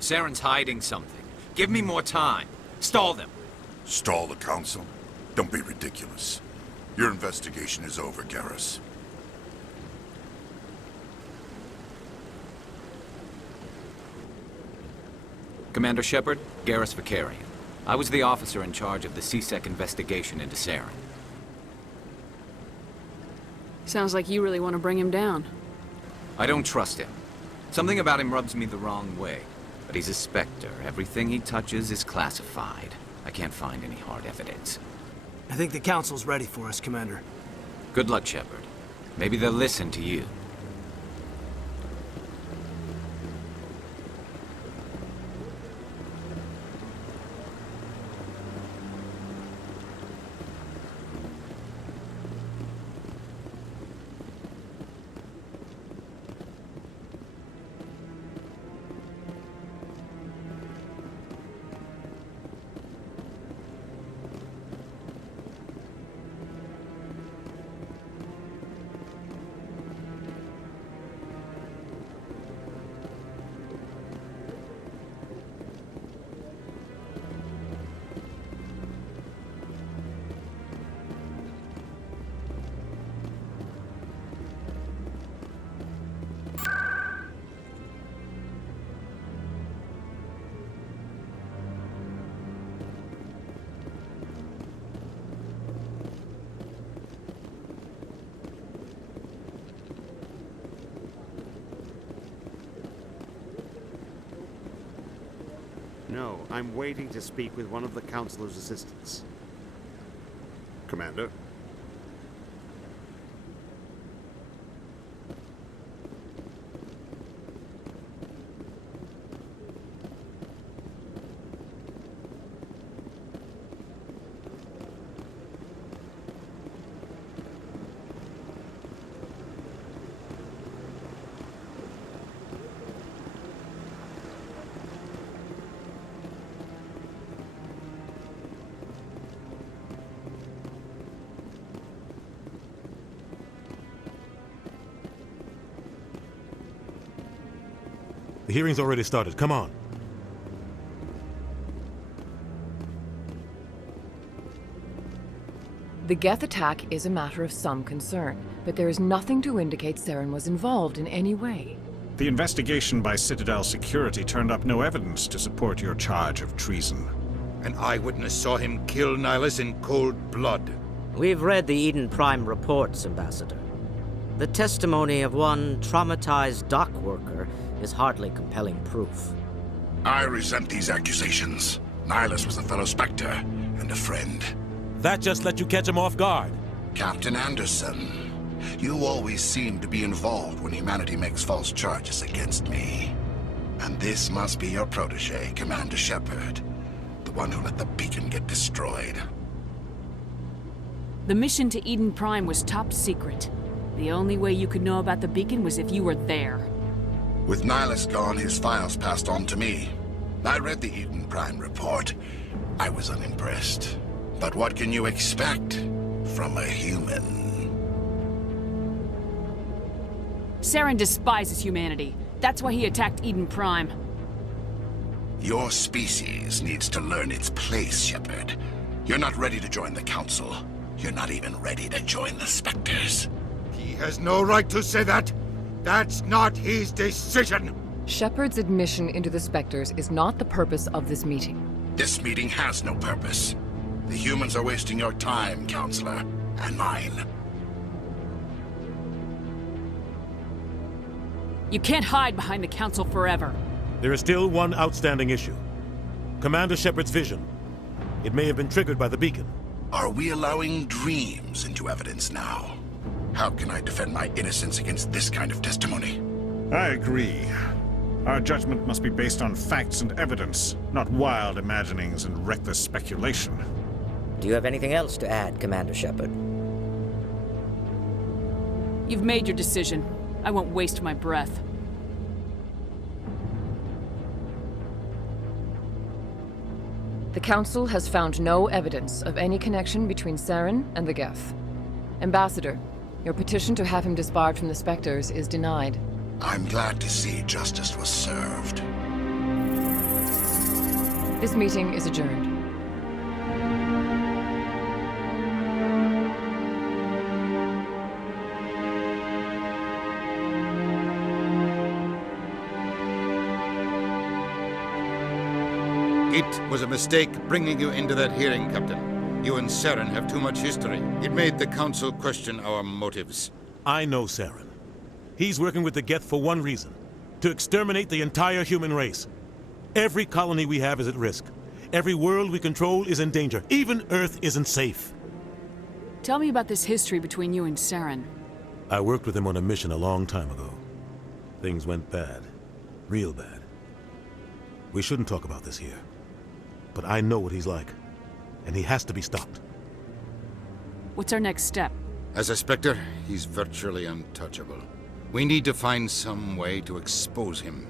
Saren's hiding something. Give me more time. Stall them. Stall the Council? Don't be ridiculous. Your investigation is over, Garrus. Commander Shepard, Garrus Vakarian. I was the officer in charge of the C-Sec investigation into Saren. Sounds like you really want to bring him down. I don't trust him. Something about him rubs me the wrong way. But he's a Spectre. Everything he touches is classified. I can't find any hard evidence. I think the Council's ready for us, Commander. Good luck, Shepard. Maybe they'll listen to you. No, I'm waiting to speak with one of the Councilor's assistants. Commander? The hearing's already started. Come on. The Geth attack is a matter of some concern, but there is nothing to indicate Saren was involved in any way. The investigation by Citadel Security turned up no evidence to support your charge of treason. An eyewitness saw him kill Nihilus in cold blood. We've read the Eden Prime reports, Ambassador. The testimony of one traumatized dock worker is hardly compelling proof. I resent these accusations. Nihilus was a fellow Spectre and a friend. That just let you catch him off guard. Captain Anderson, you always seem to be involved when humanity makes false charges against me. And this must be your protege, Commander Shepard. The one who let the beacon get destroyed. The mission to Eden Prime was top secret. The only way you could know about the beacon was if you were there. With Nihilus gone, his files passed on to me. I read the Eden Prime report. I was unimpressed. But what can you expect from a human? Saren despises humanity. That's why he attacked Eden Prime. Your species needs to learn its place, Shepard. You're not ready to join the Council. You're not even ready to join the Spectres. He has no right to say that. That's not his decision. Shepard's admission into the Spectres is not the purpose of this meeting. This meeting has no purpose. The humans are wasting your time, Counselor, and mine. You can't hide behind the Council forever. There is still one outstanding issue. Commander Shepard's vision. It may have been triggered by the beacon. Are we allowing dreams into evidence now? How can I defend my innocence against this kind of testimony? I agree. Our judgment must be based on facts and evidence, not wild imaginings and reckless speculation. Do you have anything else to add, Commander Shepard? You've made your decision. I won't waste my breath. The Council has found no evidence of any connection between Saren and the Geth. Ambassador, your petition to have him disbarred from the Spectres is denied. I'm glad to see justice was served. This meeting is adjourned. It was a mistake bringing you into that hearing, Captain. You and Saren have too much history. It made the Council question our motives. I know Saren. He's working with the Geth for one reason: to exterminate the entire human race. Every colony we have is at risk. Every world we control is in danger. Even Earth isn't safe. Tell me about this history between you and Saren. I worked with him on a mission a long time ago. Things went bad. Real bad. We shouldn't talk about this here. But I know what he's like, and he has to be stopped. What's our next step? As a Spectre, he's virtually untouchable. We need to find some way to expose him.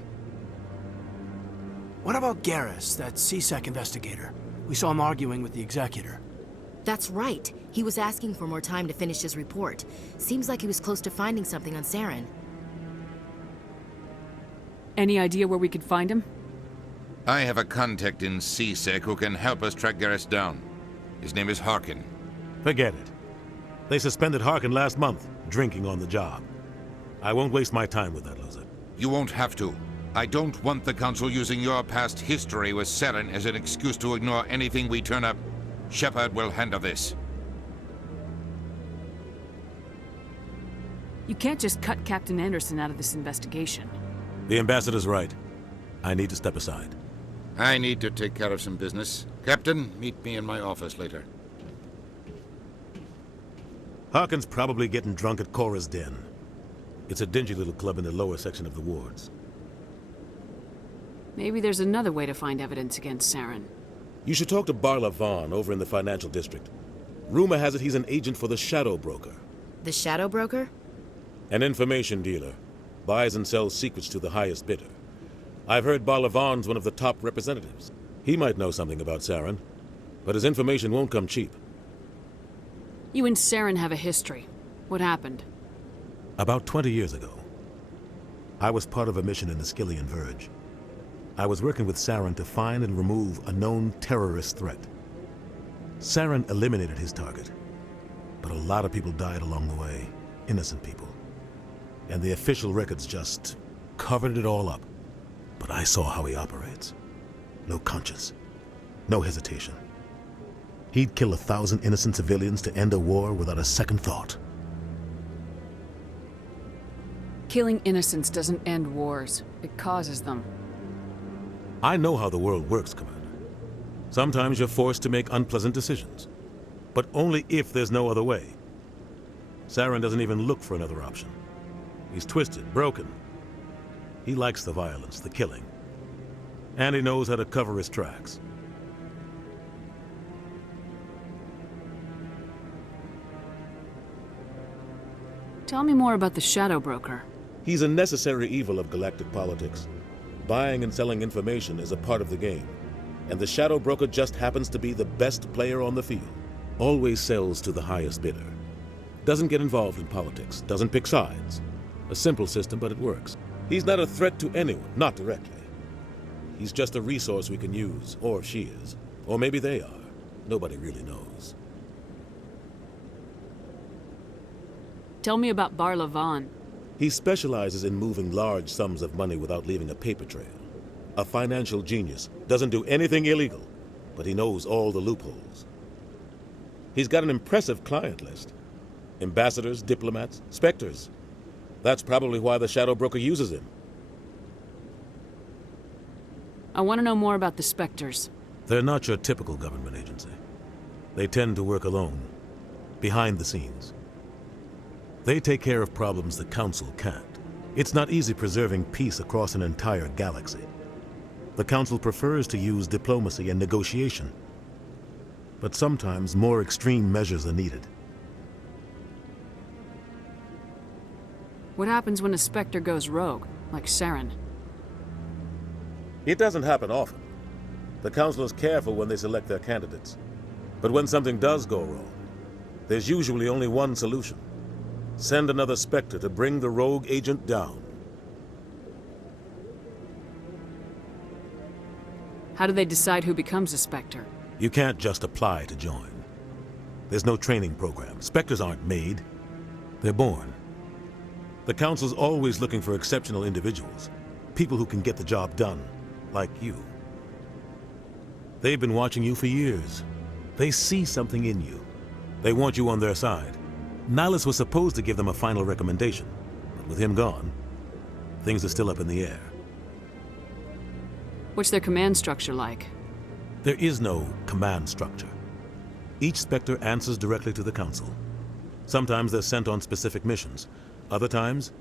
What about Garrus, that CSEC investigator? We saw him arguing with the Executor. That's right. He was asking for more time to finish his report. Seems like he was close to finding something on Saren. Any idea where we could find him? I have a contact in CSEC who can help us track Garrus down. His name is Harkin. Forget it. They suspended Harkin last month, drinking on the job. I won't waste my time with that loser. You won't have to. I don't want the Council using your past history with Saren as an excuse to ignore anything we turn up. Shepard will handle this. You can't just cut Captain Anderson out of this investigation. The Ambassador's right. I need to step aside. I need to take care of some business. Captain, meet me in my office later. Harkin's probably getting drunk at Cora's Den. It's a dingy little club in the lower section of the wards. Maybe there's another way to find evidence against Saren. You should talk to Barla Vaughn over in the financial district. Rumor has it he's an agent for the Shadow Broker. The Shadow Broker? An information dealer. Buys and sells secrets to the highest bidder. I've heard Barla Vaughn's one of the top representatives. He might know something about Saren, but his information won't come cheap. You and Saren have a history. What happened? About 20 years ago, I was part of a mission in the Skillian Verge. I was working with Saren to find and remove a known terrorist threat. Saren eliminated his target, but a lot of people died along the way, innocent people. And the official records just covered it all up. But I saw how he operates. No conscience, no hesitation. He'd kill 1,000 innocent civilians to end a war without a second thought. Killing innocents doesn't end wars. It causes them. I know how the world works, Commander. Sometimes you're forced to make unpleasant decisions. But only if there's no other way. Saren doesn't even look for another option. He's twisted, broken. He likes the violence, the killing. And he knows how to cover his tracks. Tell me more about the Shadow Broker. He's a necessary evil of galactic politics. Buying and selling information is a part of the game. And the Shadow Broker just happens to be the best player on the field. Always sells to the highest bidder. Doesn't get involved in politics, doesn't pick sides. A simple system, but it works. He's not a threat to anyone, not directly. He's just a resource we can use, or she is. Or maybe they are. Nobody really knows. Tell me about Barla Vaughn. He specializes in moving large sums of money without leaving a paper trail. A financial genius. Doesn't do anything illegal, but he knows all the loopholes. He's got an impressive client list. Ambassadors, diplomats, specters. That's probably why the Shadow Broker uses him. I want to know more about the Spectres. They're not your typical government agency. They tend to work alone, behind the scenes. They take care of problems the Council can't. It's not easy preserving peace across an entire galaxy. The Council prefers to use diplomacy and negotiation. But sometimes more extreme measures are needed. What happens when a Spectre goes rogue, like Saren? It doesn't happen often. The Council is careful when they select their candidates. But when something does go wrong, there's usually only one solution. Send another Spectre to bring the rogue agent down. How do they decide who becomes a Spectre? You can't just apply to join. There's no training program. Spectres aren't made. They're born. The Council's always looking for exceptional individuals. People who can get the job done, like you. They've been watching you for years. They see something in you. They want you on their side. Nihilus was supposed to give them a final recommendation, but with him gone, things are still up in the air. What's their command structure like? There is no command structure. Each Spectre answers directly to the Council. Sometimes they're sent on specific missions. Other times,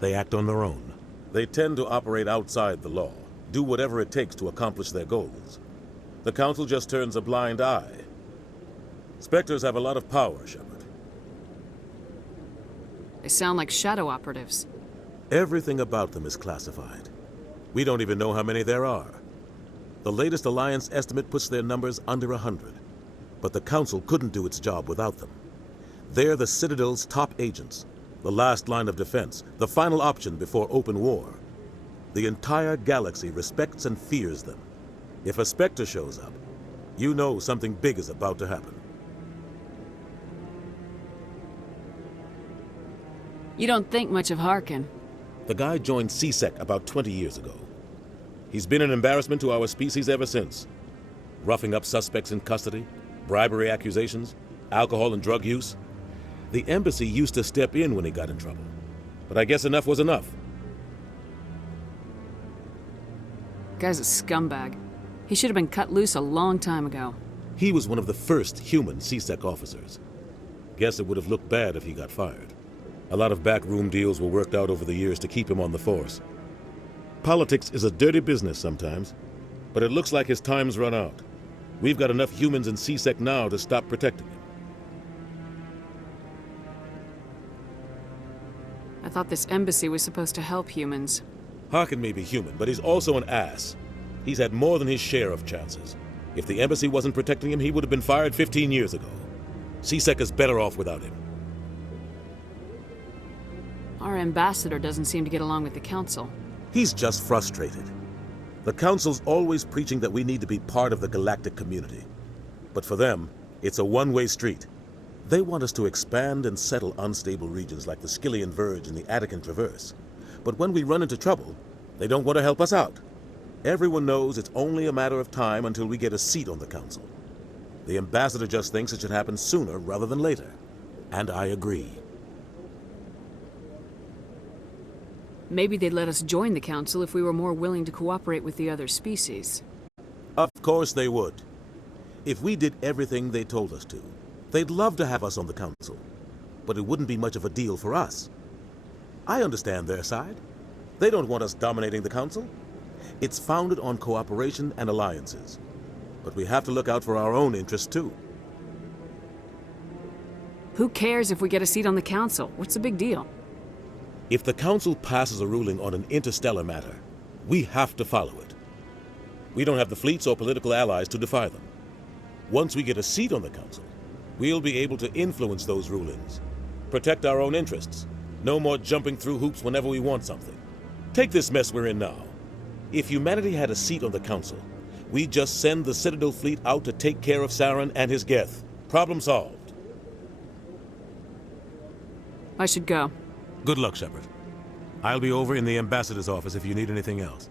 they act on their own. They tend to operate outside the law, do whatever it takes to accomplish their goals. The Council just turns a blind eye. Spectres have a lot of power, Shepard. They sound like shadow operatives. Everything about them is classified. We don't even know how many there are. The latest Alliance estimate puts their numbers under 100. But the Council couldn't do its job without them. They're the Citadel's top agents, the last line of defense, the final option before open war. The entire galaxy respects and fears them. If a Spectre shows up, you know something big is about to happen. You don't think much of Harkin. The guy joined C-Sec about 20 years ago. He's been an embarrassment to our species ever since. Roughing up suspects in custody, bribery accusations, alcohol and drug use. The embassy used to step in when he got in trouble. But I guess enough was enough. Guy's a scumbag. He should have been cut loose a long time ago. He was one of the first human C-Sec officers. Guess it would have looked bad if he got fired. A lot of backroom deals were worked out over the years to keep him on the force. Politics is a dirty business sometimes, but it looks like his time's run out. We've got enough humans in C-Sec now to stop protecting him. I thought this embassy was supposed to help humans. Harkin may be human, but he's also an ass. He's had more than his share of chances. If the embassy wasn't protecting him, he would have been fired 15 years ago. C-Sec is better off without him. Our ambassador doesn't seem to get along with the Council. He's just frustrated. The Council's always preaching that we need to be part of the galactic community. But for them, it's a one-way street. They want us to expand and settle unstable regions like the Skillian Verge and the Attican Traverse. But when we run into trouble, they don't want to help us out. Everyone knows it's only a matter of time until we get a seat on the Council. The ambassador just thinks it should happen sooner rather than later. And I agree. Maybe they'd let us join the Council if we were more willing to cooperate with the other species. Of course they would. If we did everything they told us to, they'd love to have us on the Council. But it wouldn't be much of a deal for us. I understand their side. They don't want us dominating the Council. It's founded on cooperation and alliances. But we have to look out for our own interests too. Who cares if we get a seat on the Council? What's the big deal? If the Council passes a ruling on an interstellar matter, we have to follow it. We don't have the fleets or political allies to defy them. Once we get a seat on the Council, we'll be able to influence those rulings, protect our own interests. No more jumping through hoops whenever we want something. Take this mess we're in now. If humanity had a seat on the Council, we'd just send the Citadel fleet out to take care of Saren and his Geth. Problem solved. I should go. Good luck, Shepard. I'll be over in the ambassador's office if you need anything else.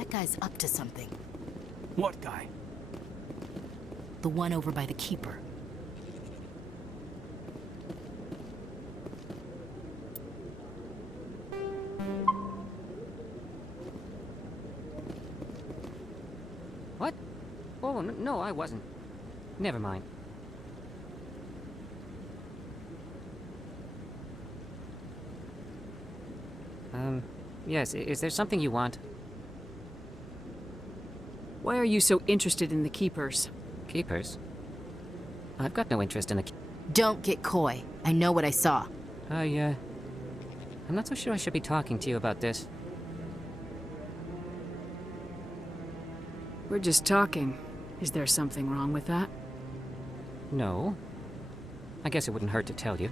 That guy's up to something. What guy? The one over by the Keeper. What? Oh, no, I wasn't. Never mind. Yes, is there something you want? Why are you so interested in the Keepers? Keepers? I've got no interest in the... Don't get coy. I know what I saw. I'm not so sure I should be talking to you about this. We're just talking. Is there something wrong with that? No. I guess it wouldn't hurt to tell you.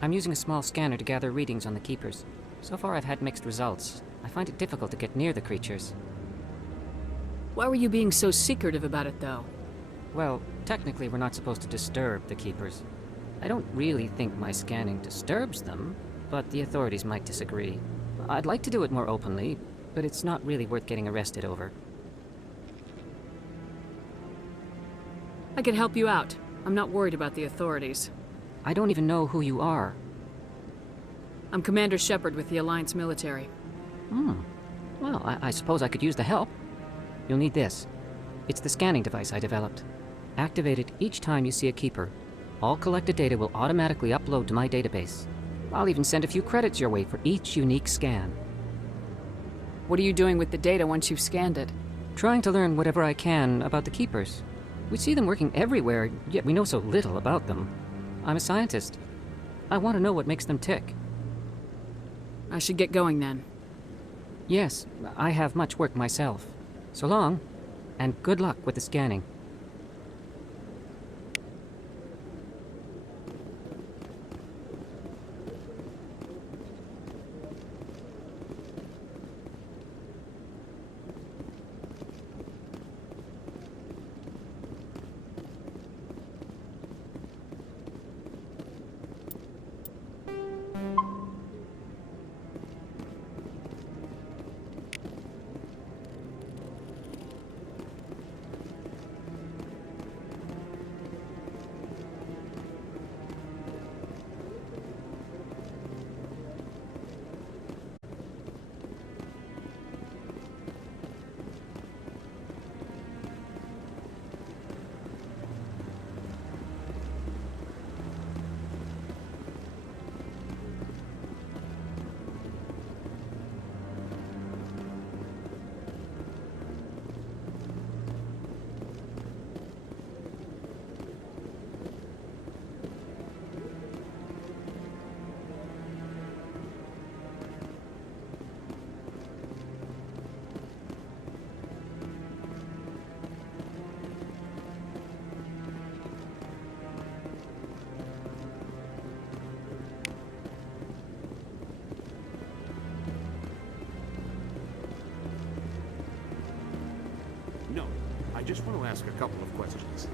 I'm using a small scanner to gather readings on the Keepers. So far I've had mixed results. I find it difficult to get near the creatures. Why were you being so secretive about it, though? Well, technically we're not supposed to disturb the Keepers. I don't really think my scanning disturbs them, but the authorities might disagree. I'd like to do it more openly, but it's not really worth getting arrested over. I can help you out. I'm not worried about the authorities. I don't even know who you are. I'm Commander Shepard with the Alliance military. Well, I suppose I could use the help. You'll need this. It's the scanning device I developed. Activate it each time you see a Keeper. All collected data will automatically upload to my database. I'll even send a few credits your way for each unique scan. What are you doing with the data once you've scanned it? Trying to learn whatever I can about the Keepers. We see them working everywhere, yet we know so little about them. I'm a scientist. I want to know what makes them tick. I should get going then. Yes, I have much work myself. So long, and good luck with the scanning. No, I just want to ask a couple of questions.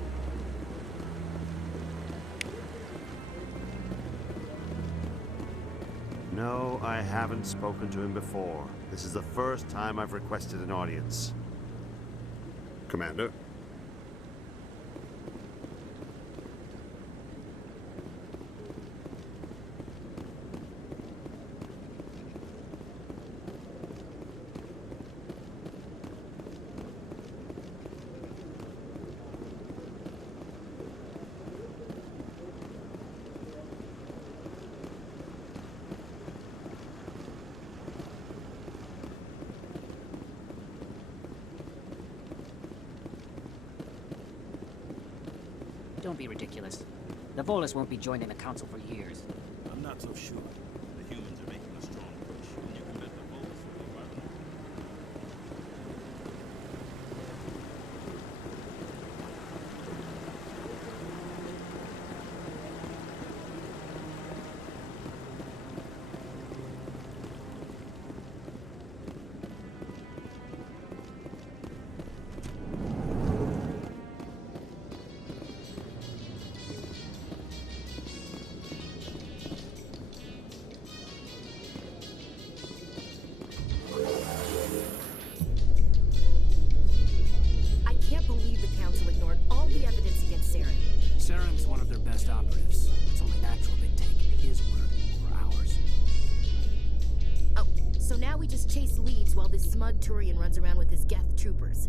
No, I haven't spoken to him before. This is the first time I've requested an audience. Commander? Don't be ridiculous. The Volus won't be joining the Council for years. I'm not so sure. The humans are making a strong push. When you commit the Volus with the environment. Saren's one of their best operatives. It's only natural they'd take his word over ours. Oh, so now we just chase leads while this smug Turian runs around with his Geth troopers.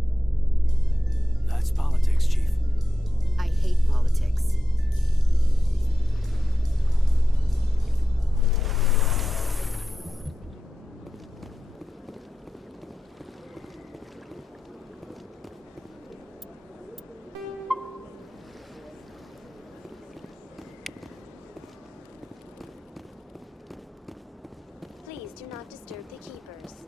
That's politics, Chief. I hate politics. not disturb the keepers.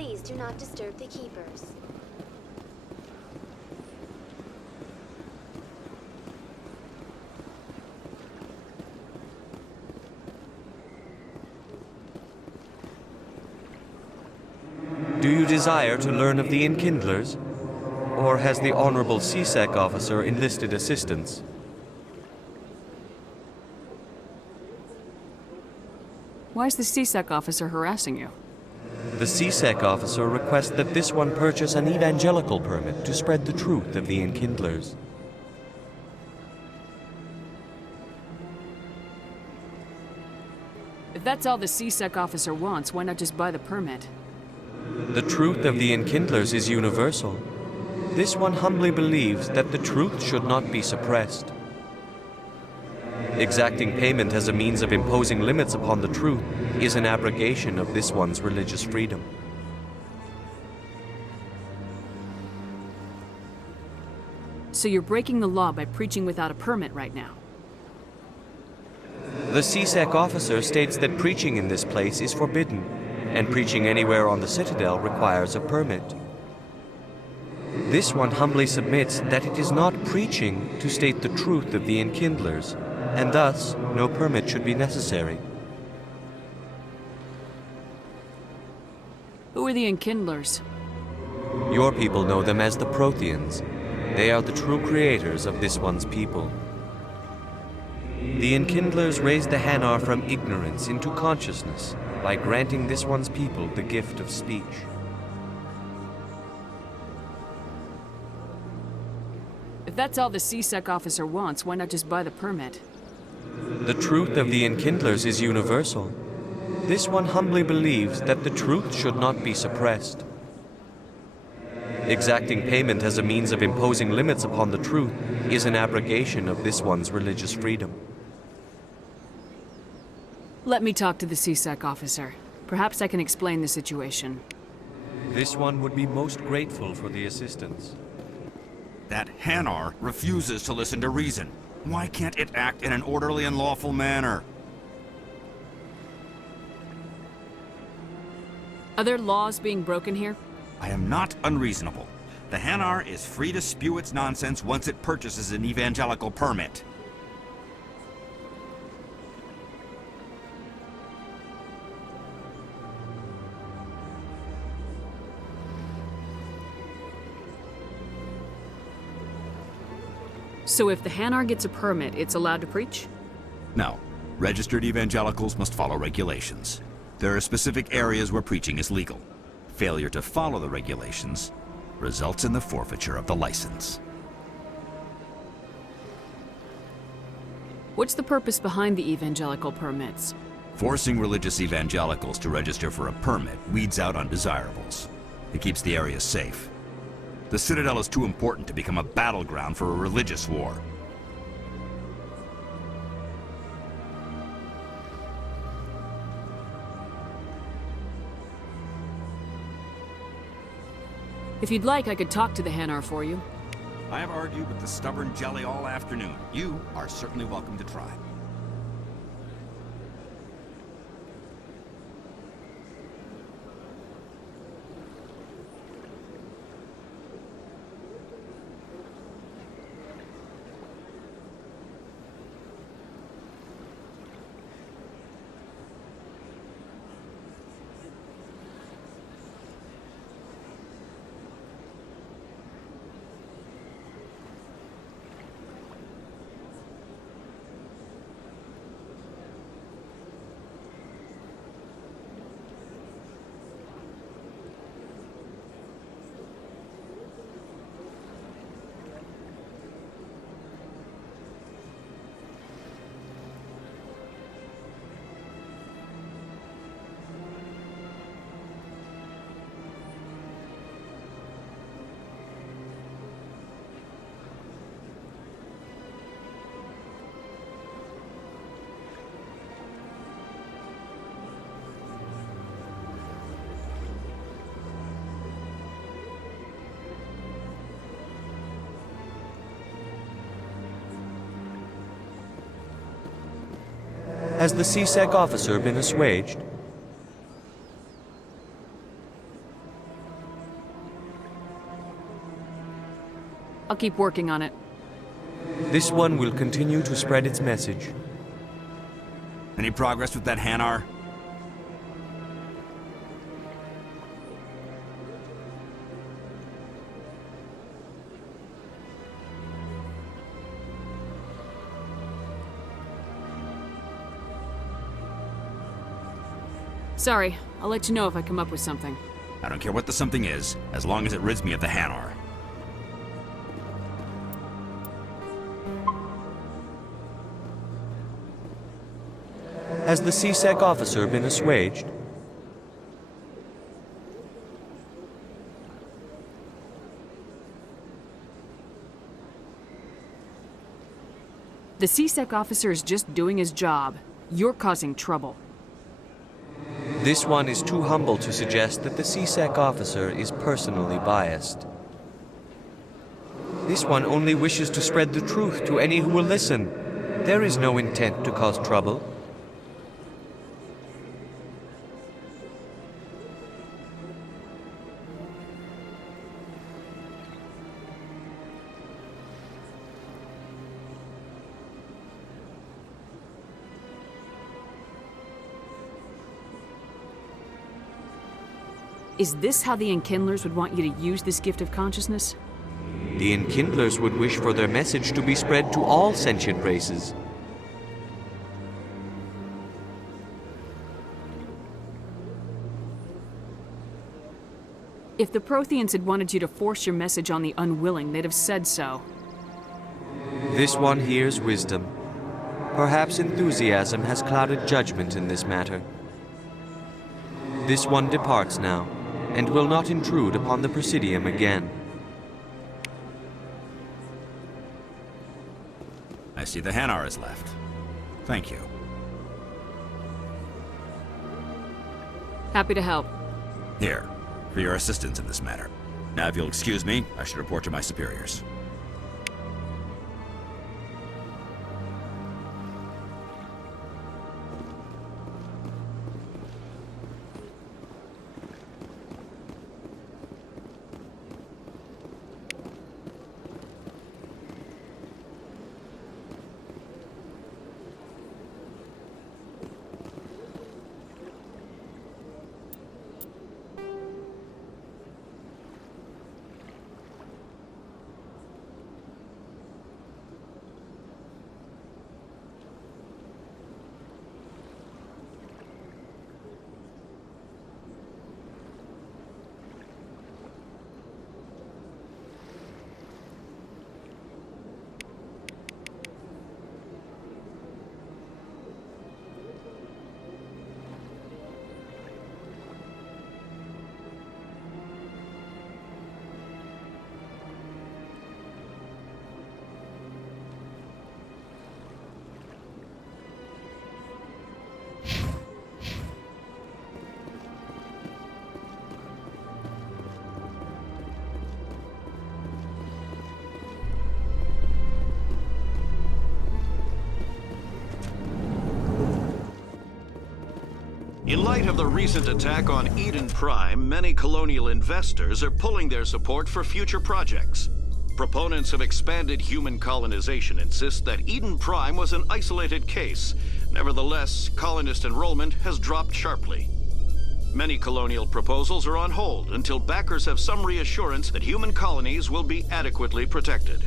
Please do not disturb the keepers. Do you desire to learn of the Enkindlers? Or has the Honorable CSEC officer enlisted assistance? Why is the CSEC officer harassing you? The CSEC officer requests that this one purchase an evangelical permit to spread the truth of the Enkindlers. If that's all the CSEC officer wants, why not just buy the permit? The truth of the Enkindlers is universal. This one humbly believes that the truth should not be suppressed. Exacting payment as a means of imposing limits upon the truth is an abrogation of this one's religious freedom. So you're breaking the law by preaching without a permit right now? The CSEC officer states that preaching in this place is forbidden, and preaching anywhere on the Citadel requires a permit. This one humbly submits that it is not preaching to state the truth of the Enkindlers, and thus no permit should be necessary. Who are the Enkindlers? Your people know them as the Protheans. They are the true creators of this one's people. The Enkindlers raised the Hanar from ignorance into consciousness by granting this one's people the gift of speech. If that's all the CSEC officer wants, why not just buy the permit? The truth of the Enkindlers is universal. This one humbly believes that the truth should not be suppressed. Exacting payment as a means of imposing limits upon the truth is an abrogation of this one's religious freedom. Let me talk to the CSEC officer. Perhaps I can explain the situation. This one would be most grateful for the assistance. That Hanar refuses to listen to reason. Why can't it act in an orderly and lawful manner? Are there laws being broken here? I am not unreasonable. The Hanar is free to spew its nonsense once it purchases an evangelical permit. So if the Hanar gets a permit, it's allowed to preach? No. Registered evangelicals must follow regulations. There are specific areas where preaching is legal. Failure to follow the regulations results in the forfeiture of the license. What's the purpose behind the evangelical permits? Forcing religious evangelicals to register for a permit weeds out undesirables. It keeps the area safe. The Citadel is too important to become a battleground for a religious war. If you'd like, I could talk to the Hanar for you. I have argued with the stubborn jelly all afternoon. You are certainly welcome to try. Has the CSEC officer been assuaged? I'll keep working on it. This one will continue to spread its message. Any progress with that Hanar? Sorry, I'll let you know if I come up with something. I don't care what the something is, as long as it rids me of the Hanar. Has the CSEC officer been assuaged? The CSEC officer is just doing his job. You're causing trouble. This one is too humble to suggest that the CSEC officer is personally biased. This one only wishes to spread the truth to any who will listen. There is no intent to cause trouble. Is this how the Enkindlers would want you to use this gift of consciousness? The Enkindlers would wish for their message to be spread to all sentient races. If the Protheans had wanted you to force your message on the unwilling, they'd have said so. This one hears wisdom. Perhaps enthusiasm has clouded judgment in this matter. This one departs now, and will not intrude upon the Presidium again. I see the Hanar is left. Thank you. Happy to help. Here, for your assistance in this matter. Now, if you'll excuse me, I should report to my superiors. In light of the recent attack on Eden Prime, many colonial investors are pulling their support for future projects. Proponents of expanded human colonization insist that Eden Prime was an isolated case. Nevertheless, colonist enrollment has dropped sharply. Many colonial proposals are on hold until backers have some reassurance that human colonies will be adequately protected.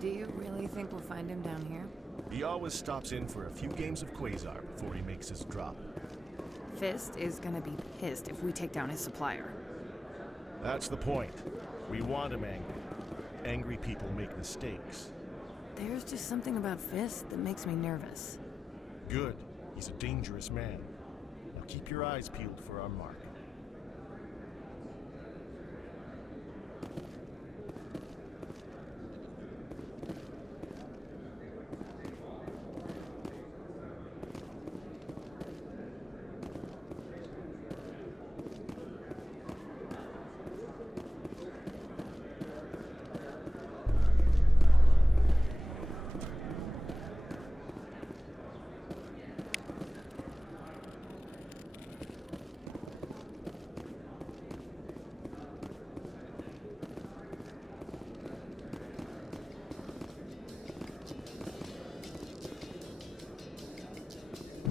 Do you really think we'll find him down here? He always stops in for a few games of Quasar before he makes his drop. Fist is gonna be pissed if we take down his supplier. That's the point. We want him angry. Angry people make mistakes. There's just something about Fist that makes me nervous. Good. He's a dangerous man. Now keep your eyes peeled for our mark.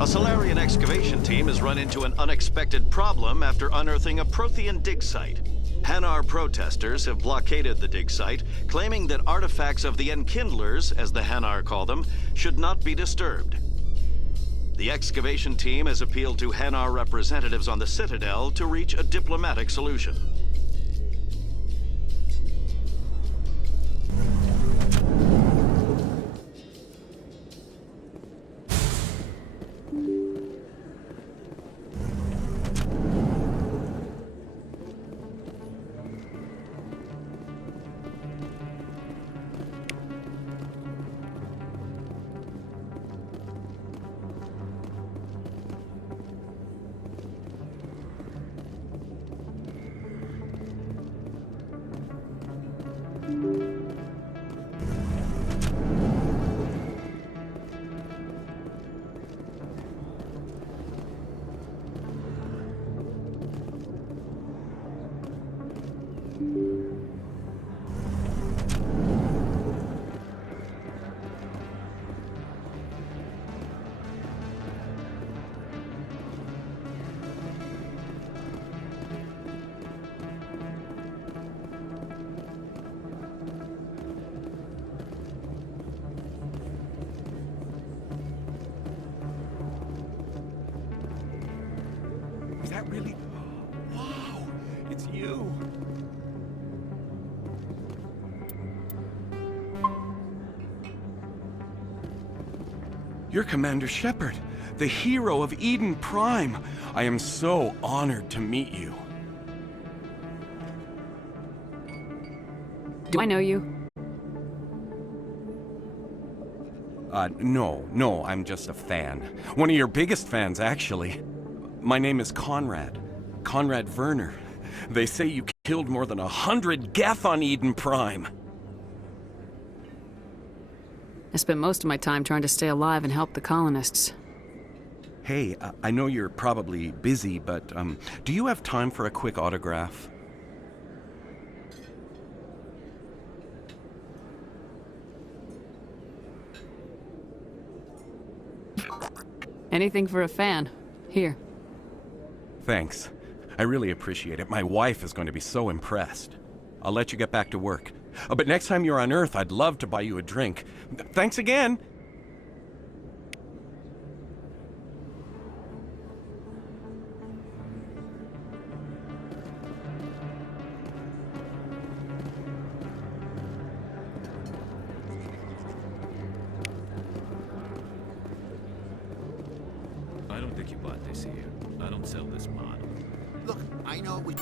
A Salarian excavation team has run into an unexpected problem after unearthing a Prothean dig site. Hanar protesters have blockaded the dig site, claiming that artifacts of the Enkindlers, as the Hanar call them, should not be disturbed. The excavation team has appealed to Hanar representatives on the Citadel to reach a diplomatic solution. that really... Wow, it's you. You're Commander Shepard, the hero of Eden Prime. I am so honored to meet you. Do I know you? No, I'm just a fan. One of your biggest fans, actually. My name is Conrad. Conrad Werner. They say you killed more than 100 Geth on Eden Prime. I spent most of my time trying to stay alive and help the colonists. Hey, I know you're probably busy, but do you have time for a quick autograph? Anything for a fan. Here. Thanks. I really appreciate it. My wife is going to be so impressed. I'll let you get back to work. But next time you're on Earth, I'd love to buy you a drink. Thanks again! I don't think you bought this here. I don't sell this model. Look, I know we...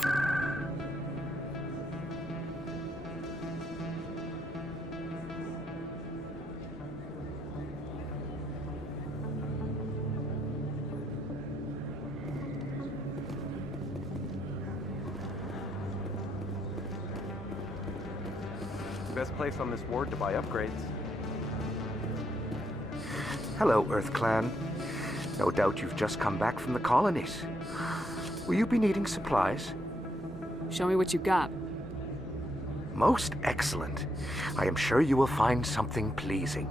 Best place on this ward to buy upgrades. Hello, Earth Clan. No doubt you've just come back from the colonies. Will you be needing supplies? Show me what you got. Most excellent. I am sure you will find something pleasing.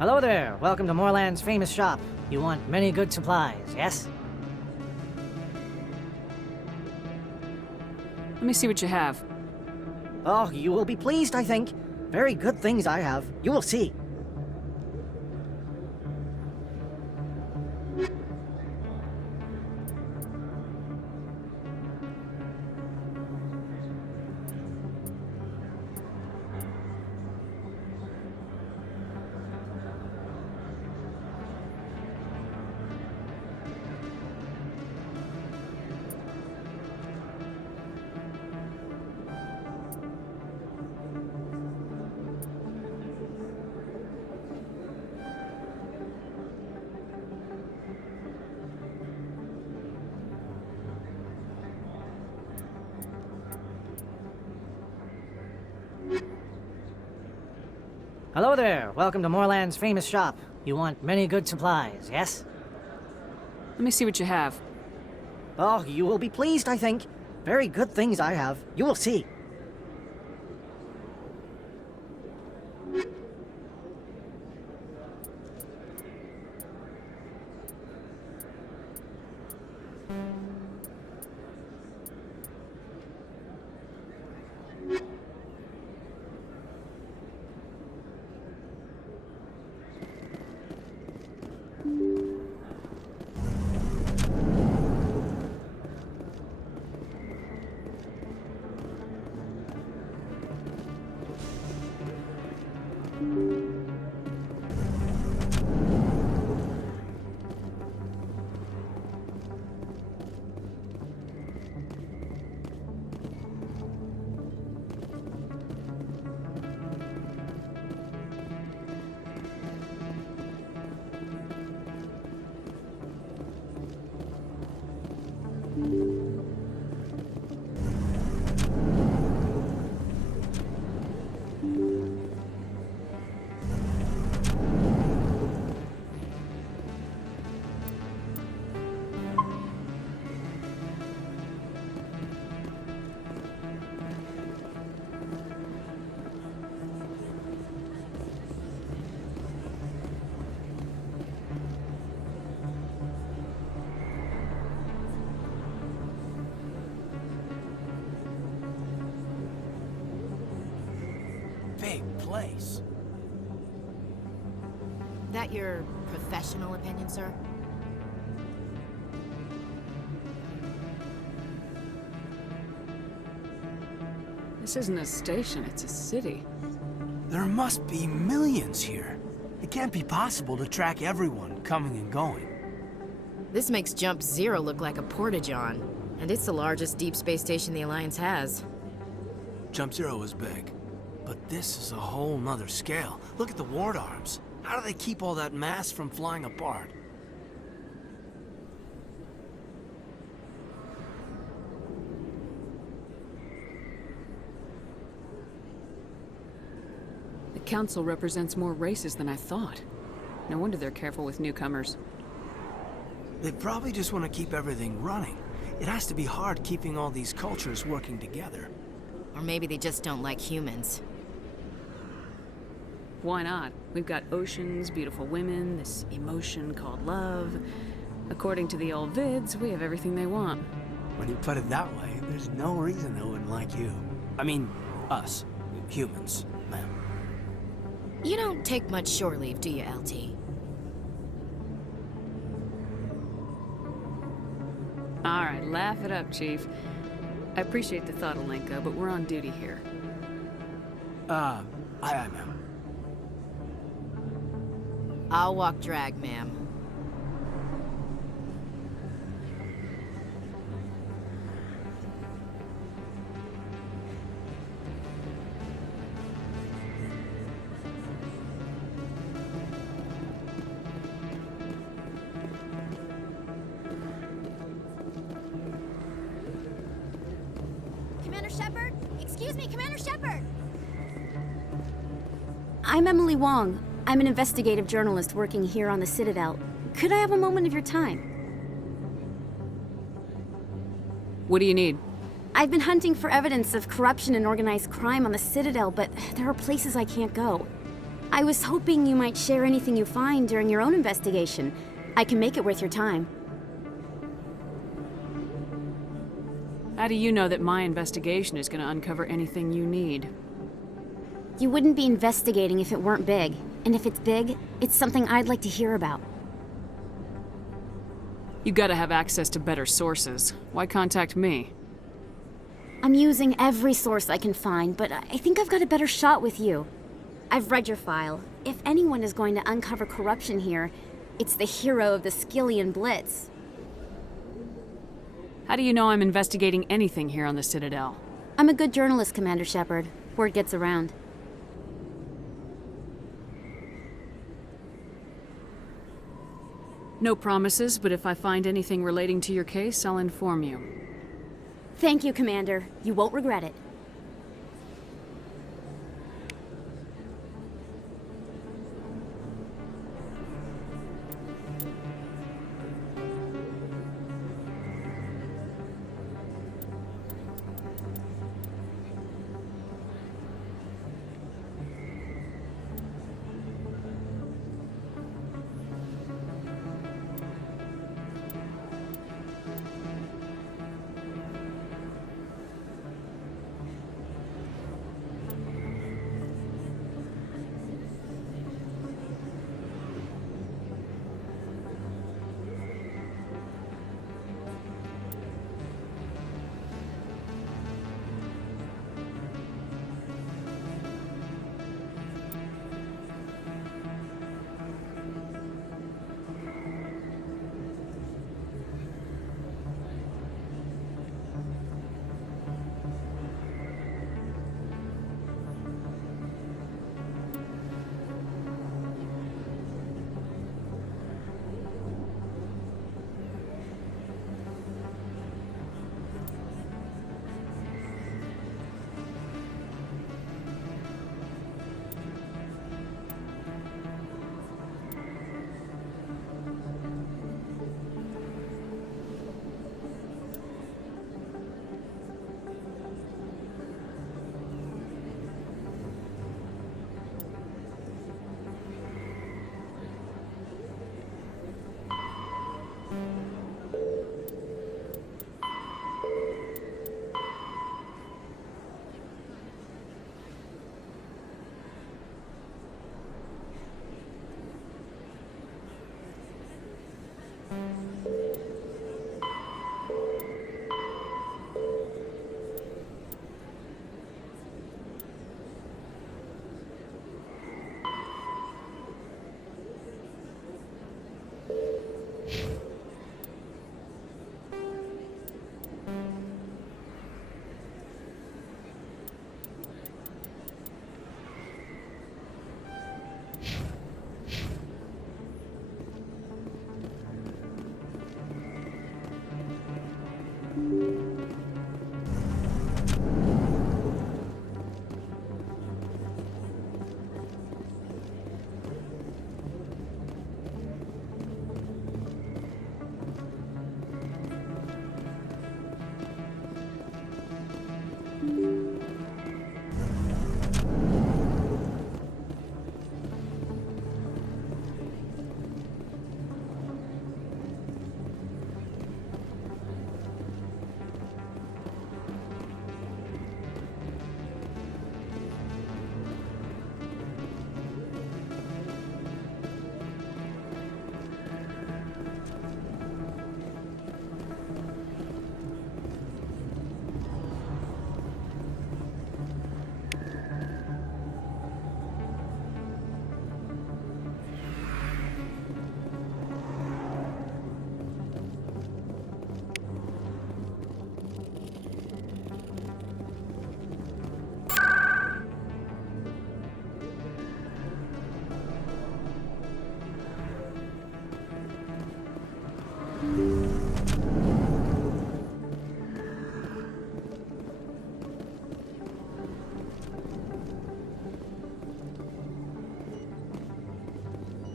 Hello there. Welcome to Moorland's famous shop. You want many good supplies, yes? Let me see what you have. Oh, you will be pleased, I think. Very good things I have. You will see. Hello there. Welcome to Moorland's famous shop. You want many good supplies, yes? Let me see what you have. Oh, you will be pleased, I think. Very good things I have. You will see. Big place. That your professional opinion, sir? This isn't a station, it's a city. There must be millions here. It can't be possible to track everyone coming and going. This makes Jump Zero look like a porta-john, and it's the largest deep space station the Alliance has. Jump Zero is big, but this is a whole nother scale. Look at the ward arms. How do they keep all that mass from flying apart? The Council represents more races than I thought. No wonder they're careful with newcomers. They probably just want to keep everything running. It has to be hard keeping all these cultures working together. Or maybe they just don't like humans. Why not? We've got oceans, beautiful women, this emotion called love. According to the old vids, we have everything they want. When you put it that way, there's no reason they wouldn't like you. I mean, us. Humans, ma'am. You don't take much shore leave, do you, LT? Alright, laugh it up, Chief. I appreciate the thought, Alenko, but we're on duty here. Aye, ma'am. I'll walk drag, ma'am. Commander Shepard? Excuse me, Commander Shepard! I'm Emily Wong. I'm an investigative journalist working here on the Citadel. Could I have a moment of your time? What do you need? I've been hunting for evidence of corruption and organized crime on the Citadel, but there are places I can't go. I was hoping you might share anything you find during your own investigation. I can make it worth your time. How do you know that my investigation is going to uncover anything you need? You wouldn't be investigating if it weren't big. And if it's big, it's something I'd like to hear about. You gotta have access to better sources. Why contact me? I'm using every source I can find, but I think I've got a better shot with you. I've read your file. If anyone is going to uncover corruption here, it's the hero of the Skillian Blitz. How do you know I'm investigating anything here on the Citadel? I'm a good journalist, Commander Shepard. Word gets around. No promises, but if I find anything relating to your case, I'll inform you. Thank you, Commander. You won't regret it.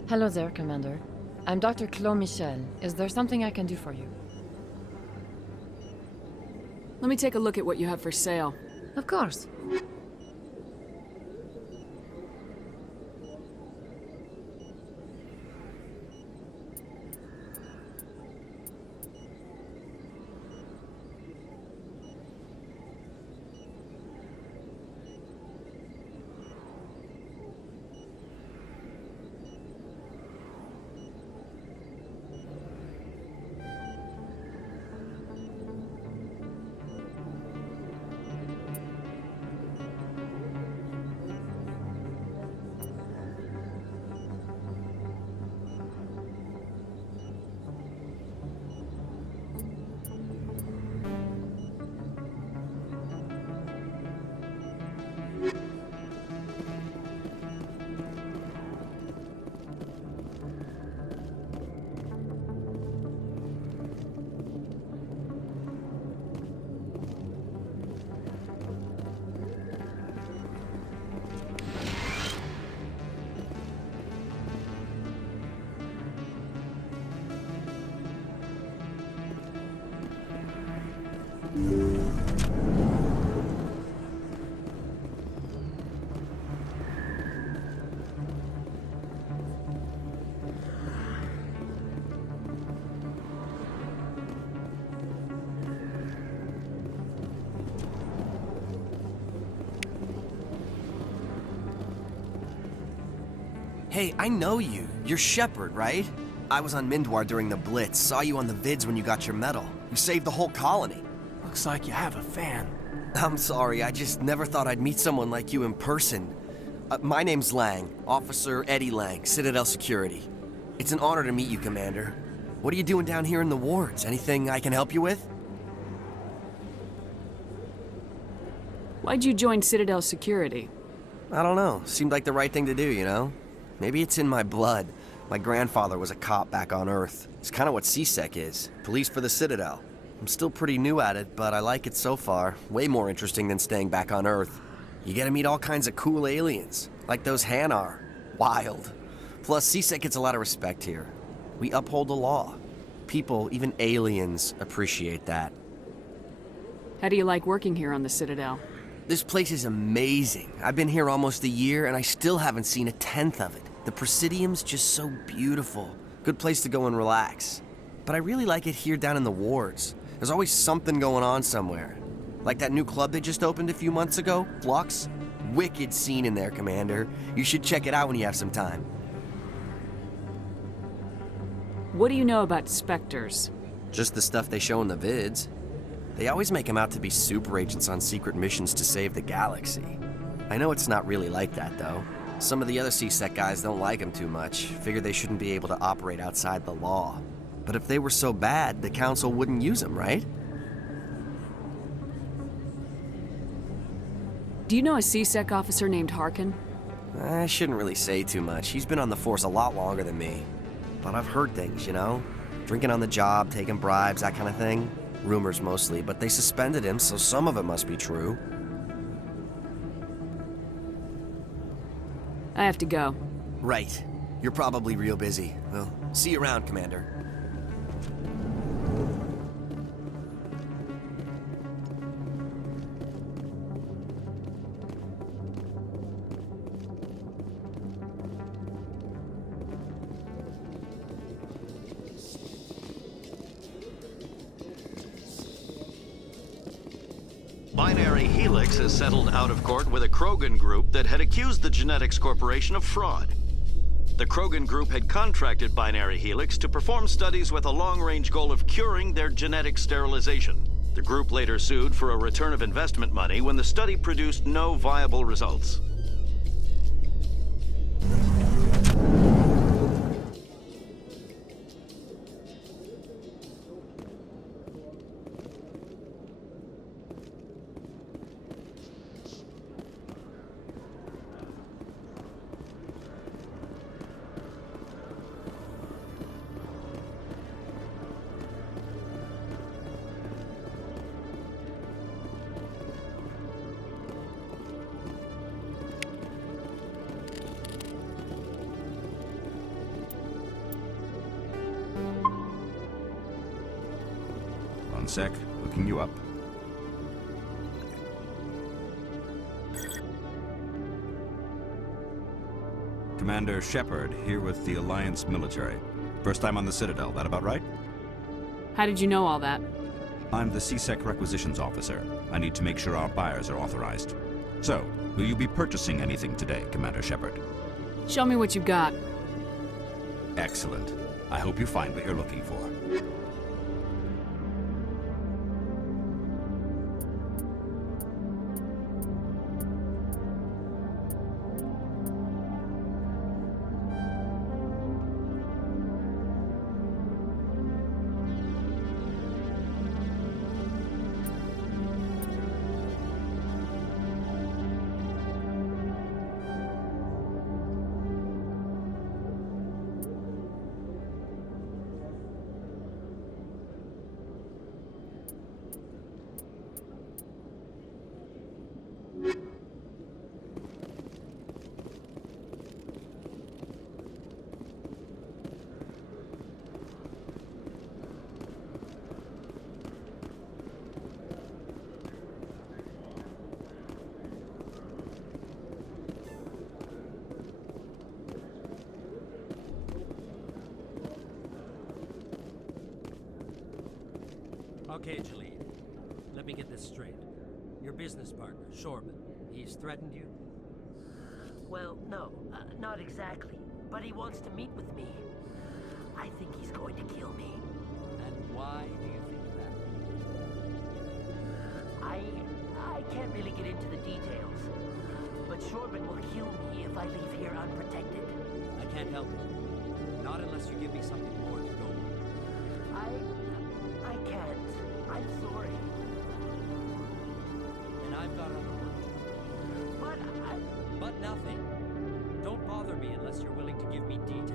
Hello there, Commander. I'm Dr. Claude Michel. Is there something I can do for you? Let me take a look at what you have for sale. Of course. Hey, I know you. You're Shepard, right? I was on Mindwar during the Blitz. Saw you on the vids when you got your medal. You saved the whole colony. Looks like you have a fan. I'm sorry, I just never thought I'd meet someone like you in person. My name's Lang, Officer Eddie Lang, Citadel Security. It's an honor to meet you, Commander. What are you doing down here in the wards? Anything I can help you with? Why'd you join Citadel Security? I don't know. Seemed like the right thing to do, you know? Maybe it's in my blood. My grandfather was a cop back on Earth. It's kind of what CSEC is. Police for the Citadel. I'm still pretty new at it, but I like it so far. Way more interesting than staying back on Earth. You get to meet all kinds of cool aliens, like those Hanar. Wild. Plus, CSEC gets a lot of respect here. We uphold the law. People, even aliens, appreciate that. How do you like working here on the Citadel? This place is amazing. I've been here almost a year, and I still haven't seen a tenth of it. The Presidium's just so beautiful. Good place to go and relax. But I really like it here down in the wards. There's always something going on somewhere. Like that new club they just opened a few months ago, Flux. Wicked scene in there, Commander. You should check it out when you have some time. What do you know about Spectres? Just the stuff they show in the vids. They always make them out to be super agents on secret missions to save the galaxy. I know it's not really like that, though. Some of the other CSEC guys don't like them too much, figure they shouldn't be able to operate outside the law. But if they were so bad, the Council wouldn't use them, right? Do you know a CSEC officer named Harkin? I shouldn't really say too much. He's been on the force a lot longer than me. But I've heard things, you know? Drinking on the job, taking bribes, that kind of thing. Rumors mostly, but they suspended him, so some of it must be true. I have to go. Right. You're probably real busy. Well, see you around, Commander. Binary Helix has settled out of court with a Krogan group that had accused the Genetics Corporation of fraud. The Krogan group had contracted Binary Helix to perform studies with a long-range goal of curing their genetic sterilization. The group later sued for a return of investment money when the study produced no viable results. One sec, looking you up. Commander Shepard, here with the Alliance military. First time on the Citadel, that about right? How did you know all that? I'm the CSEC requisitions officer. I need to make sure our buyers are authorized. So, will you be purchasing anything today, Commander Shepard? Show me what you got. Excellent. I hope you find what you're looking for. Okay, Jalid. Let me get this straight. Your business partner, Shorban, he's threatened you? Well, no, not exactly. But he wants to meet with me. I think he's going to kill me. And why do you think that? I can't really get into the details. But Shorban will kill me if I leave here unprotected. I can't help you. Not unless you give me something more to go on. I can't. I'm sorry. And I've got other work to do. But nothing. Don't bother me unless you're willing to give me details.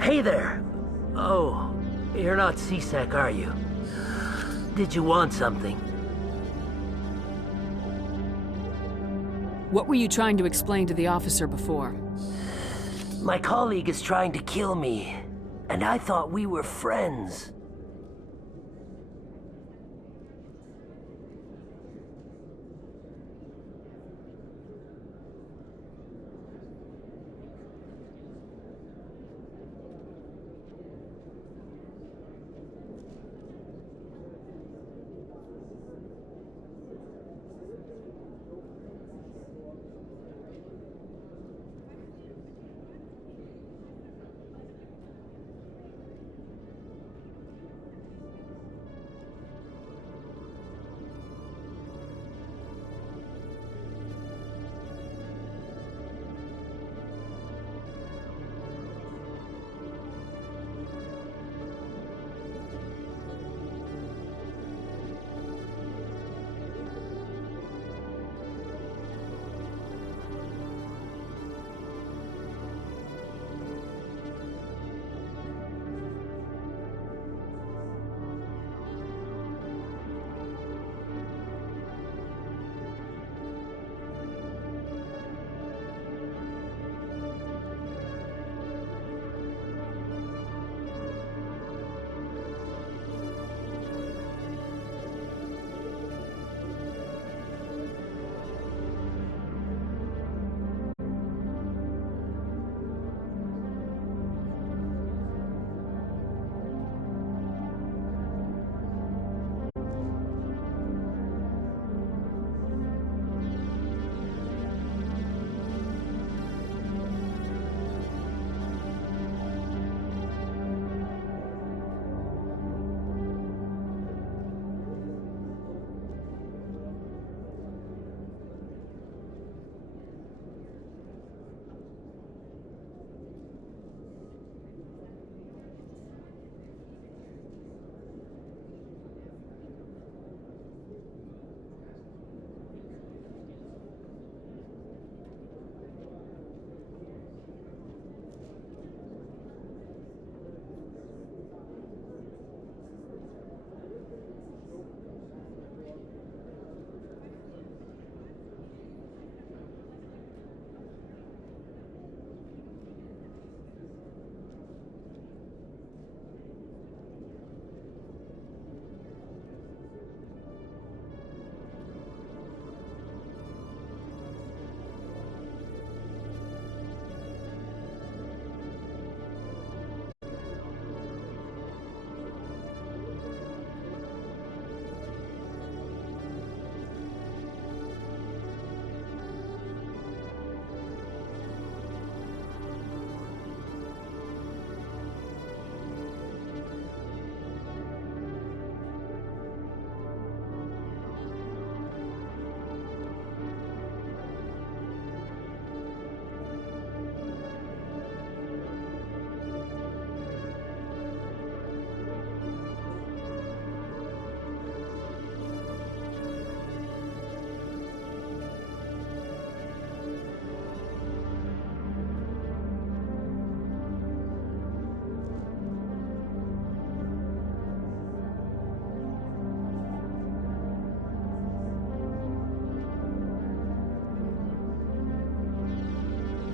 Hey there! Oh, you're not CSEC, are you? Did you want something? What were you trying to explain to the officer before? My colleague is trying to kill me, and I thought we were friends.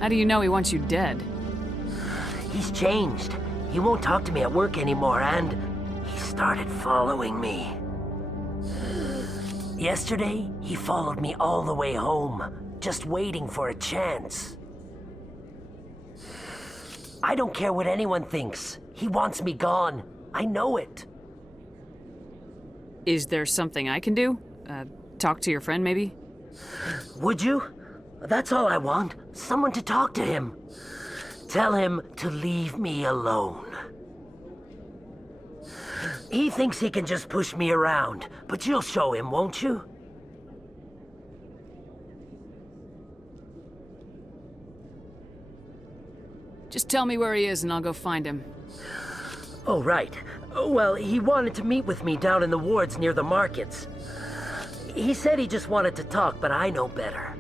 How do you know he wants you dead? He's changed. He won't talk to me at work anymore, and he started following me. Yesterday, he followed me all the way home, just waiting for a chance. I don't care what anyone thinks. He wants me gone. I know it. Is there something I can do? Talk to your friend, maybe? Would you? That's all I want. Someone to talk to him. Tell him to leave me alone. He thinks he can just push me around, but you'll show him, won't you? Just tell me where he is and I'll go find him. Oh, right. Well, he wanted to meet with me down in the wards near the markets. He said he just wanted to talk, but I know better.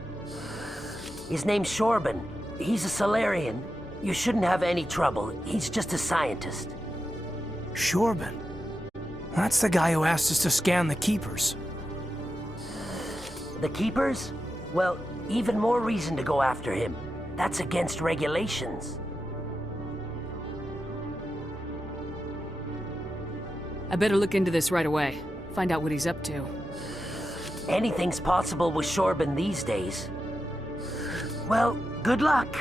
His name's Shorban. He's a Solarian. You shouldn't have any trouble. He's just a scientist. Shorban? That's the guy who asked us to scan the Keepers. The Keepers? Well, even more reason to go after him. That's against regulations. I better look into this right away. Find out what he's up to. Anything's possible with Shorban these days. Well, good luck.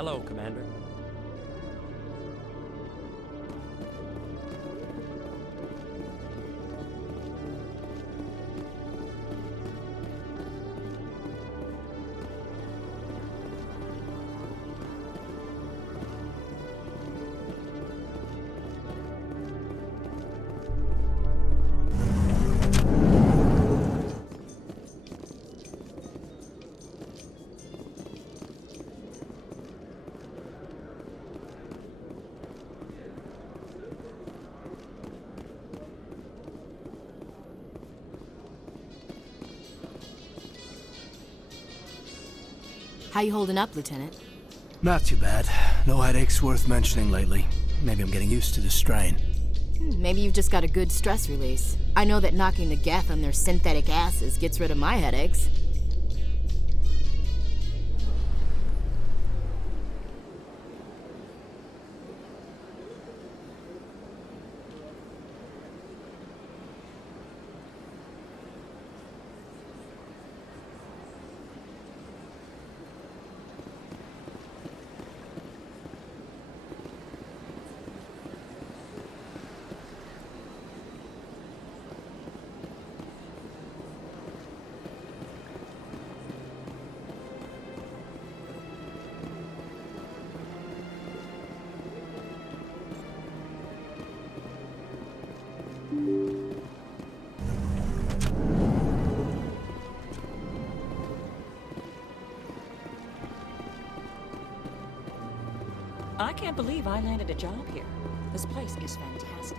Hello, Commander. How you holding up, Lieutenant? Not too bad. No headaches worth mentioning lately. Maybe I'm getting used to the strain. Maybe you've just got a good stress release. I know that knocking the Geth on their synthetic asses gets rid of my headaches. I can't believe I landed a job here. This place is fantastic.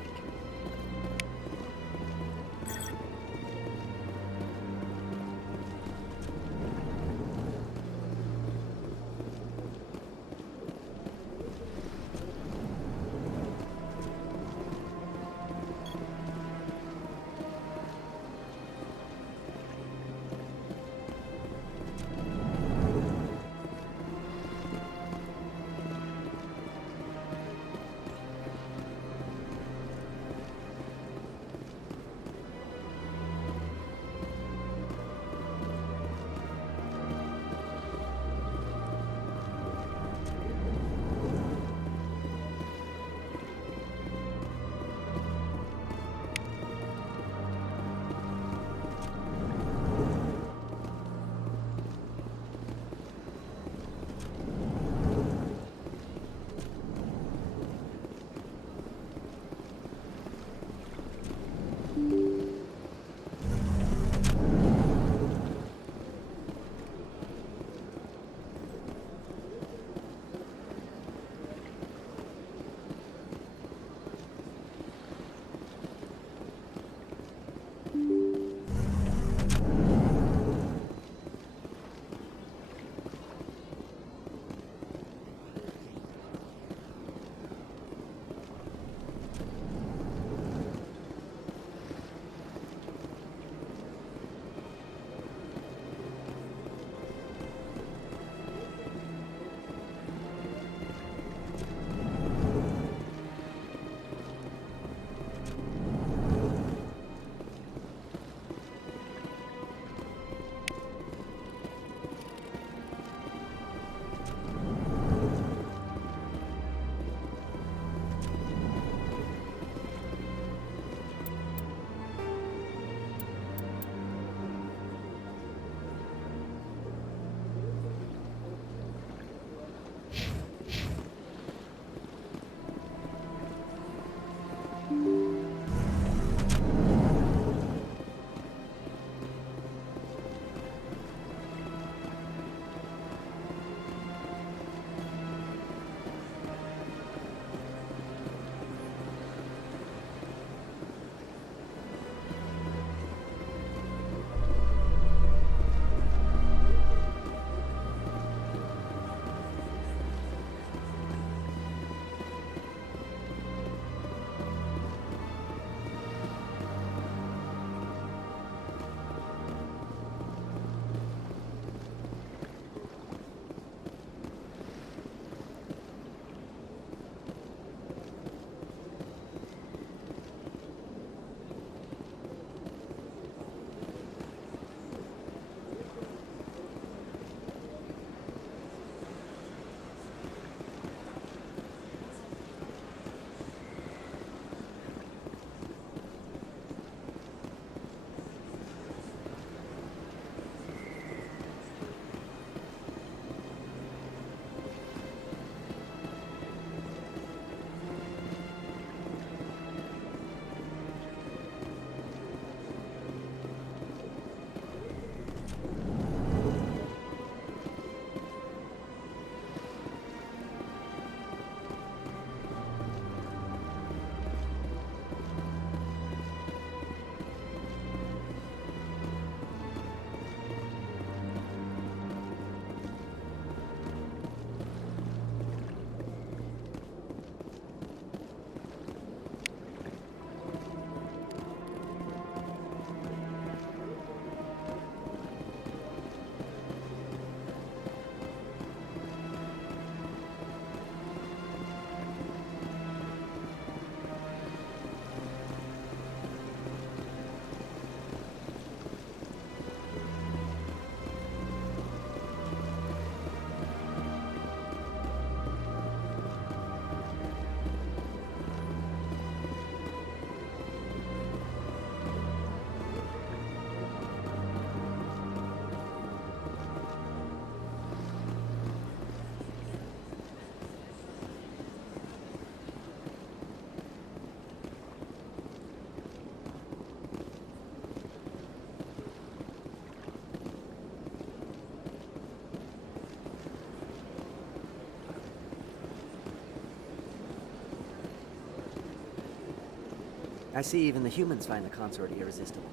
I see even the humans find the consort irresistible.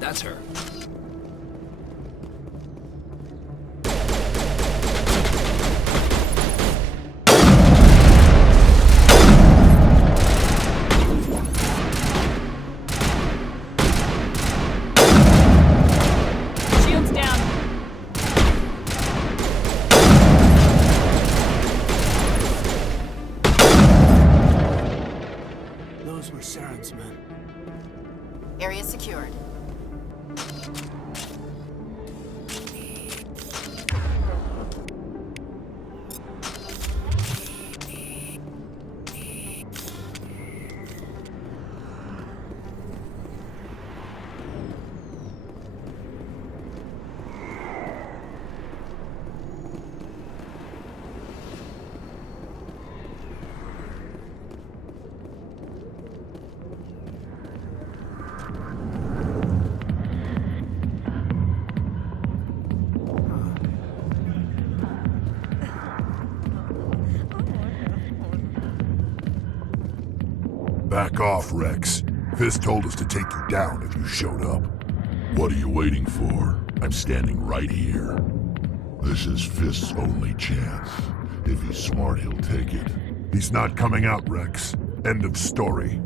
That's her. Shields down. Those were Saren's men. Area secured. Back off, Rex. Fist told us to take you down if you showed up. What are you waiting for? I'm standing right here. This is Fist's only chance. If he's smart, he'll take it. He's not coming out, Rex. End of story.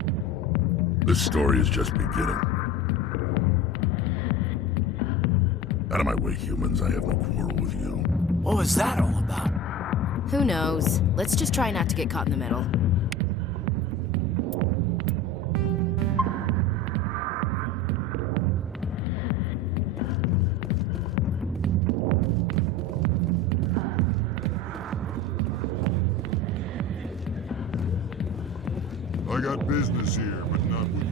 This story is just beginning. Out of my way, humans. I have no quarrel with you. What was that all about? Who knows? Let's just try not to get caught in the middle. I got business here, but not with you.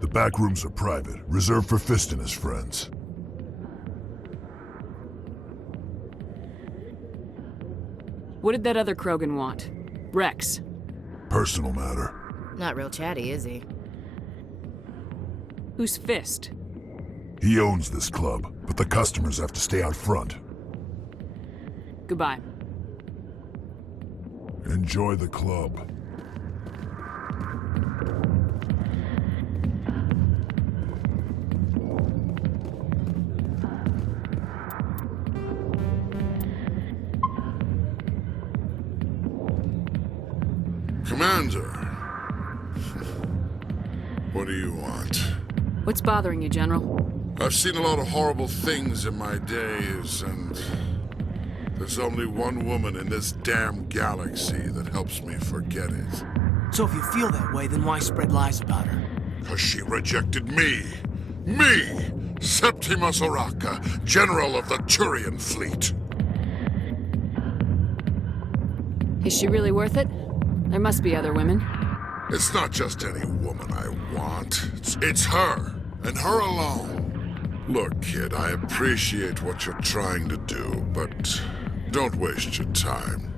The back rooms are private, reserved for Fist and his friends. What did that other Krogan want? Rex. Personal matter. Not real chatty, is he? Who's Fist? He owns this club, but the customers have to stay out front. Goodbye. Enjoy the club. Commander. What do you want? What's bothering you, General? I've seen a lot of horrible things in my days, and there's only one woman in this damn galaxy that helps me forget it. So if you feel that way, then why spread lies about her? Because she rejected me. Me! Septimus Oraka, General of the Turian Fleet. Is she really worth it? There must be other women. It's not just any woman I want. It's her, and her alone. Look, kid, I appreciate what you're trying to do, but don't waste your time.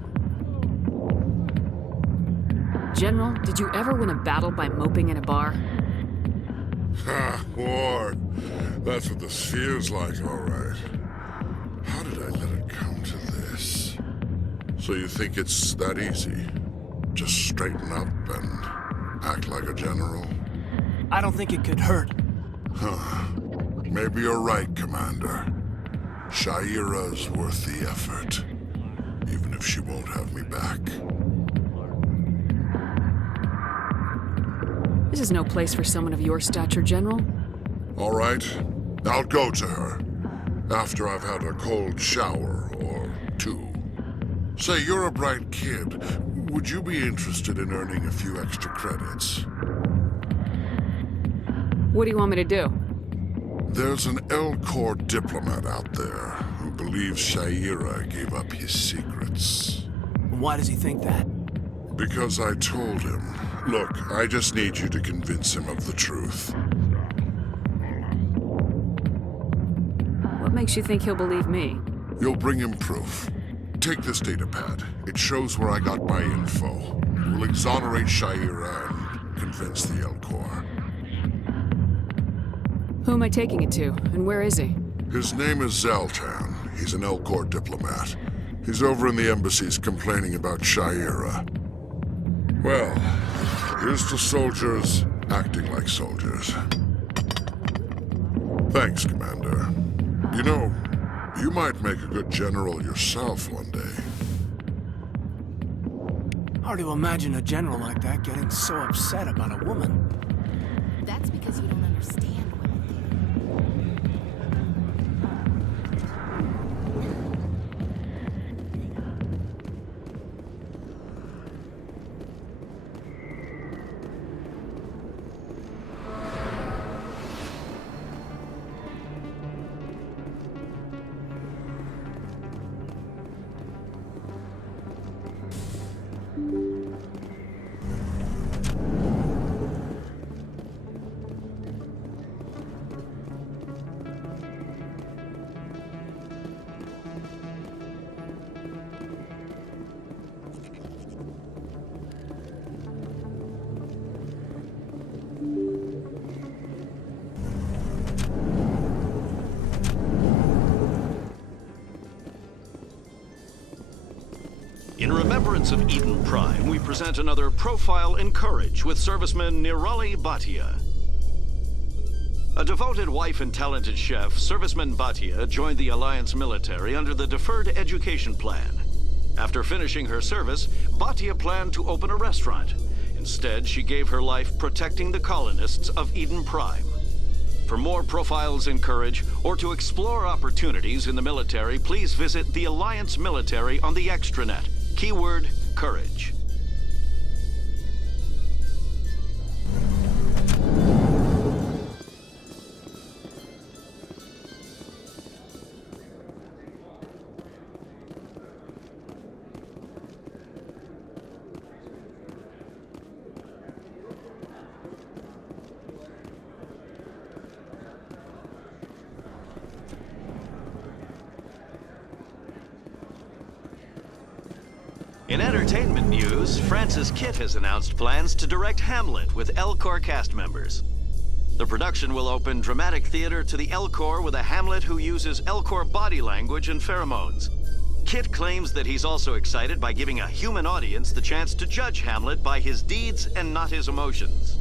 General, did you ever win a battle by moping in a bar? Ha, war. That's what this feels like, all right. How did I let it come to this? So you think it's that easy? Just straighten up and act like a general? I don't think it could hurt. Huh. Maybe you're right, Commander. Sha'ira's worth the effort, even if she won't have me back. This is no place for someone of your stature, General. All right, I'll go to her. After I've had a cold shower or two. Say, you're a bright kid. Would you be interested in earning a few extra credits? What do you want me to do? There's an Elcor diplomat out there who believes Sha'ira gave up his secrets. Why does he think that? Because I told him. Look, I just need you to convince him of the truth. What makes you think he'll believe me? You'll bring him proof. Take this datapad. It shows where I got my info. We'll exonerate Sha'ira and convince the Elcor. Who am I taking it to, and where is he? His name is Zaltan. He's an Elcor diplomat. He's over in the embassies complaining about Sha'ira. Well, here's to soldiers acting like soldiers. Thanks, Commander. You know, you might make a good general yourself one day. Hard to imagine a general like that getting so upset about a woman. That's because you don't understand women. In remembrance of Eden Prime, we present another Profile in Courage with serviceman Nirali Bhatia. A devoted wife and talented chef, serviceman Bhatia joined the Alliance military under the Deferred Education Plan. After finishing her service, Bhatia planned to open a restaurant. Instead, she gave her life protecting the colonists of Eden Prime. For more Profiles in Courage, or to explore opportunities in the military, please visit the Alliance military on the extranet. Keyword, courage. In entertainment news, Francis Kitt has announced plans to direct Hamlet with Elcor cast members. The production will open dramatic theater to the Elcor with a Hamlet who uses Elcor body language and pheromones. Kitt claims that he's also excited by giving a human audience the chance to judge Hamlet by his deeds and not his emotions.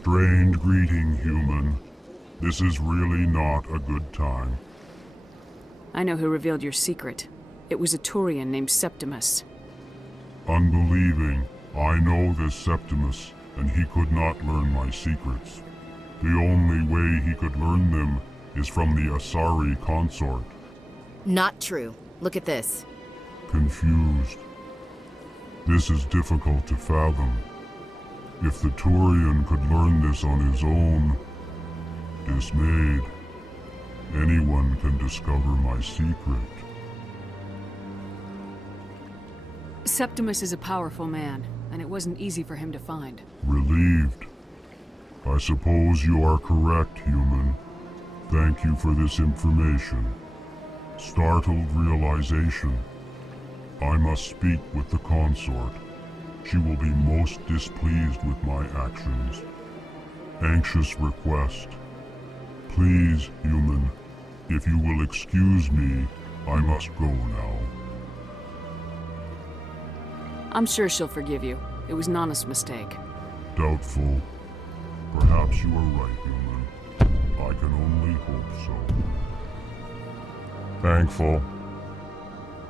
Strained greeting, human. This is really not a good time. I know who revealed your secret. It was a Turian named Septimus. Unbelieving, I know this Septimus, and he could not learn my secrets. The only way he could learn them is from the Asari consort. Not true. Look at this. Confused. This is difficult to fathom. If the Turian could learn this on his own, dismayed, anyone can discover my secret. Septimus is a powerful man, and it wasn't easy for him to find. Relieved. I suppose you are correct, human. Thank you for this information. Startled realization. I must speak with the consort. She will be most displeased with my actions. Anxious request. Please, human, if you will excuse me, I must go now. I'm sure she'll forgive you. It was Nana's mistake. Doubtful. Perhaps you are right, human. I can only hope so. Thankful.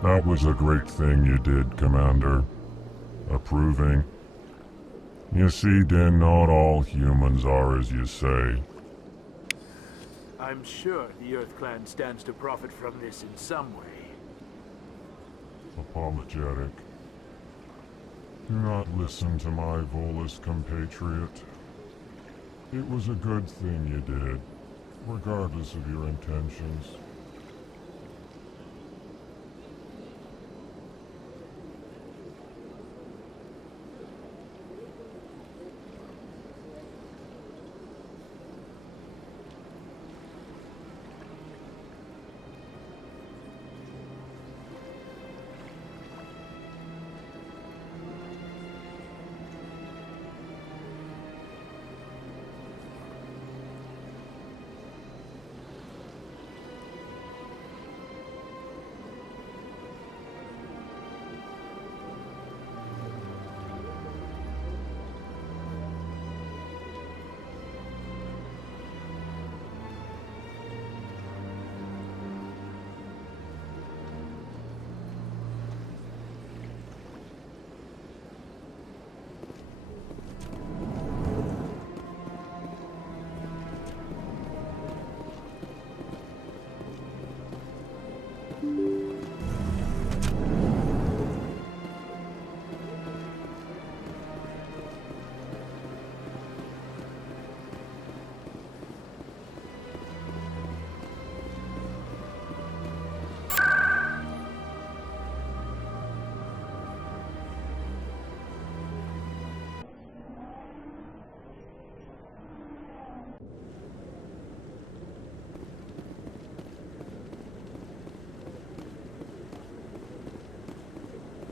That was a great thing you did, Commander. Approving. You see, Din, not all humans are as you say. I'm sure the Earth Clan stands to profit from this in some way. Apologetic. Do not listen to my Volus compatriot. It was a good thing you did, regardless of your intentions.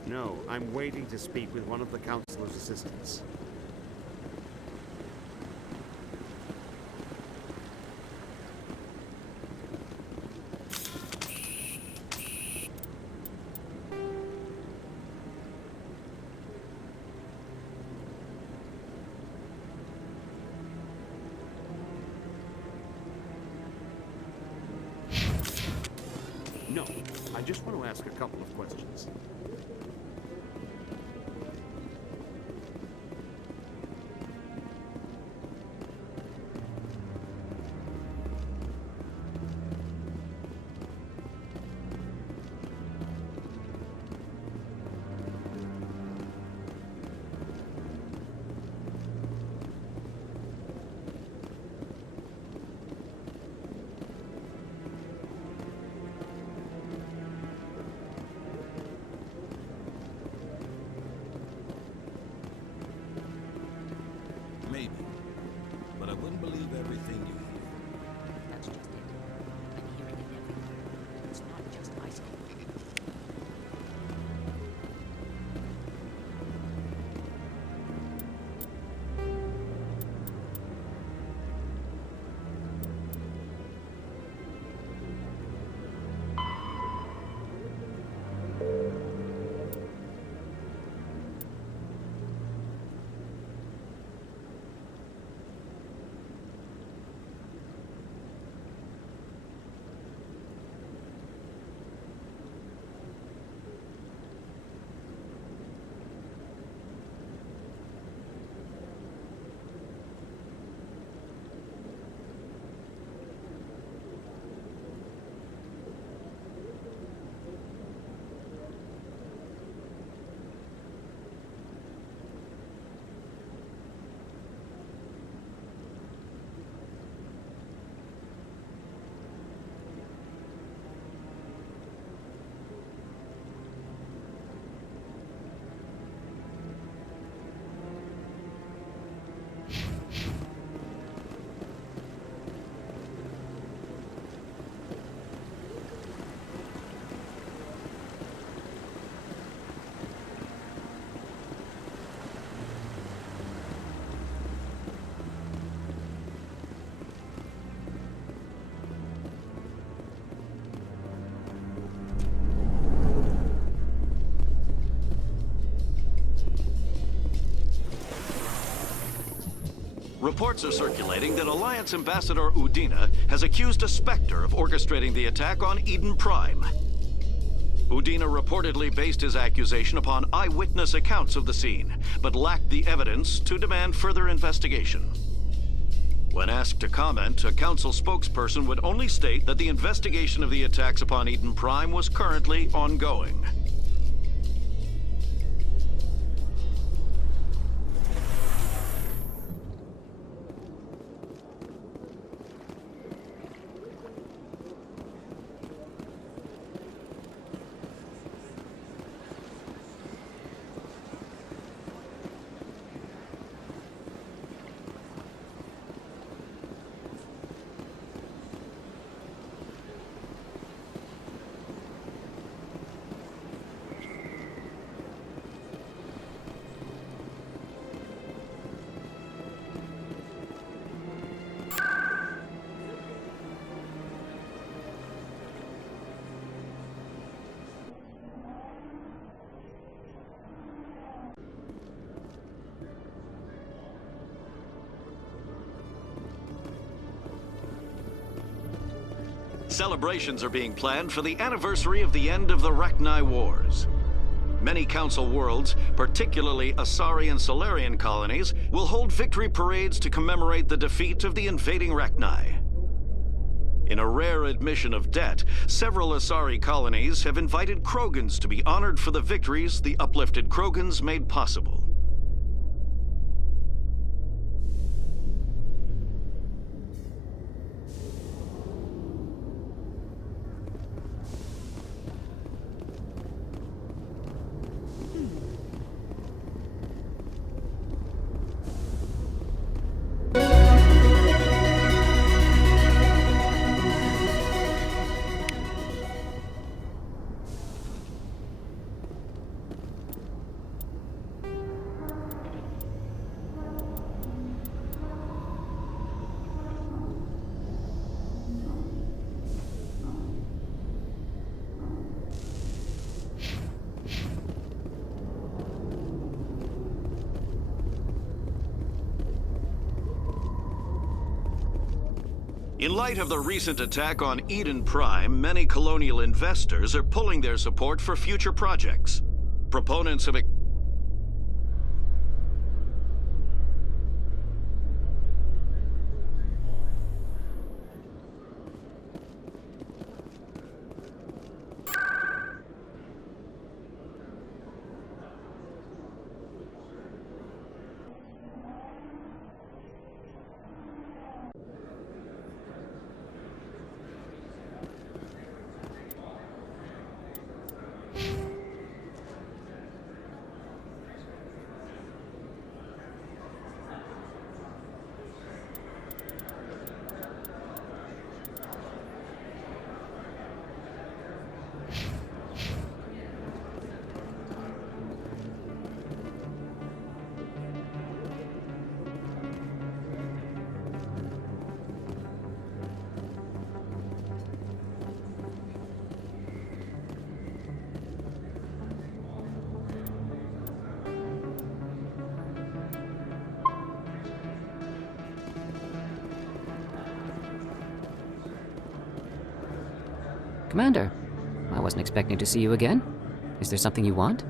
No, I'm waiting to speak with one of the Councilor's assistants. No, I just want to ask a couple of questions. Reports are circulating that Alliance Ambassador Udina has accused a Spectre of orchestrating the attack on Eden Prime. Udina reportedly based his accusation upon eyewitness accounts of the scene, but lacked the evidence to demand further investigation. When asked to comment, a council spokesperson would only state that the investigation of the attacks upon Eden Prime was currently ongoing. Celebrations are being planned for the anniversary of the end of the Rachni Wars. Many Council worlds, particularly Asari and Solarian colonies, will hold victory parades to commemorate the defeat of the invading Rachni. In a rare admission of debt, several Asari colonies have invited Krogans to be honored for the victories the uplifted Krogans made possible. In light of the recent attack on Eden Prime, many colonial investors are pulling their support for future projects. Proponents of Commander, I wasn't expecting to see you again. Is there something you want?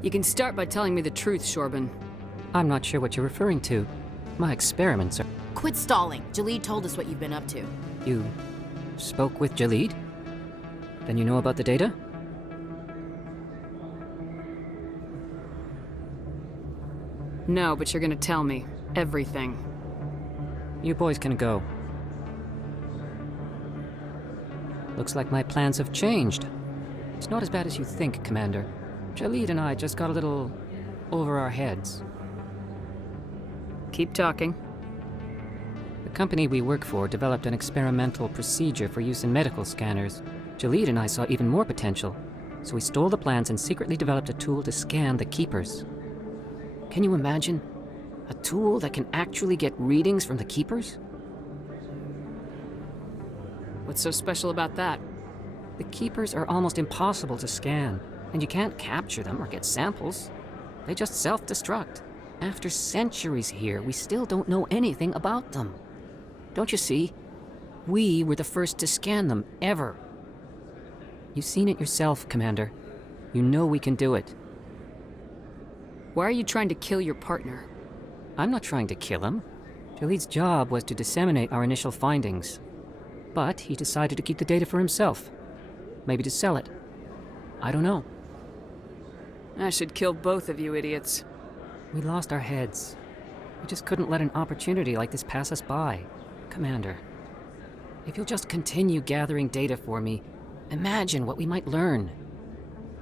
You can start by telling me the truth, Shorban. I'm not sure what you're referring to. My experiments are... Quit stalling. Jalid told us what you've been up to. You spoke with Jalid? Then you know about the data? No, but you're gonna tell me. Everything. You boys can go. Looks like my plans have changed. It's not as bad as you think, Commander. Jalid and I just got a little over our heads. Keep talking. The company we work for developed an experimental procedure for use in medical scanners. Jalid and I saw even more potential, so we stole the plans and secretly developed a tool to scan the Keepers. Can you imagine? A tool that can actually get readings from the Keepers? What's so special about that? The Keepers are almost impossible to scan, and you can't capture them or get samples. They just self-destruct. After centuries here, we still don't know anything about them. Don't you see? We were the first to scan them, ever. You've seen it yourself, Commander. You know we can do it. Why are you trying to kill your partner? I'm not trying to kill him. Jaleed's job was to disseminate our initial findings. But he decided to keep the data for himself. Maybe to sell it. I don't know. I should kill both of you idiots. We lost our heads. We just couldn't let an opportunity like this pass us by. Commander, if you'll just continue gathering data for me, imagine what we might learn.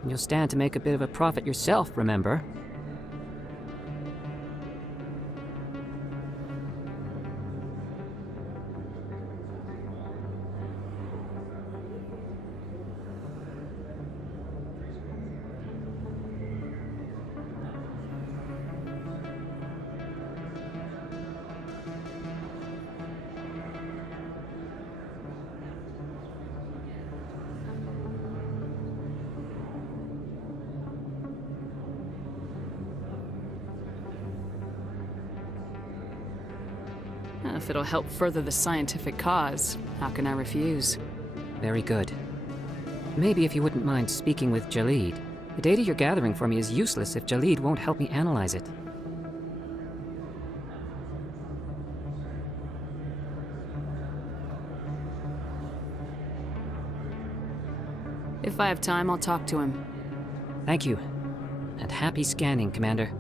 And you'll stand to make a bit of a profit yourself, remember? If it'll help further the scientific cause, how can I refuse? Very good. Maybe if you wouldn't mind speaking with Jaleed. The data you're gathering for me is useless if Jaleed won't help me analyze it. If I have time, I'll talk to him. Thank you. And happy scanning, Commander.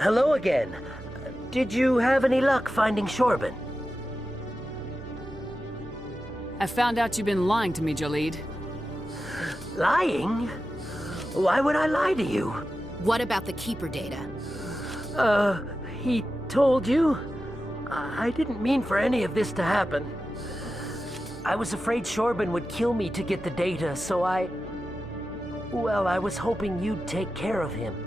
Hello again. Did you have any luck finding Shorben? I found out you've been lying to me, Jaleed. Lying? Why would I lie to you? What about the Keeper data? He told you? I didn't mean for any of this to happen. I was afraid Shorben would kill me to get the data, so well, I was hoping you'd take care of him.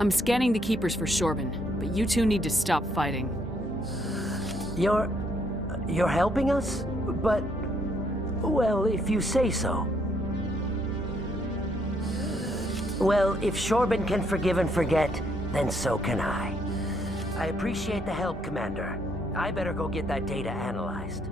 I'm scanning the Keepers for Shorben, but you two need to stop fighting. You're helping us? But, well, if you say so. Well, if Shorben can forgive and forget, then so can I. I appreciate the help, Commander. I better go get that data analyzed.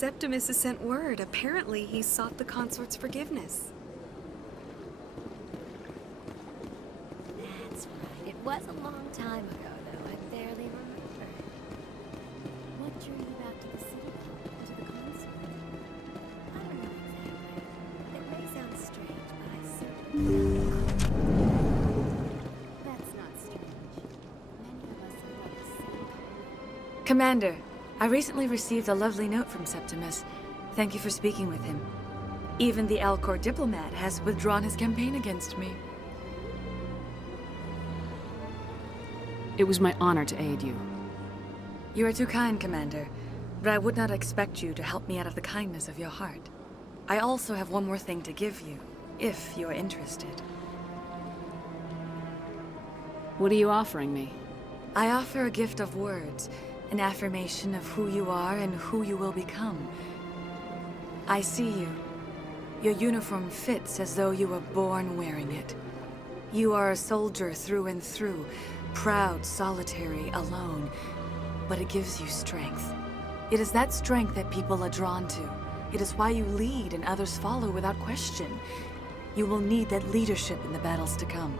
Septimus has sent word. Apparently, he sought the consort's forgiveness. That's right. It was a long time ago, though. I barely remember. What drew you back to the city, and to the consort? I don't know exactly. It may sound strange, but I certainly... That's not strange. Many of us have felt the same. Commander, I recently received a lovely note from Septimus. Thank you for speaking with him. Even the Alcor diplomat has withdrawn his campaign against me. It was my honor to aid you. You are too kind, Commander, but I would not expect you to help me out of the kindness of your heart. I also have one more thing to give you, if you are interested. What are you offering me? I offer a gift of words, an affirmation of who you are and who you will become. I see you. Your uniform fits as though you were born wearing it. You are a soldier through and through, proud, solitary, alone, but it gives you strength. It is that strength that people are drawn to. It is why you lead and others follow without question. You will need that leadership in the battles to come.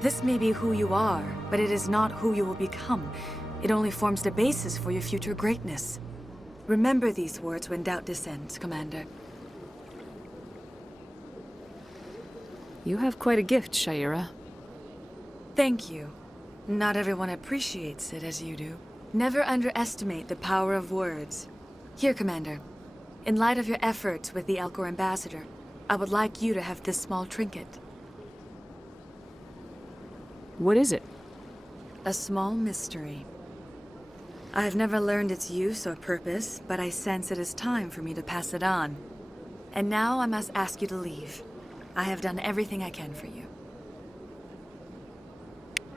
This may be who you are, but it is not who you will become. It only forms the basis for your future greatness. Remember these words when doubt descends, Commander. You have quite a gift, Sha'ira. Thank you. Not everyone appreciates it as you do. Never underestimate the power of words. Here, Commander. In light of your efforts with the Alcor ambassador, I would like you to have this small trinket. What is it? A small mystery. I have never learned its use or purpose, but I sense it is time for me to pass it on. And now I must ask you to leave. I have done everything I can for you.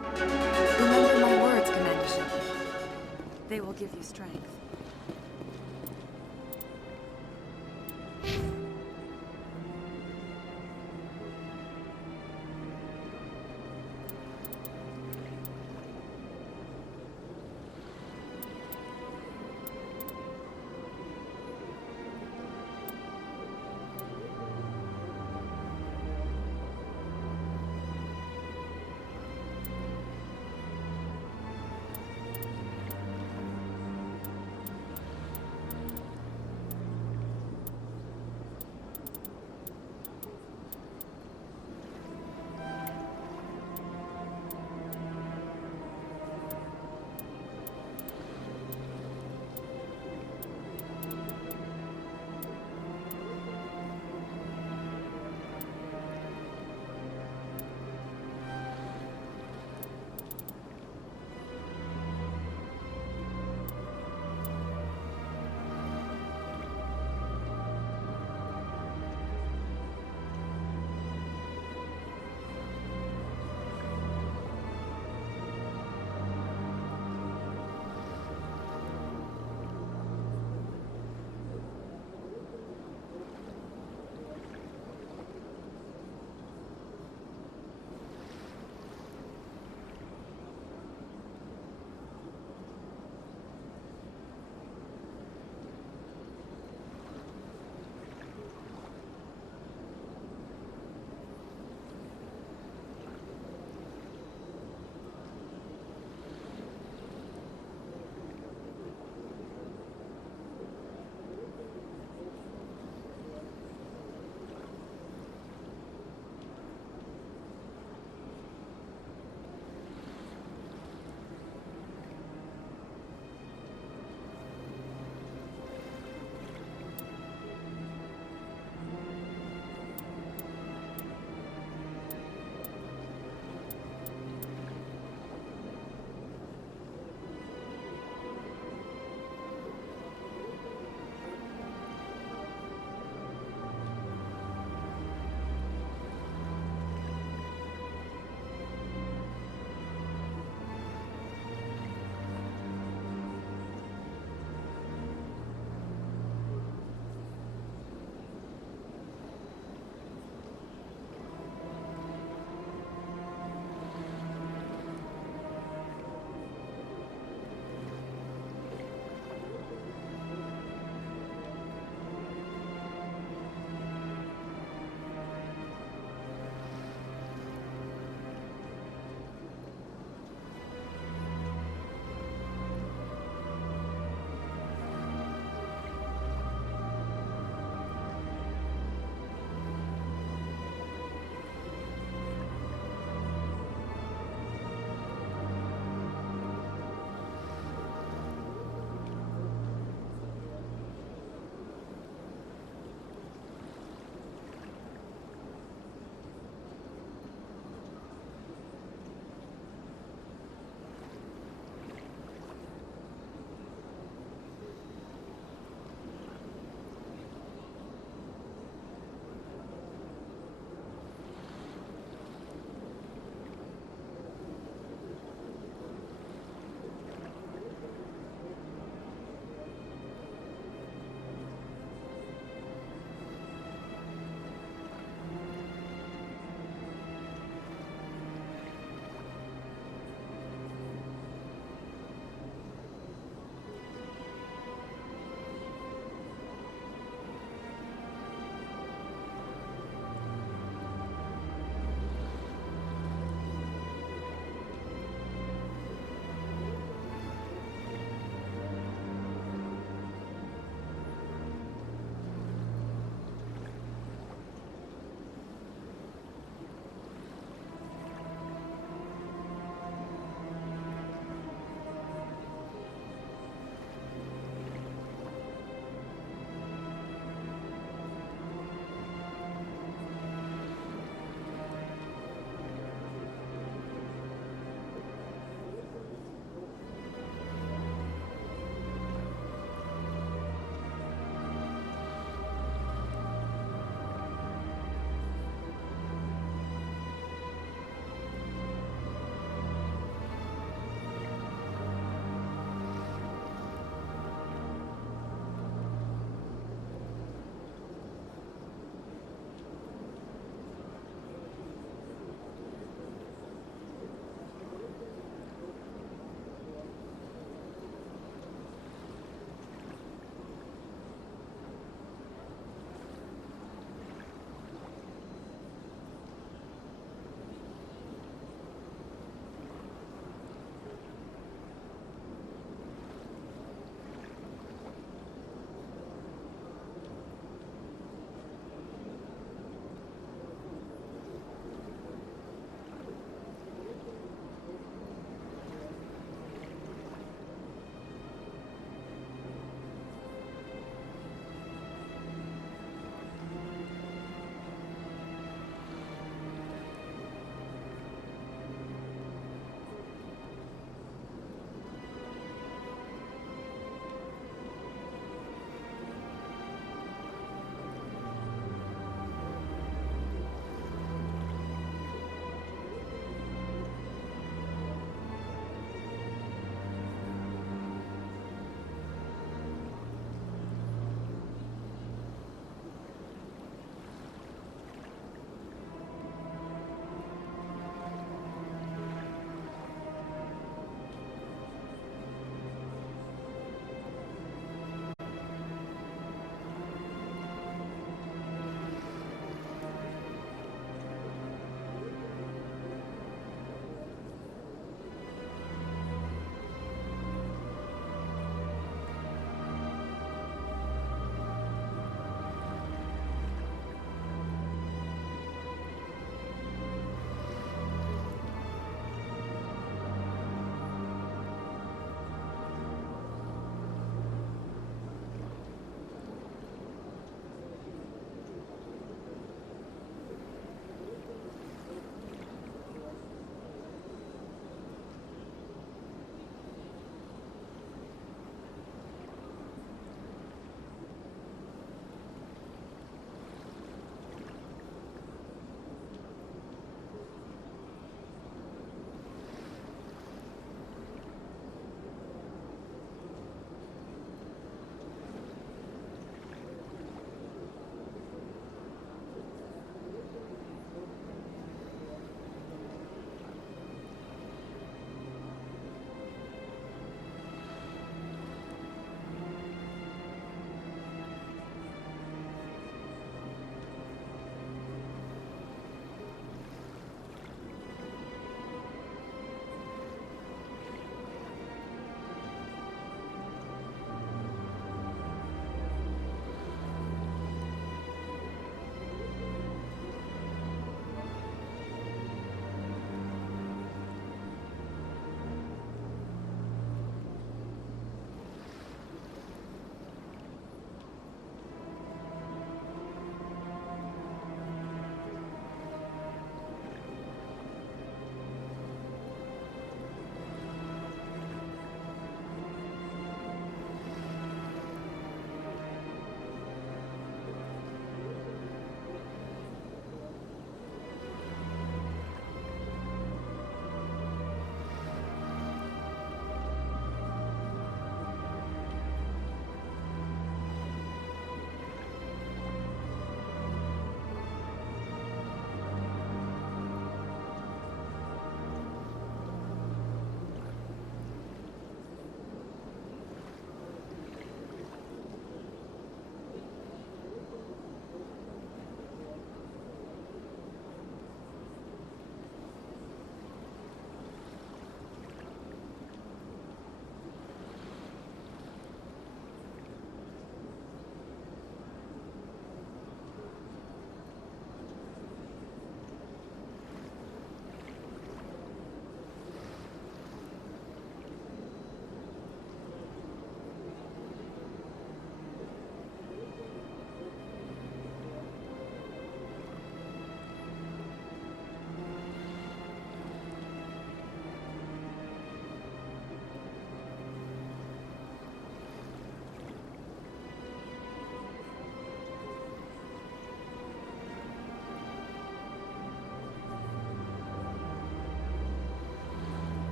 Remember my words, Commandership. They will give you strength.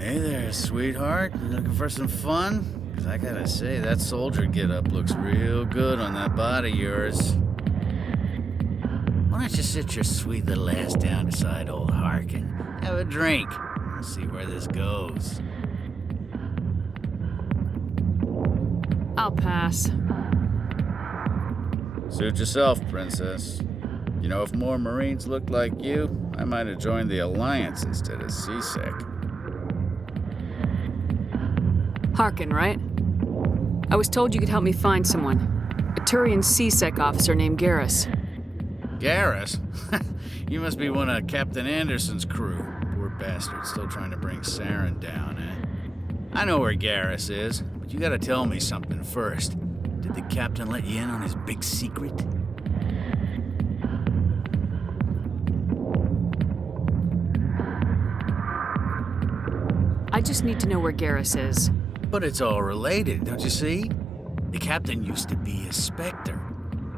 Hey there, sweetheart. You looking for some fun? 'Cause I gotta say, that soldier get-up looks real good on that body of yours. Why don't you sit your sweet little ass down beside old Harkin? Have a drink. We'll see where this goes. I'll pass. Suit yourself, princess. You know, if more Marines looked like you, I might have joined the Alliance instead of CSEC. Harkin, right? I was told you could help me find someone. A Turian CSEC officer named Garrus. Garrus? You must be one of Captain Anderson's crew. Poor bastard, still trying to bring Saren down, eh? I know where Garrus is, but you gotta tell me something first. Did the captain let you in on his big secret? I just need to know where Garrus is. But it's all related, don't you see? The captain used to be a Spectre.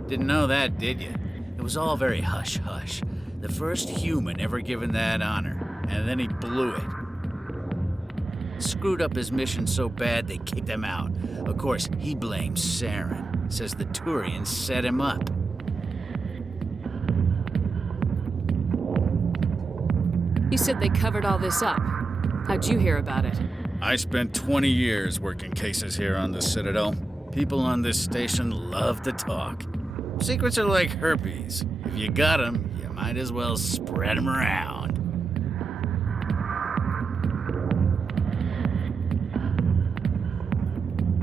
Didn't know that, did you? It was all very hush-hush. The first human ever given that honor, and then he blew it. Screwed up his mission so bad they kicked him out. Of course, he blames Saren. Says the Turians set him up. You said they covered all this up. How'd you hear about it? I spent 20 years working cases here on the Citadel. People on this station love to talk. Secrets are like herpes. If you got them, you might as well spread them around.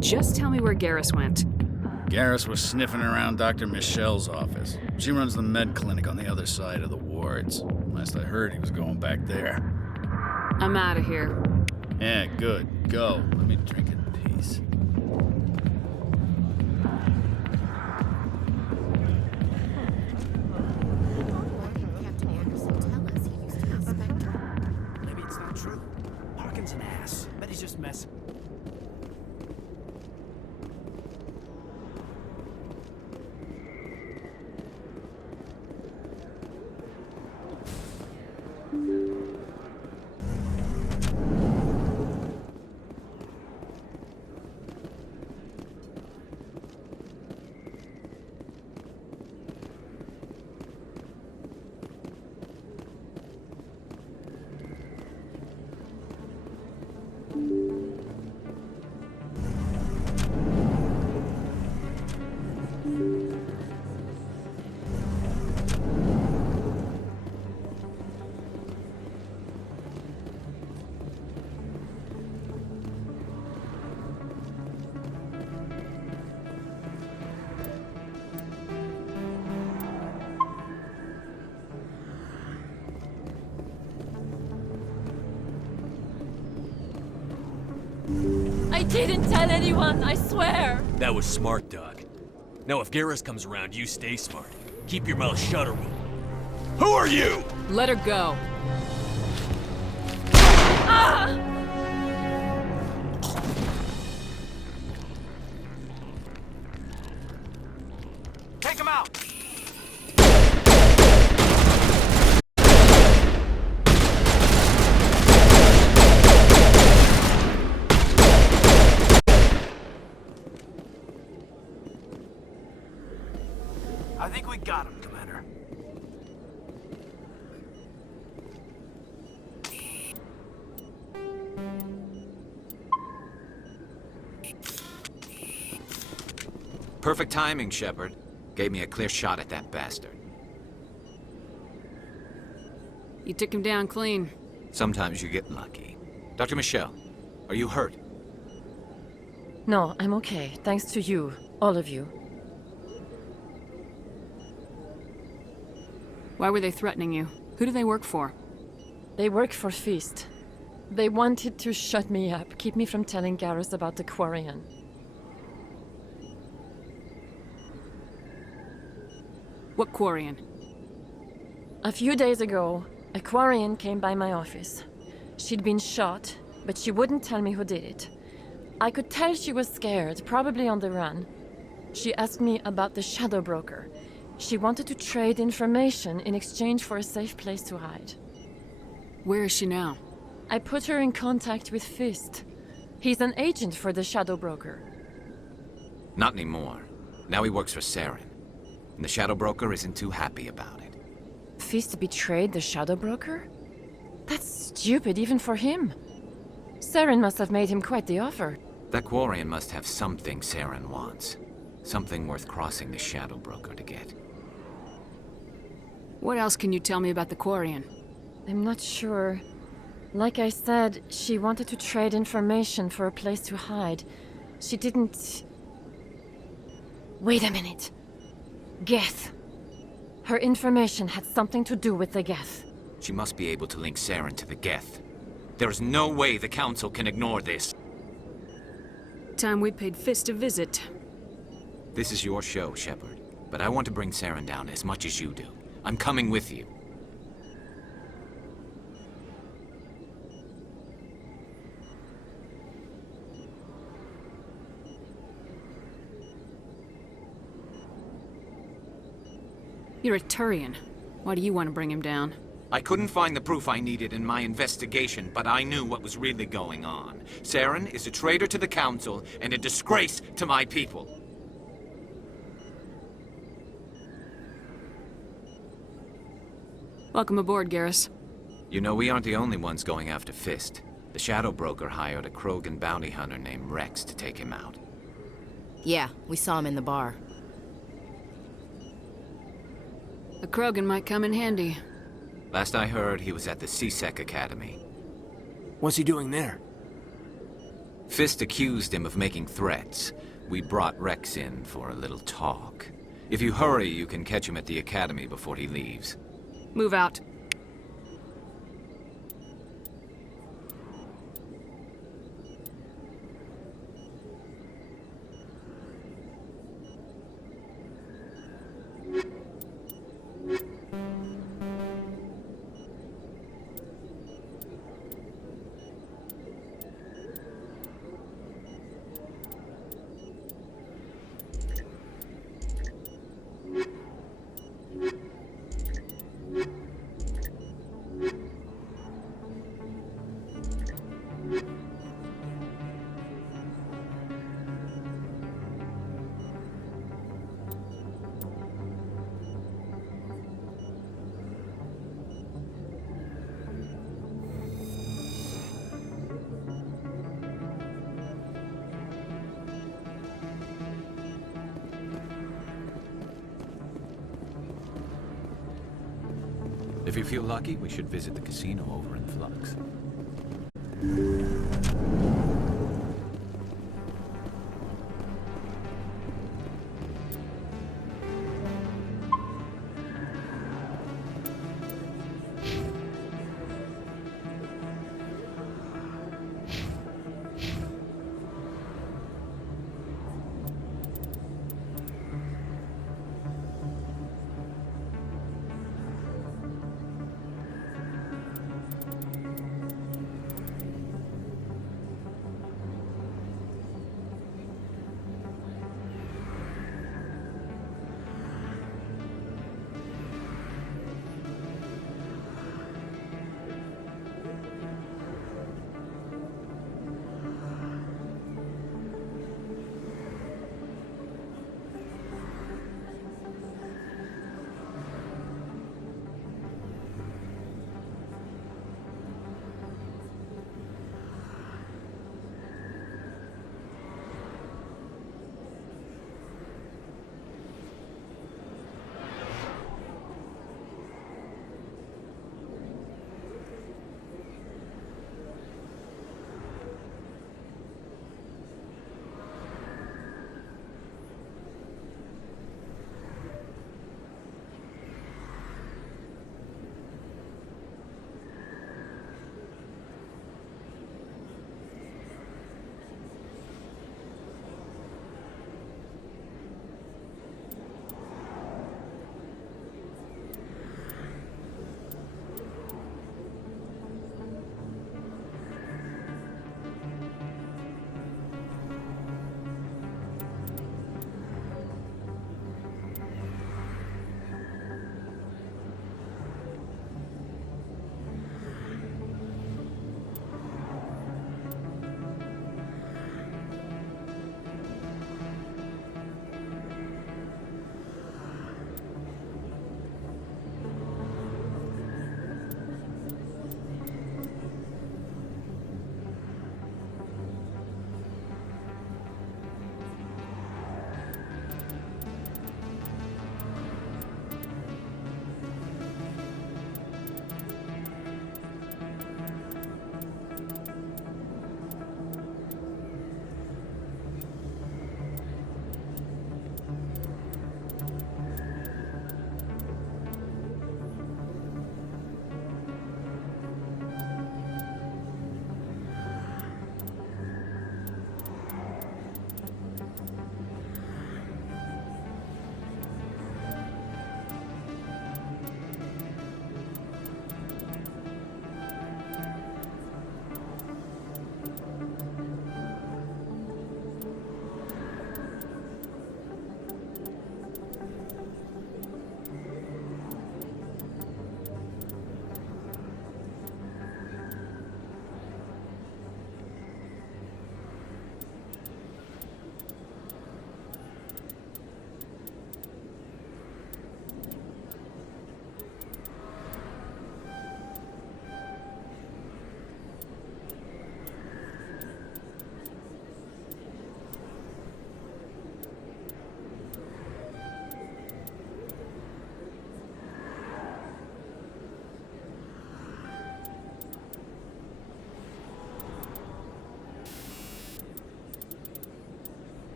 Just tell me where Garrus went. Garrus was sniffing around Dr. Michelle's office. She runs the med clinic on the other side of the wards. Last I heard, he was going back there. I'm out of here. Yeah, good. Go. Let me drink in peace. Maybe it's not true. Harkin's an ass. Bet he's just messing. I didn't tell anyone, I swear! That was smart, Doc. Now if Garrus comes around, you stay smart. Keep your mouth shut or we'll... Who are you? Let her go. Ah! Take him out! I think we got him, Commander. Perfect timing, Shepard. Gave me a clear shot at that bastard. You took him down clean. Sometimes you get lucky. Dr. Michelle, are you hurt? No, I'm okay. Thanks to you. All of you. Why were they threatening you? Who do they work for? They work for Feast. They wanted to shut me up, keep me from telling Garrus about the Quarian. What Quarian? A few days ago, a Quarian came by my office. She'd been shot, but she wouldn't tell me who did it. I could tell she was scared, probably on the run. She asked me about the Shadow Broker. She wanted to trade information in exchange for a safe place to hide. Where is she now? I put her in contact with Fist. He's an agent for the Shadow Broker. Not anymore. Now he works for Saren. And the Shadow Broker isn't too happy about it. Fist betrayed the Shadow Broker? That's stupid even for him. Saren must have made him quite the offer. That Quarian must have something Saren wants. Something worth crossing the Shadow Broker to get. What else can you tell me about the Quarian? I'm not sure. Like I said, she wanted to trade information for a place to hide. She didn't... Wait a minute. Geth. Her information had something to do with the Geth. She must be able to link Saren to the Geth. There is no way the Council can ignore this. Time we paid Fist a visit. This is your show, Shepard. But I want to bring Saren down as much as you do. I'm coming with you. You're a Turian. Why do you want to bring him down? I couldn't find the proof I needed in my investigation, but I knew what was really going on. Saren is a traitor to the Council and a disgrace to my people. Welcome aboard, Garrus. You know, we aren't the only ones going after Fist. The Shadow Broker hired a Krogan bounty hunter named Rex to take him out. Yeah, we saw him in the bar. A Krogan might come in handy. Last I heard, he was at the C-Sec Academy. What's he doing there? Fist accused him of making threats. We brought Rex in for a little talk. If you hurry, you can catch him at the Academy before he leaves. Move out. If you feel lucky, we should visit the casino over in Flux.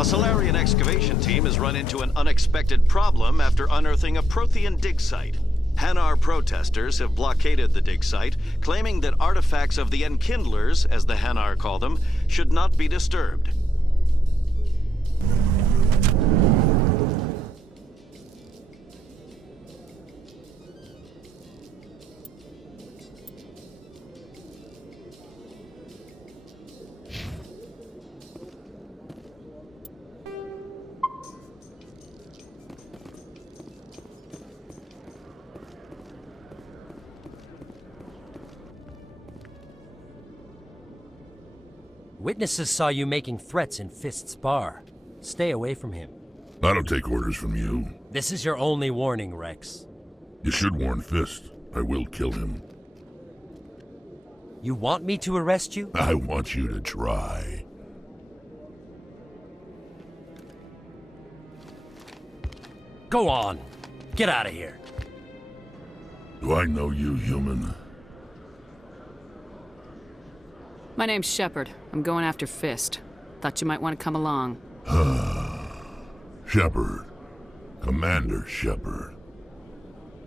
A Solarian excavation team has run into an unexpected problem after unearthing a Prothean dig site. Hanar protesters have blockaded the dig site, claiming that artifacts of the Enkindlers, as the Hanar call them, should not be disturbed. Witnesses saw you making threats in Fist's bar. Stay away from him. I don't take orders from you. This is your only warning, Rex. You should warn Fist. I will kill him. You want me to arrest you? I want you to try. Go on. Get out of here. Do I know you, human? My name's Shepard. I'm going after Fist. Thought you might want to come along. Shepard. Commander Shepard.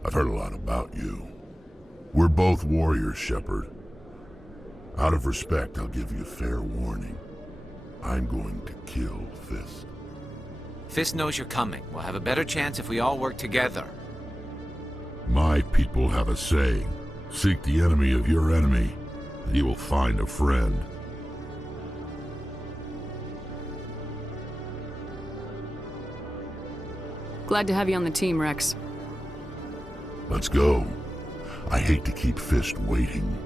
I've heard a lot about you. We're both warriors, Shepard. Out of respect, I'll give you fair warning. I'm going to kill Fist. Fist knows you're coming. We'll have a better chance if we all work together. My people have a saying. Seek the enemy of your enemy, and you will find a friend. Glad to have you on the team, Rex. Let's go. I hate to keep Fist waiting.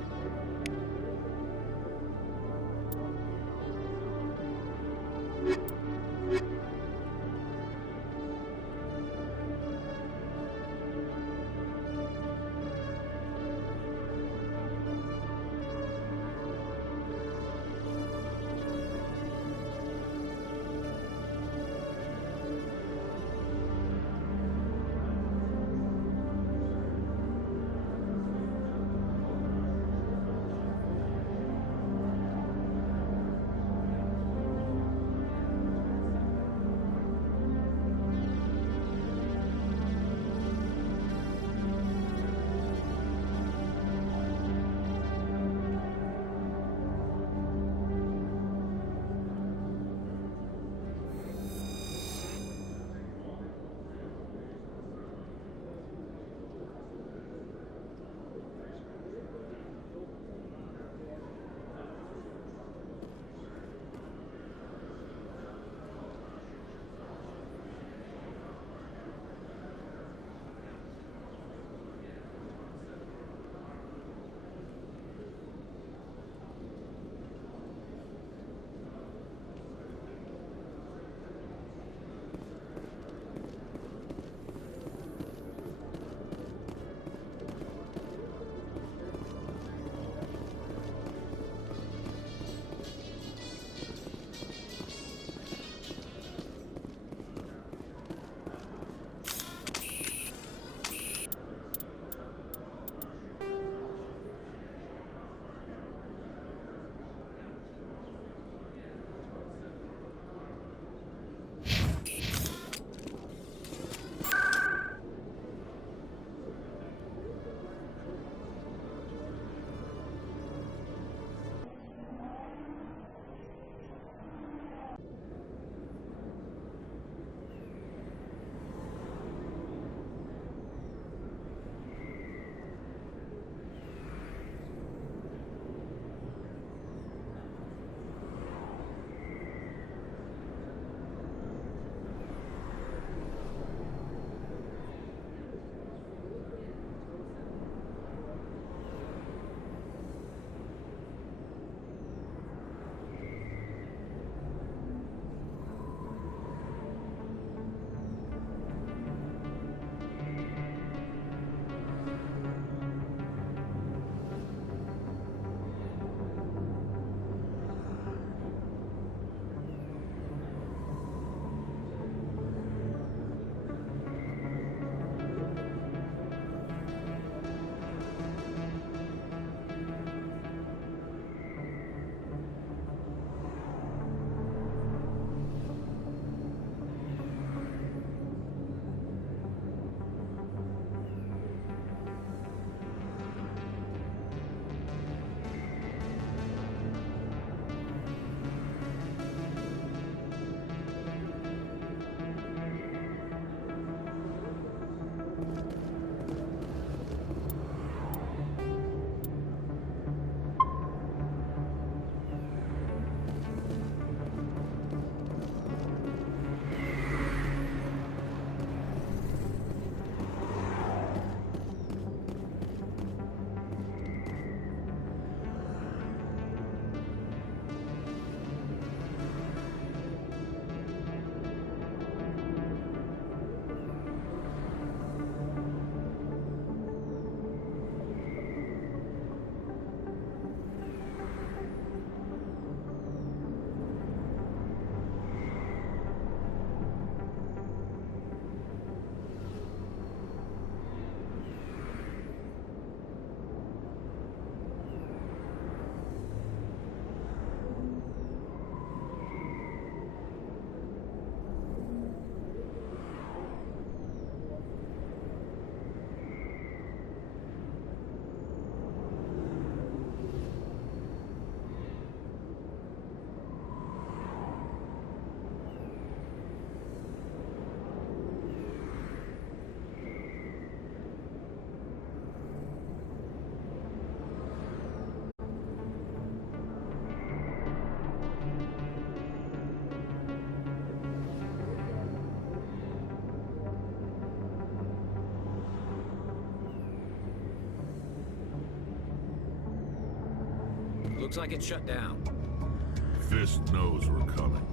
Looks like it's shut down. Fist knows we're coming.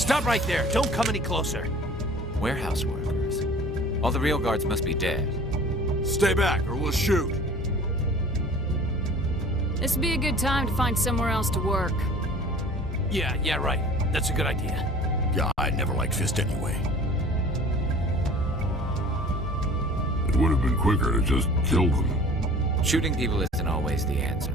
Stop right there. Don't come any closer. Warehouse workers. All the real guards must be dead. Stay back, or we'll shoot. This would be a good time to find somewhere else to work. Yeah, right. That's a good idea. Yeah, I never liked Fist anyway. It would have been quicker to just kill them. Shooting people isn't always the answer.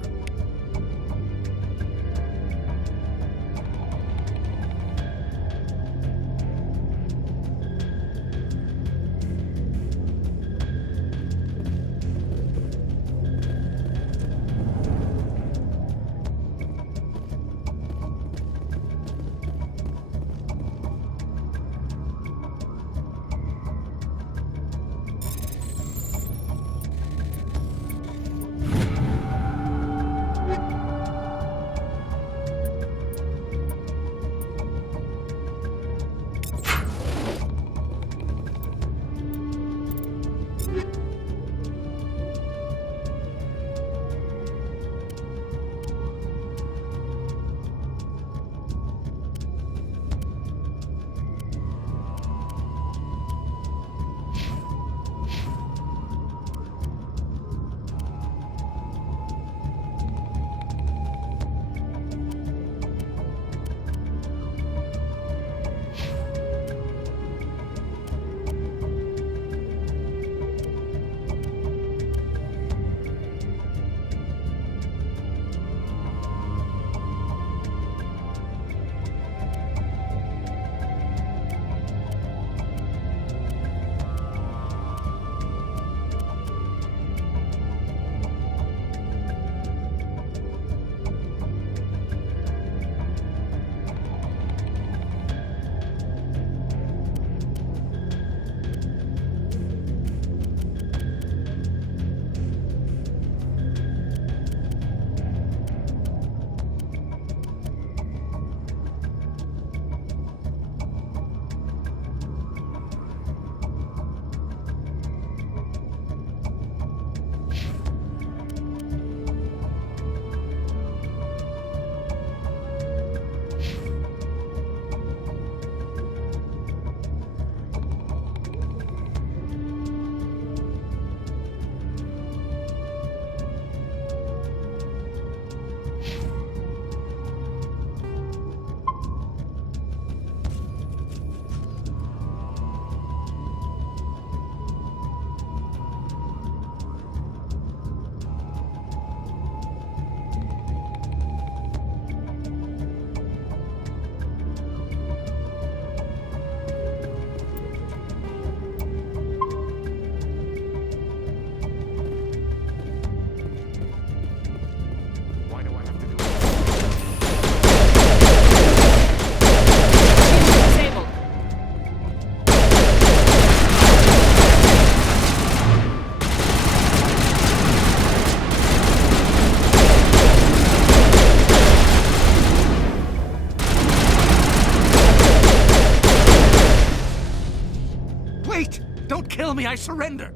Kill me, I surrender!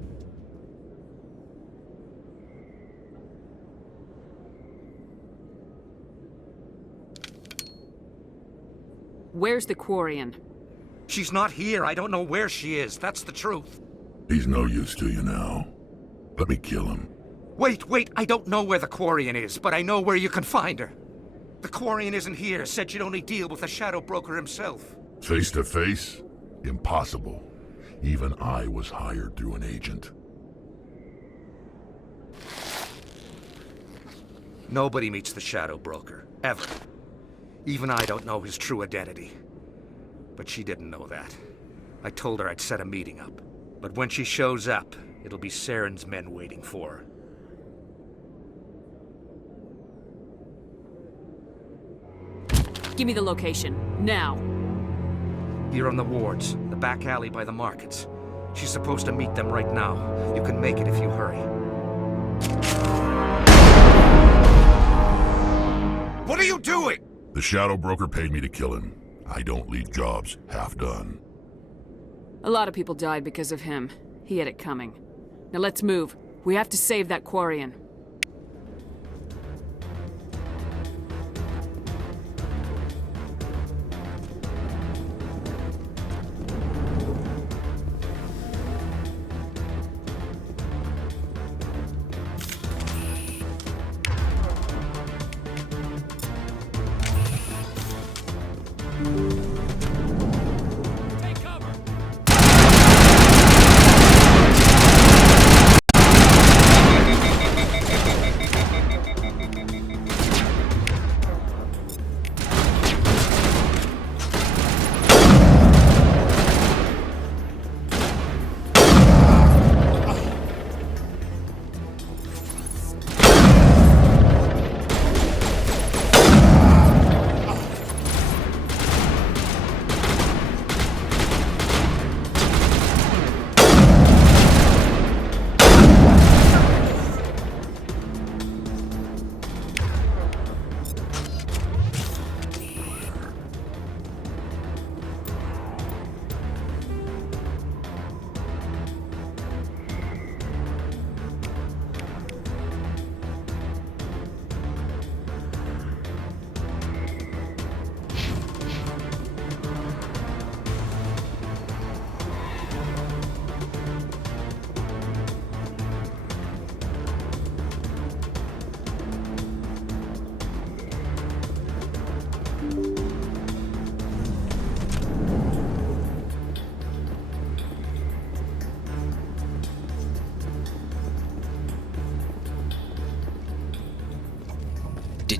Where's the Quarian? She's not here. I don't know where she is. That's the truth. He's no use to you now. Let me kill him. Wait. I don't know where the Quarian is, but I know where you can find her. The Quarian isn't here. Said you'd only deal with the Shadow Broker himself. Face to face? Impossible. Even I was hired through an agent. Nobody meets the Shadow Broker, ever. Even I don't know his true identity. But she didn't know that. I told her I'd set a meeting up. But when she shows up, it'll be Saren's men waiting for her. Give me the location, now. Here on the wards, the back alley by the markets. She's supposed to meet them right now. You can make it if you hurry. What are you doing? The Shadow Broker paid me to kill him. I don't leave jobs half done. A lot of people died because of him. He had it coming. Now let's move. We have to save that Quarian.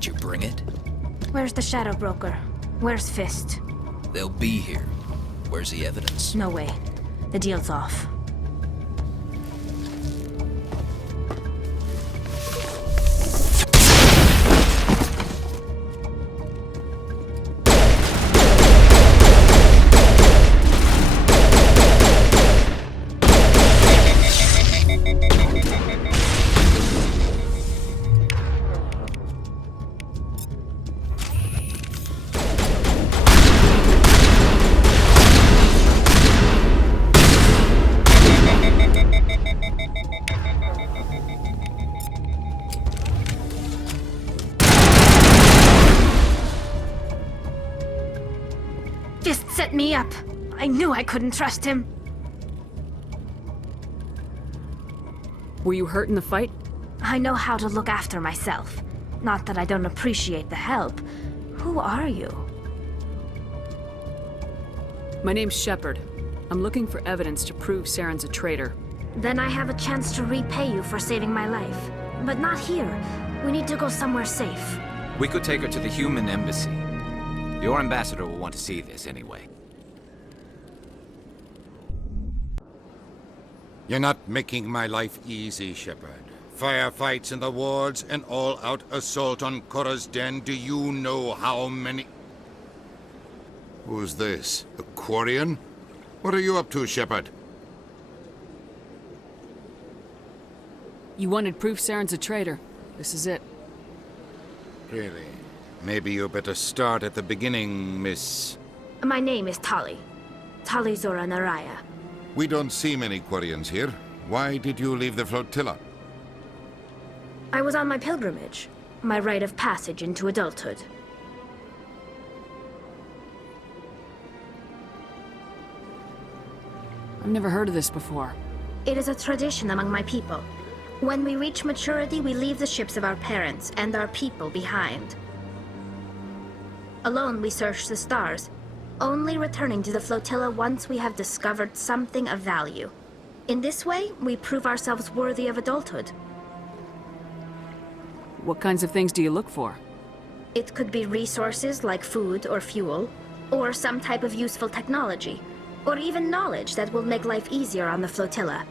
Did you bring it? Where's the Shadow Broker? Where's Fist? They'll be here. Where's the evidence? No way. The deal's off. Fist set me up. I knew I couldn't trust him. Were you hurt in the fight? I know how to look after myself. Not that I don't appreciate the help. Who are you? My name's Shepard. I'm looking for evidence to prove Saren's a traitor. Then I have a chance to repay you for saving my life. But not here. We need to go somewhere safe. We could take her to the human embassy. Your ambassador will want to see this anyway. You're not making my life easy, Shepard. Firefights in the wards, an all-out assault on Korra's den. Do you know how many... Who's this? A Quarian? What are you up to, Shepard? You wanted proof Saren's a traitor. This is it. Really? Maybe you better start at the beginning, Miss... My name is Tali. Tali Zora Naraya. We don't see many Quarians here. Why did you leave the flotilla? I was on my pilgrimage. My rite of passage into adulthood. I've never heard of this before. It is a tradition among my people. When we reach maturity, we leave the ships of our parents and our people behind. Alone, we search the stars, only returning to the flotilla once we have discovered something of value. In this way, we prove ourselves worthy of adulthood. What kinds of things do you look for? It could be resources like food or fuel, or some type of useful technology, or even knowledge that will make life easier on the flotilla.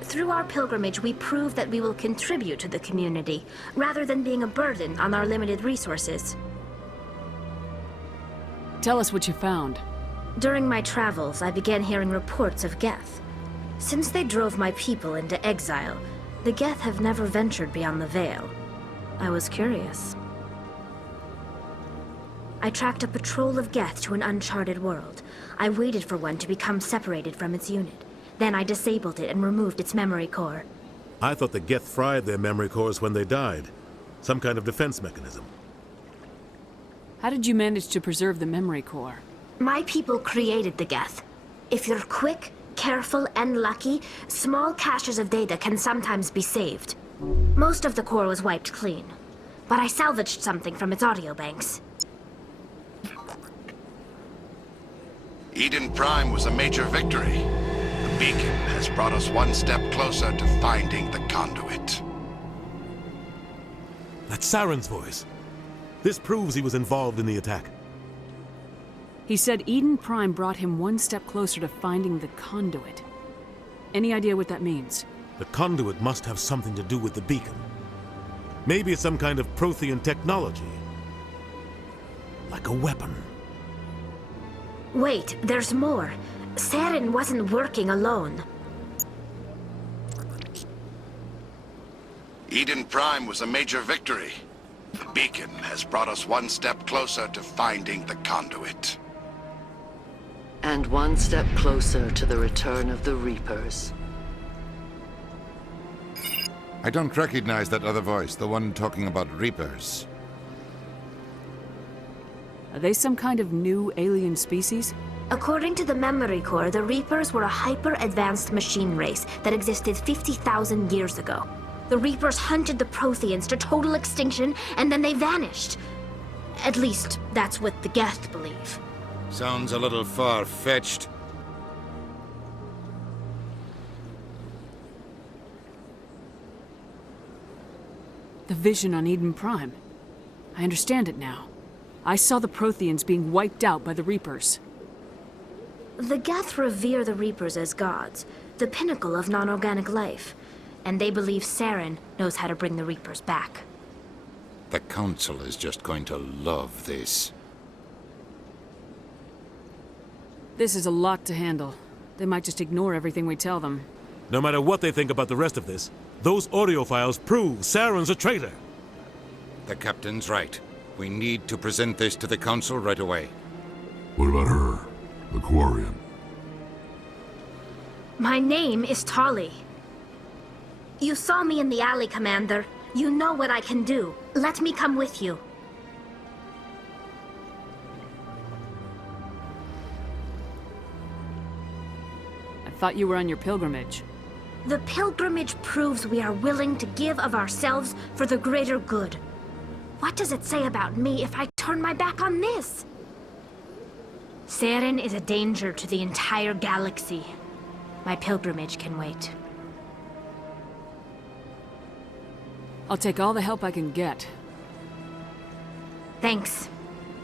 Through our pilgrimage, we prove that we will contribute to the community, rather than being a burden on our limited resources. Tell us what you found. During my travels, I began hearing reports of Geth. Since they drove my people into exile, the Geth have never ventured beyond the Veil. I was curious. I tracked a patrol of Geth to an uncharted world. I waited for one to become separated from its unit. Then I disabled it and removed its memory core. I thought the Geth fried their memory cores when they died. Some kind of defense mechanism. How did you manage to preserve the memory core? My people created the Geth. If you're quick, careful, and lucky, small caches of data can sometimes be saved. Most of the core was wiped clean, but I salvaged something from its audio banks. Eden Prime was a major victory. The beacon has brought us one step closer to finding the conduit. That's Saren's voice. This proves he was involved in the attack. He said Eden Prime brought him one step closer to finding the conduit. Any idea what that means? The conduit must have something to do with the beacon. Maybe it's some kind of Prothean technology. Like a weapon. Wait, there's more. Saren wasn't working alone. Eden Prime was a major victory. The beacon has brought us one step closer to finding the conduit. And one step closer to the return of the Reapers. I don't recognize that other voice, the one talking about Reapers. Are they some kind of new alien species? According to the memory core, the Reapers were a hyper-advanced machine race that existed 50,000 years ago. The Reapers hunted the Protheans to total extinction, and then they vanished. At least, that's what the Geth believe. Sounds a little far-fetched. The vision on Eden Prime. I understand it now. I saw the Protheans being wiped out by the Reapers. The Geth revere the Reapers as gods, the pinnacle of non-organic life. And they believe Saren knows how to bring the Reapers back. The Council is just going to love this. This is a lot to handle. They might just ignore everything we tell them. No matter what they think about the rest of this, those audio files prove Saren's a traitor. The Captain's right. We need to present this to the Council right away. What about her? The Quarian? My name is Tali. You saw me in the alley, Commander. You know what I can do. Let me come with you. I thought you were on your pilgrimage. The pilgrimage proves we are willing to give of ourselves for the greater good. What does it say about me if I turn my back on this? Saren is a danger to the entire galaxy. My pilgrimage can wait. I'll take all the help I can get. Thanks.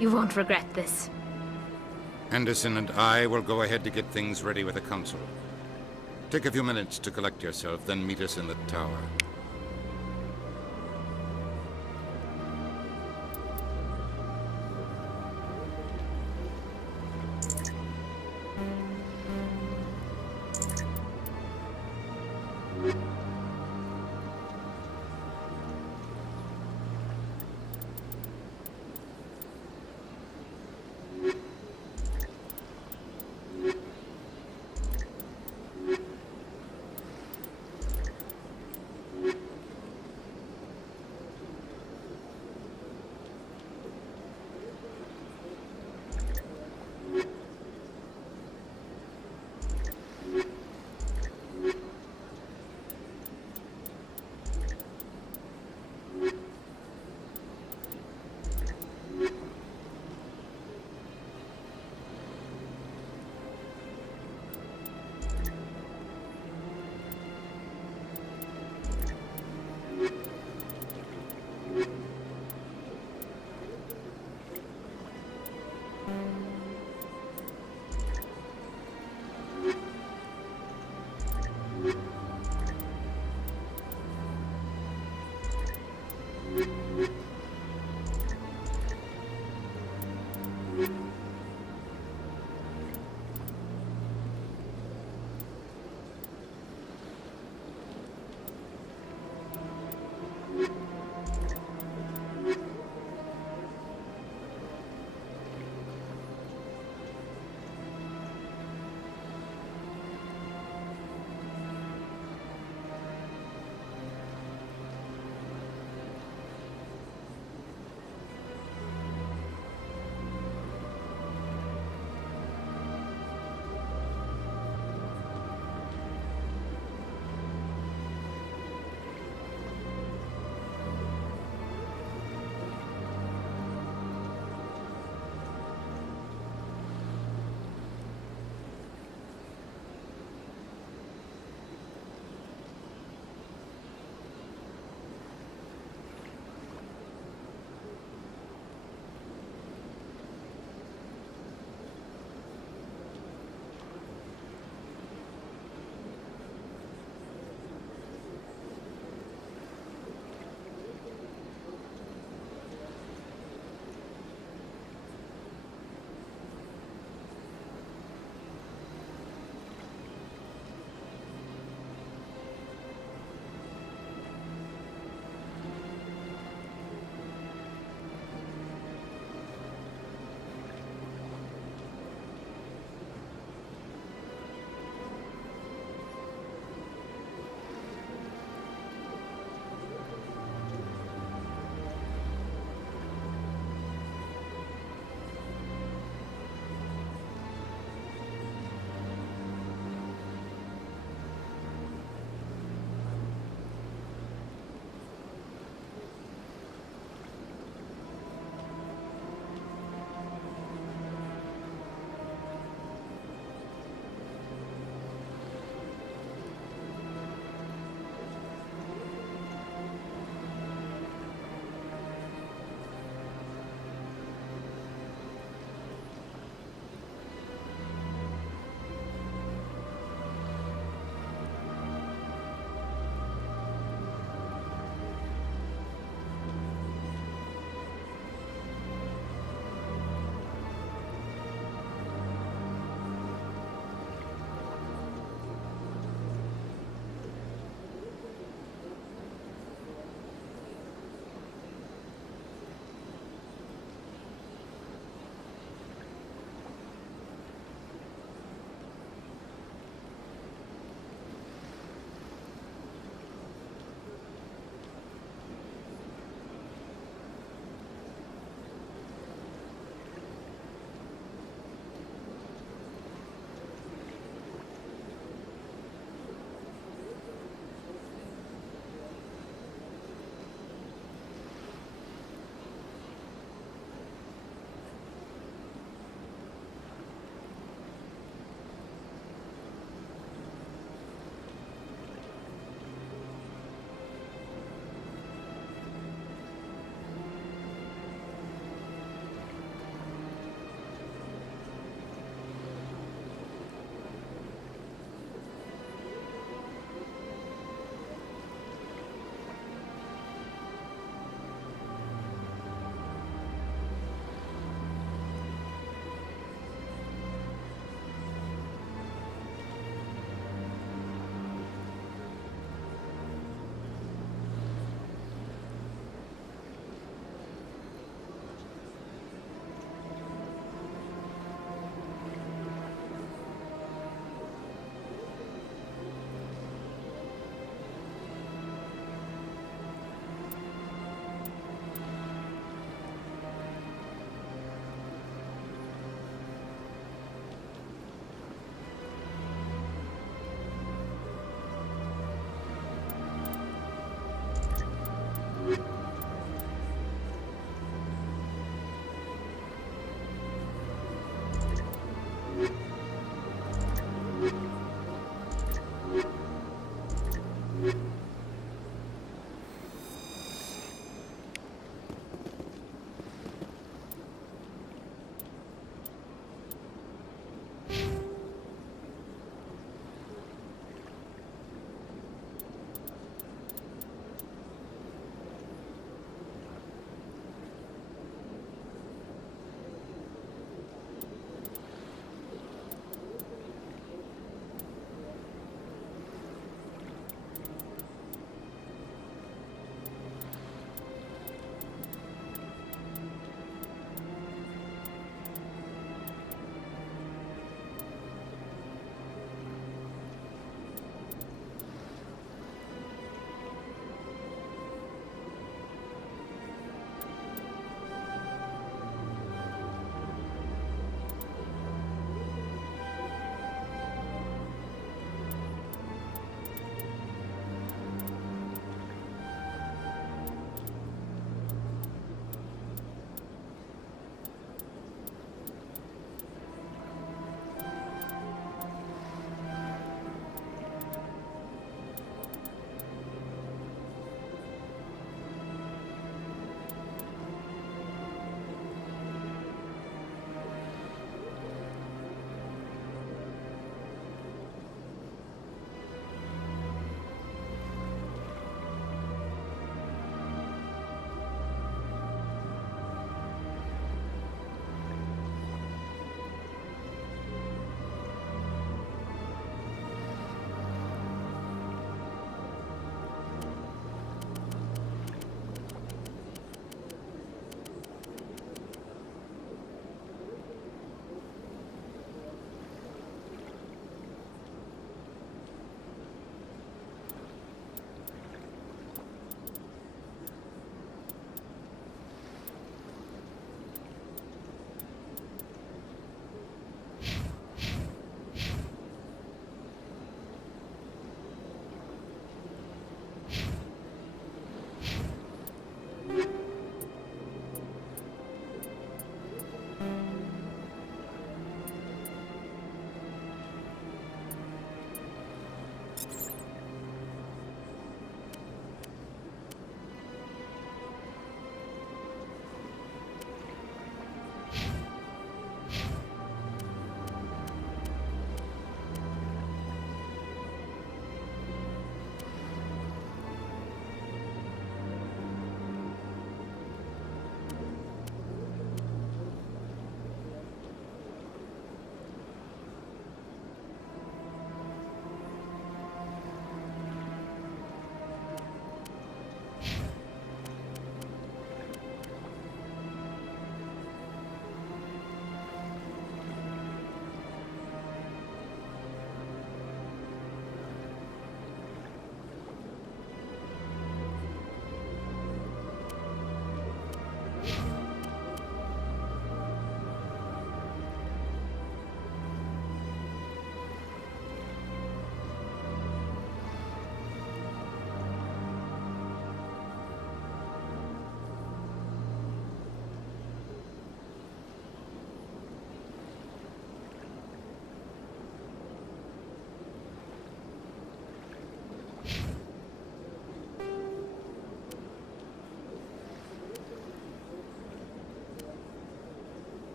You won't regret this. Anderson and I will go ahead to get things ready with the Council. Take a few minutes to collect yourself, then meet us in the tower.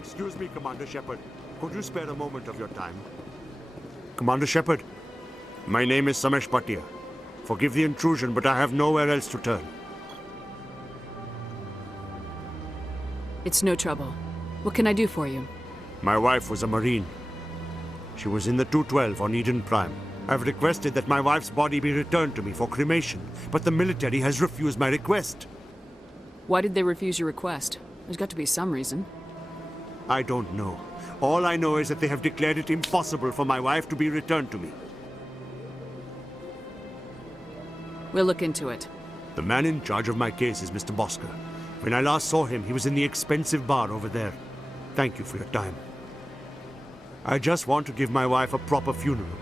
Excuse me, Commander Shepard. Could you spare a moment of your time? Commander Shepard, my name is Samesh Bhatia. Forgive the intrusion, but I have nowhere else to turn. It's no trouble. What can I do for you? My wife was a Marine. She was in the 212 on Eden Prime. I've requested that my wife's body be returned to me for cremation, but the military has refused my request. Why did they refuse your request? There's got to be some reason. I don't know. All I know is that they have declared it impossible for my wife to be returned to me. We'll look into it. The man in charge of my case is Mr. Bosker. When I last saw him, he was in the expensive bar over there. Thank you for your time. I just want to give my wife a proper funeral,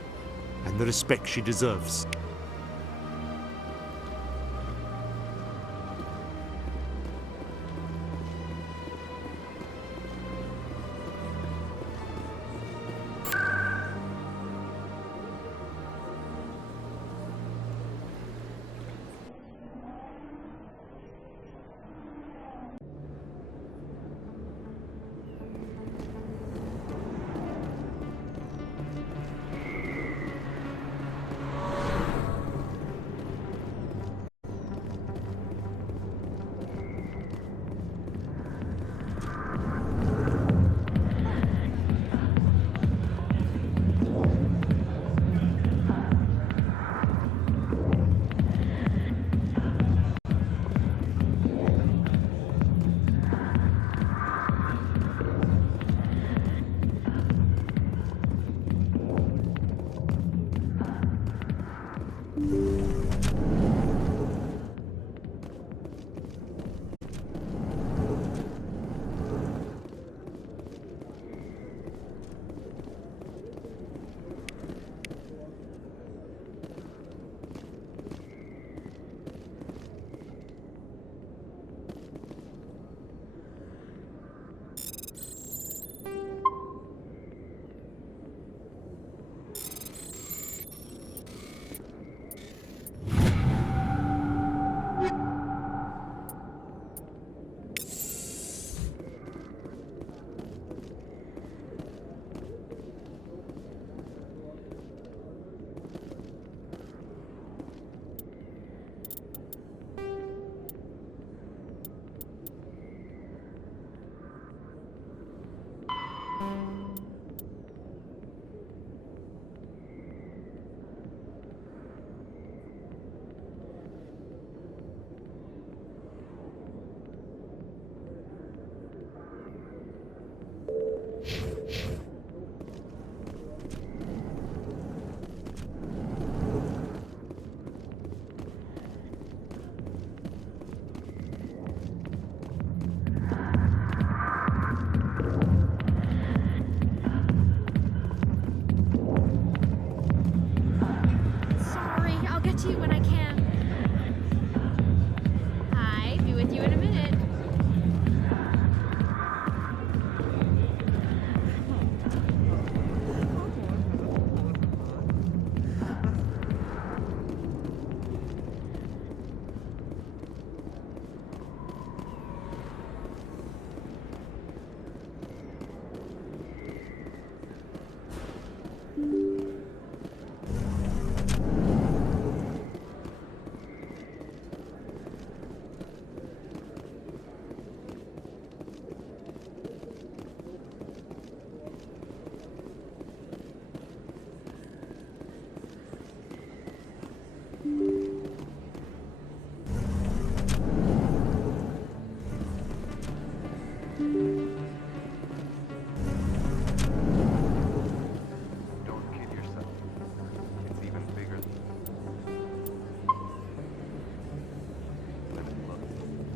and the respect she deserves.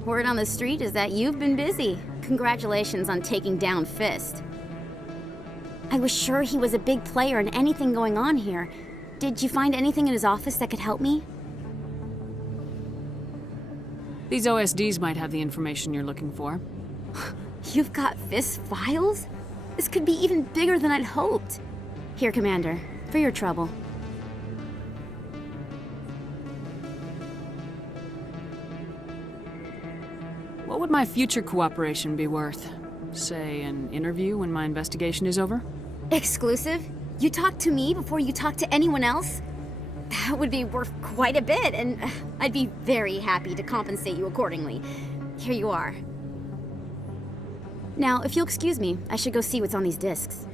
Word on the street is that you've been busy. Congratulations on taking down Fist. I was sure he was a big player in anything going on here. Did you find anything in his office that could help me? These OSDs might have the information you're looking for. You've got Fist's files? This could be even bigger than I'd hoped. Here, Commander, for your trouble. What would my future cooperation be worth? Say, an interview when my investigation is over? Exclusive? You talk to me before you talk to anyone else? That would be worth quite a bit, and I'd be very happy to compensate you accordingly. Here you are. Now, if you'll excuse me, I should go see what's on these discs.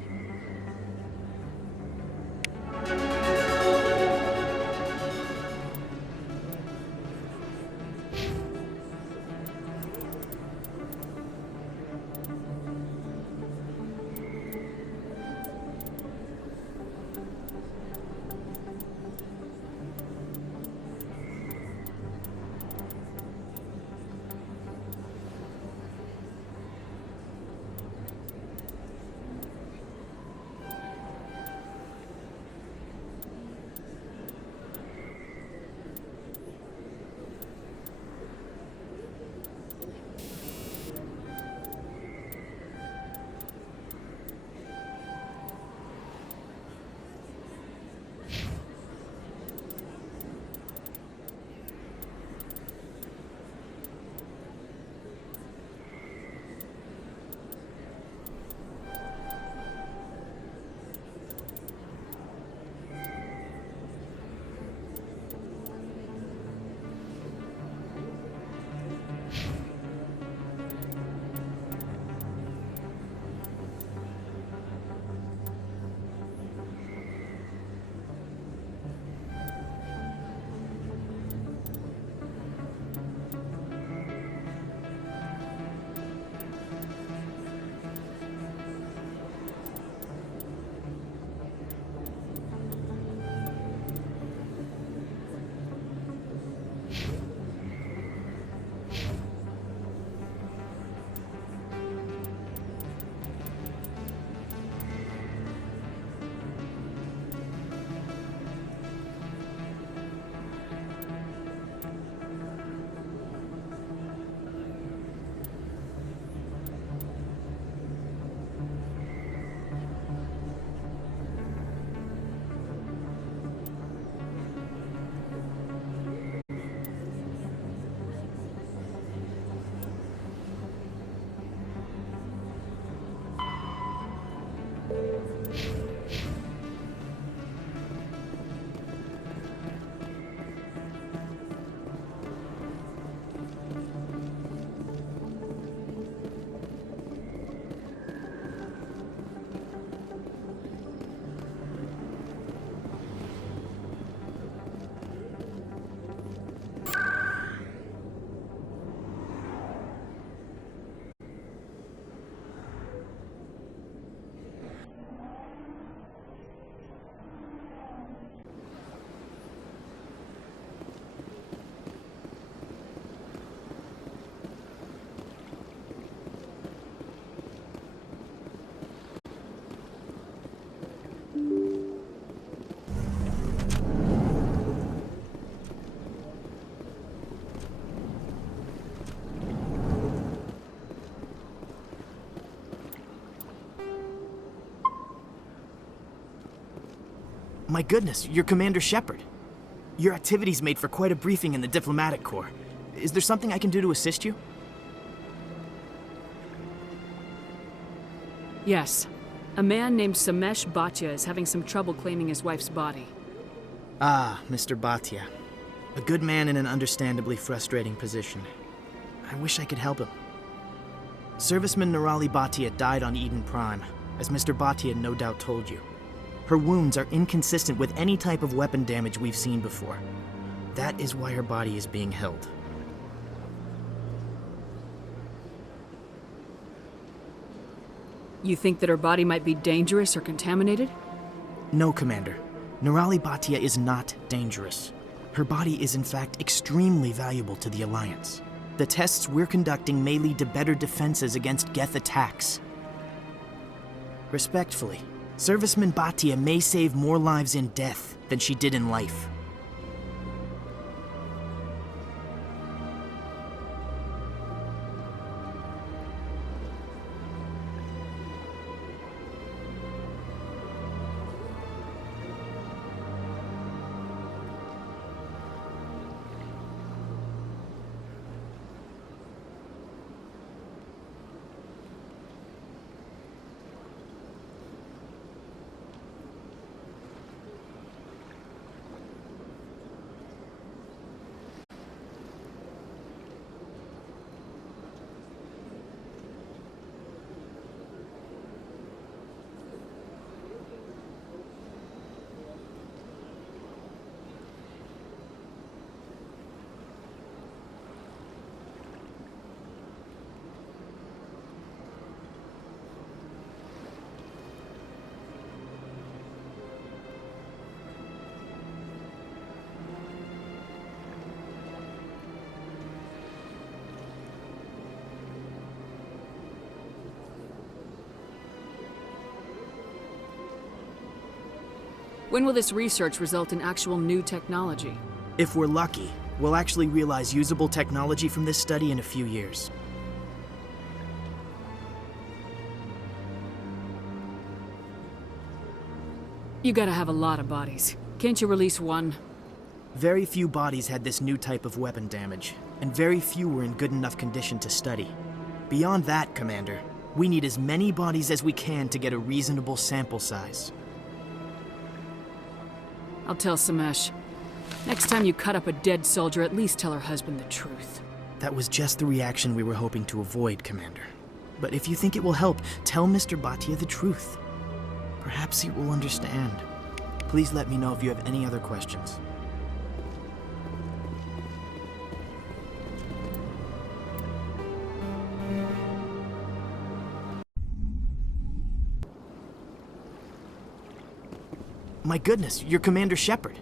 My goodness, you're Commander Shepard. Your activities made for quite a briefing in the Diplomatic Corps. Is there something I can do to assist you? Yes. A man named Samesh Bhatia is having some trouble claiming his wife's body. Ah, Mr. Bhatia. A good man in an understandably frustrating position. I wish I could help him. Serviceman Nirali Bhatia died on Eden Prime, as Mr. Bhatia no doubt told you. Her wounds are inconsistent with any type of weapon damage we've seen before. That is why her body is being held. You think that her body might be dangerous or contaminated? No, Commander. Nirali Bhatia is not dangerous. Her body is in fact extremely valuable to the Alliance. The tests we're conducting may lead to better defenses against Geth attacks. Respectfully, Serviceman Bhatia may save more lives in death than she did in life. When will this research result in actual new technology? If we're lucky, we'll actually realize usable technology from this study in a few years. You gotta have a lot of bodies. Can't you release one? Very few bodies had this new type of weapon damage, and very few were in good enough condition to study. Beyond that, Commander, we need as many bodies as we can to get a reasonable sample size. I'll tell Samesh. Next time you cut up a dead soldier, at least tell her husband the truth. That was just the reaction we were hoping to avoid, Commander. But if you think it will help, tell Mr. Bhatia the truth. Perhaps he will understand. Please let me know if you have any other questions. My goodness, you're Commander Shepard.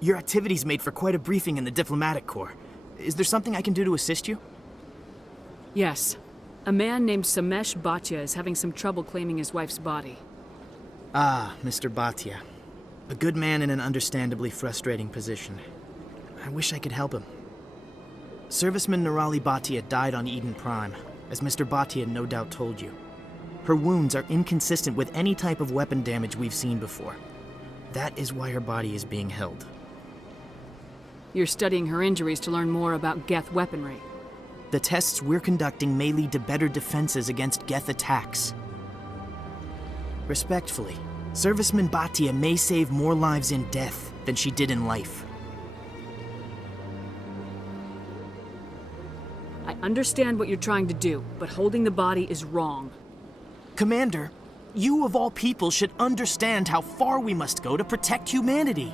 Your activities made for quite a briefing in the Diplomatic Corps. Is there something I can do to assist you? Yes. A man named Samesh Bhatia is having some trouble claiming his wife's body. Ah, Mr. Bhatia. A good man in an understandably frustrating position. I wish I could help him. Serviceman Nirali Bhatia died on Eden Prime, as Mr. Bhatia no doubt told you. Her wounds are inconsistent with any type of weapon damage we've seen before. That is why her body is being held. You're studying her injuries to learn more about Geth weaponry. The tests we're conducting may lead to better defenses against Geth attacks. Respectfully, Serviceman Bhatia may save more lives in death than she did in life. I understand what you're trying to do, but holding the body is wrong. Commander, you of all people should understand how far we must go to protect humanity.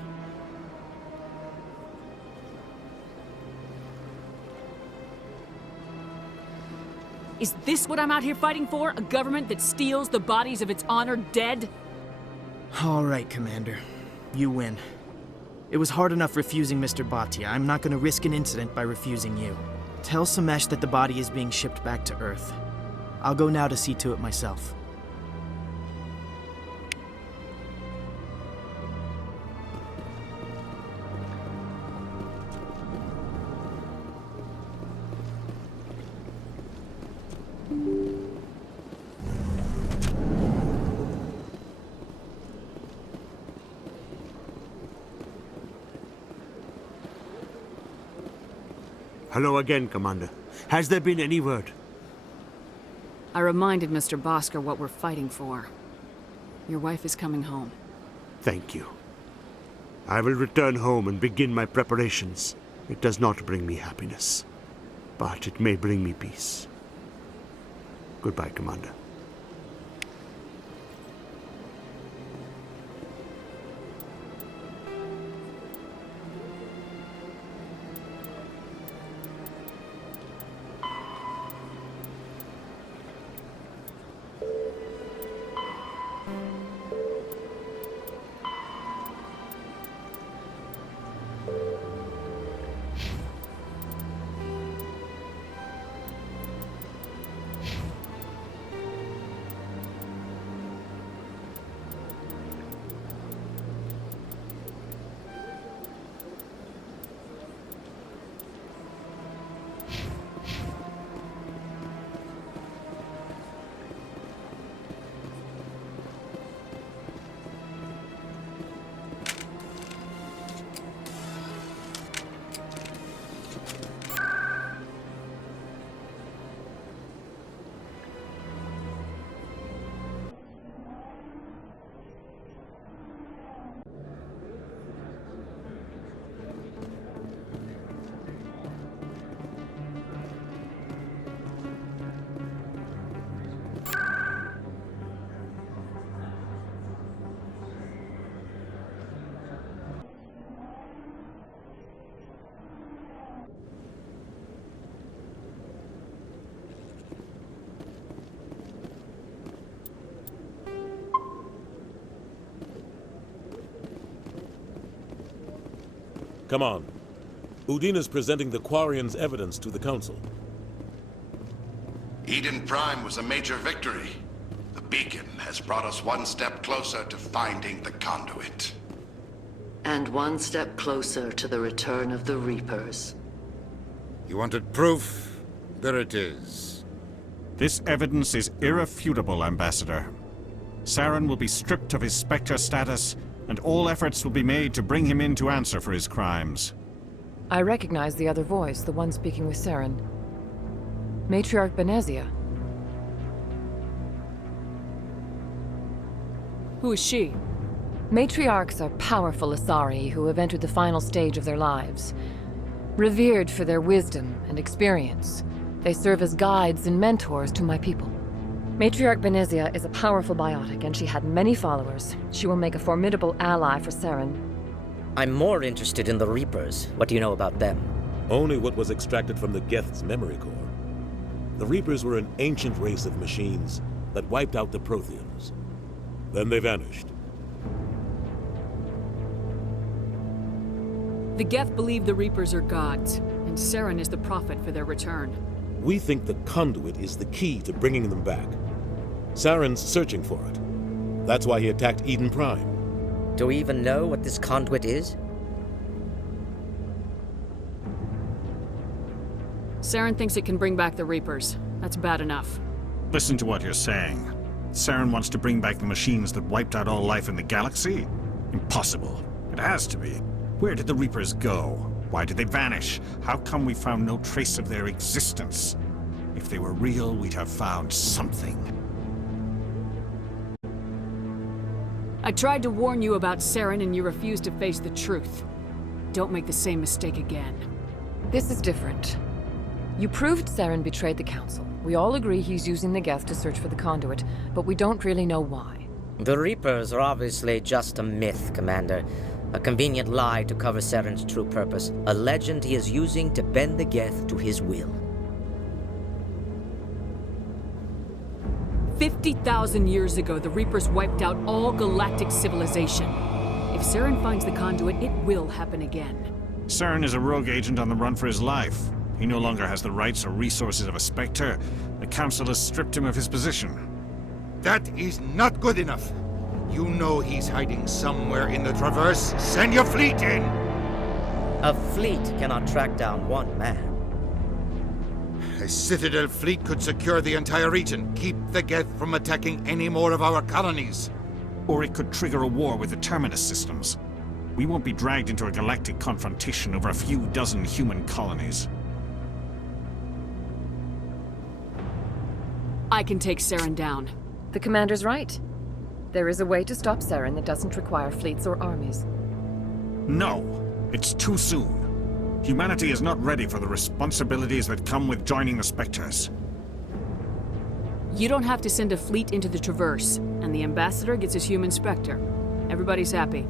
Is this what I'm out here fighting for? A government that steals the bodies of its honored dead? All right, Commander. You win. It was hard enough refusing Mr. Bhatia. I'm not going to risk an incident by refusing you. Tell Samesh that the body is being shipped back to Earth. I'll go now to see to it myself. Hello again, Commander. Has there been any word? I reminded Mr. Bhaskar what we're fighting for. Your wife is coming home. Thank you. I will return home and begin my preparations. It does not bring me happiness, but it may bring me peace. Goodbye, Commander. Come on. Udine is presenting the Quarians' evidence to the Council. Eden Prime was a major victory. The beacon has brought us one step closer to finding the conduit. And one step closer to the return of the Reapers. You wanted proof? There it is. This evidence is irrefutable, Ambassador. Saren will be stripped of his Spectre status, and all efforts will be made to bring him in to answer for his crimes. I recognize the other voice, the one speaking with Saren. Matriarch Benezia. Who is she? Matriarchs are powerful Asari who have entered the final stage of their lives. Revered for their wisdom and experience, they serve as guides and mentors to my people. Matriarch Benezia is a powerful biotic, and she had many followers. She will make a formidable ally for Saren. I'm more interested in the Reapers. What do you know about them? Only what was extracted from the Geth's memory core. The Reapers were an ancient race of machines that wiped out the Protheans. Then they vanished. The Geth believe the Reapers are gods, and Saren is the prophet for their return. We think the Conduit is the key to bringing them back. Saren's searching for it. That's why he attacked Eden Prime. Do we even know what this Conduit is? Saren thinks it can bring back the Reapers. That's bad enough. Listen to what you're saying. Saren wants to bring back the machines that wiped out all life in the galaxy? Impossible. It has to be. Where did the Reapers go? Why did they vanish? How come we found no trace of their existence? If they were real, we'd have found something. I tried to warn you about Saren and you refused to face the truth. Don't make the same mistake again. This is different. You proved Saren betrayed the Council. We all agree he's using the Geth to search for the Conduit, but we don't really know why. The Reapers are obviously just a myth, Commander. A convenient lie to cover Saren's true purpose. A legend he is using to bend the Geth to his will. 50,000 years ago, the Reapers wiped out all galactic civilization. If Saren finds the Conduit, it will happen again. Saren is a rogue agent on the run for his life. He no longer has the rights or resources of a Spectre. The Council has stripped him of his position. That is not good enough. You know he's hiding somewhere in the Traverse. Send your fleet in! A fleet cannot track down one man. A Citadel fleet could secure the entire region, keep the Geth from attacking any more of our colonies. Or it could trigger a war with the Terminus systems. We won't be dragged into a galactic confrontation over a few dozen human colonies. I can take Saren down. The Commander's right. There is a way to stop Saren that doesn't require fleets or armies. No! It's too soon. Humanity is not ready for the responsibilities that come with joining the Spectres. You don't have to send a fleet into the Traverse, and the Ambassador gets his human Spectre. Everybody's happy.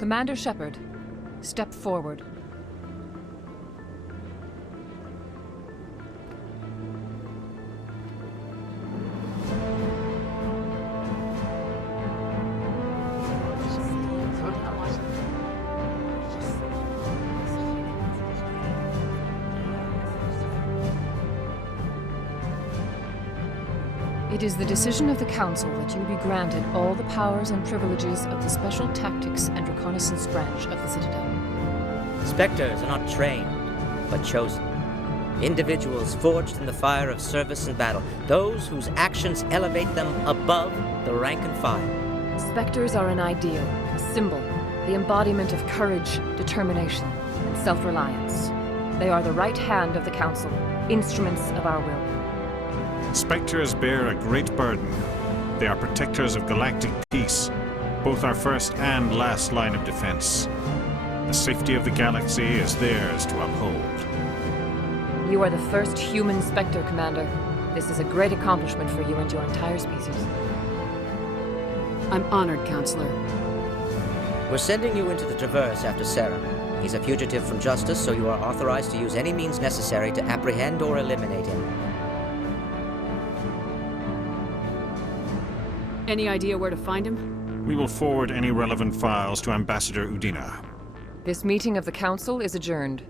Commander Shepard, step forward. It is the decision of the Council that you be granted all the powers and privileges of the Special Tactics and Reconnaissance Branch of the Citadel. Spectres are not trained, but chosen. Individuals forged in the fire of service and battle. Those whose actions elevate them above the rank and file. Spectres are an ideal, a symbol, the embodiment of courage, determination, and self-reliance. They are the right hand of the Council, instruments of our will. Spectres bear a great burden. They are protectors of galactic peace, both our first and last line of defense. The safety of the galaxy is theirs to uphold. You are the first human Spectre, Commander. This is a great accomplishment for you and your entire species. I'm honored, Counselor. We're sending you into the Traverse after Saren. He's a fugitive from justice, so you are authorized to use any means necessary to apprehend or eliminate him. Any idea where to find him? We will forward any relevant files to Ambassador Udina. This meeting of the Council is adjourned.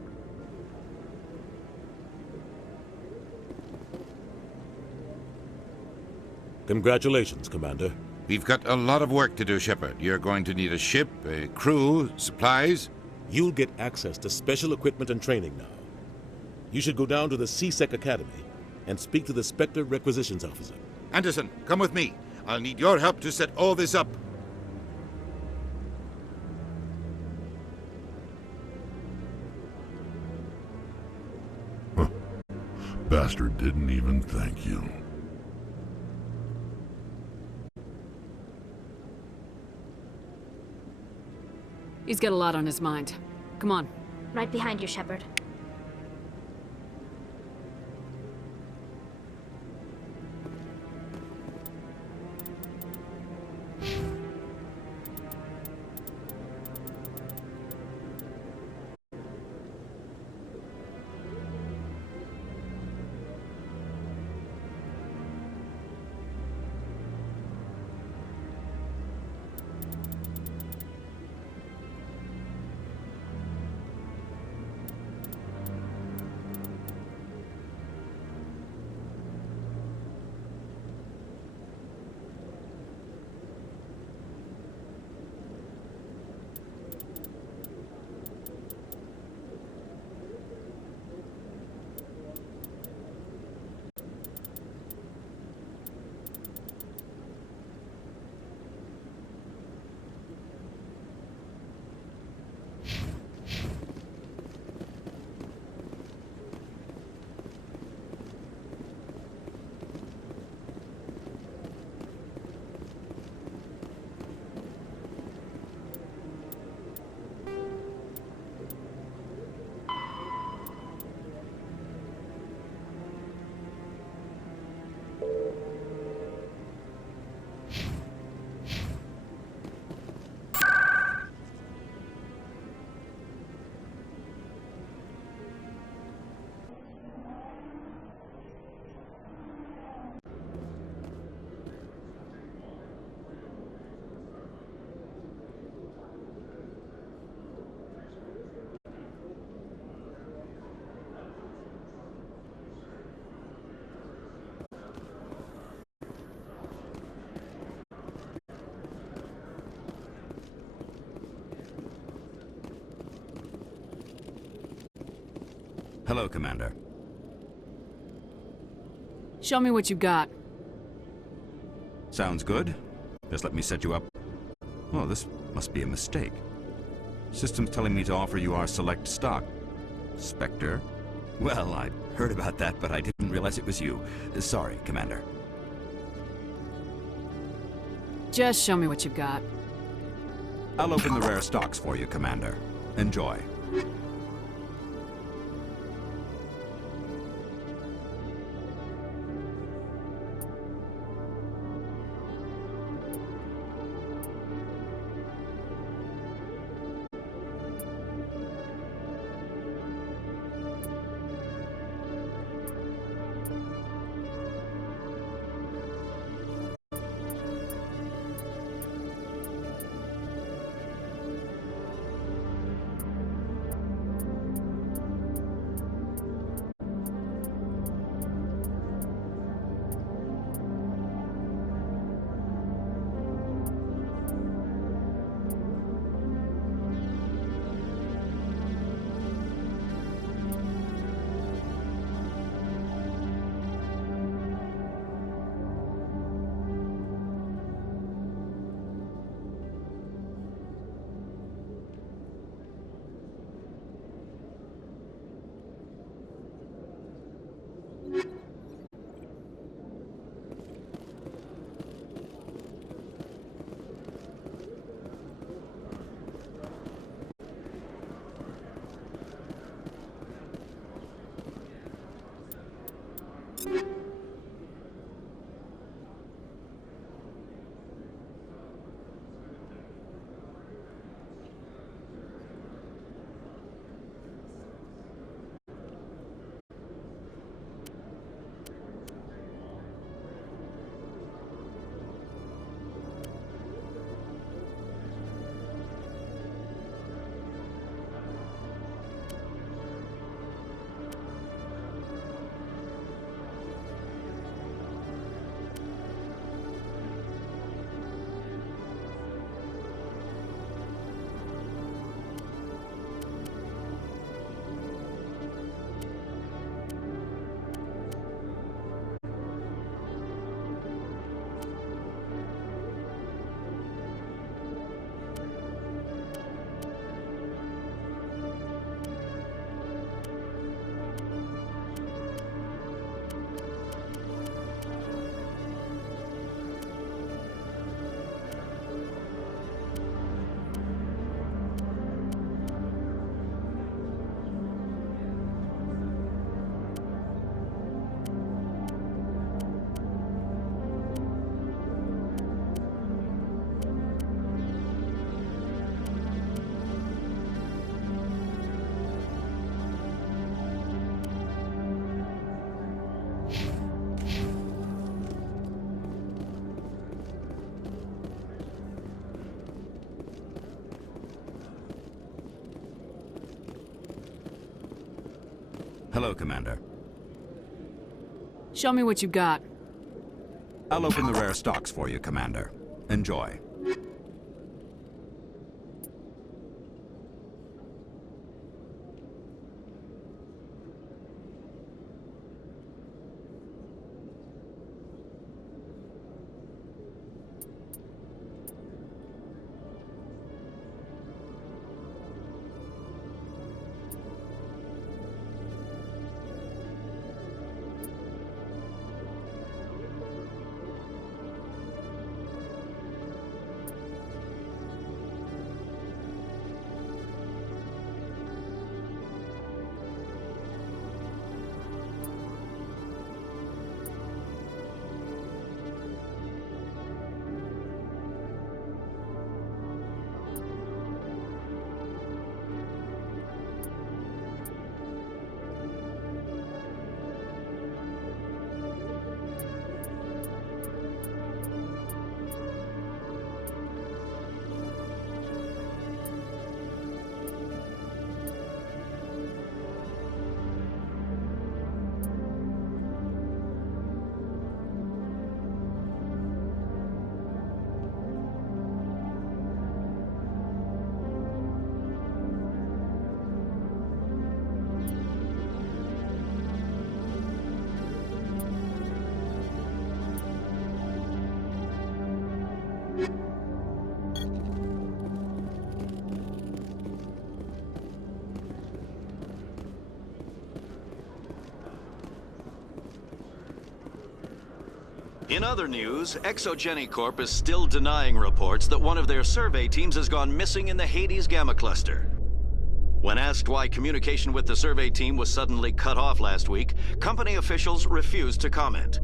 Congratulations, Commander. We've got a lot of work to do, Shepard. You're going to need a ship, a crew, supplies. You'll get access to special equipment and training now. You should go down to the C-Sec Academy and speak to the Spectre Requisitions Officer. Anderson, come with me. I'll need your help to set all this up. Bastard didn't even thank you. He's got a lot on his mind. Come on. Right behind you, Shepard. Hello, Commander. Show me what you got. Sounds good. Just let me set you up. Oh, this must be a mistake. System's telling me to offer you our select stock. Spectre? Well, I heard about that, but I didn't realize it was you. Sorry, Commander. Just show me what you've got. I'll open the rare stocks for you, Commander. Enjoy. Hello, Commander. Show me what you got. I'll open the rare stocks for you, Commander. Enjoy. In other news, Exogeny Corp is still denying reports that one of their survey teams has gone missing in the Hades Gamma Cluster. When asked why communication with the survey team was suddenly cut off last week, company officials refused to comment.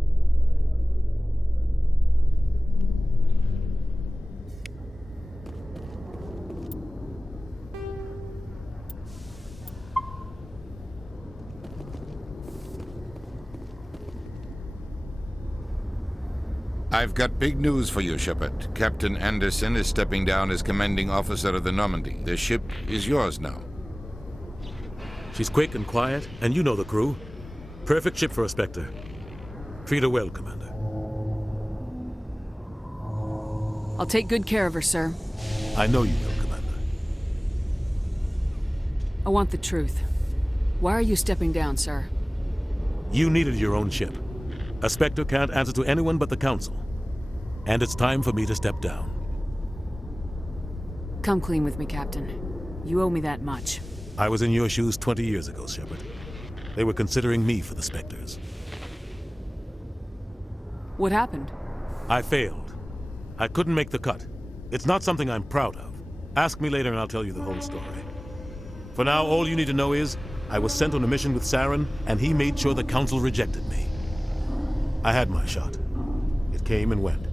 I've got big news for you, Shepard. Captain Anderson is stepping down as commanding officer of the Normandy. The ship is yours now. She's quick and quiet, and you know the crew. Perfect ship for a Spectre. Treat her well, Commander. I'll take good care of her, sir. I know you will, Commander. I want the truth. Why are you stepping down, sir? You needed your own ship. A Spectre can't answer to anyone but the Council. And it's time for me to step down. Come clean with me, Captain. You owe me that much. I was in your shoes 20 years ago, Shepard. They were considering me for the Spectres. What happened? I failed. I couldn't make the cut. It's not something I'm proud of. Ask me later and I'll tell you the whole story. For now, all you need to know is, I was sent on a mission with Saren, and he made sure the Council rejected me. I had my shot. It came and went.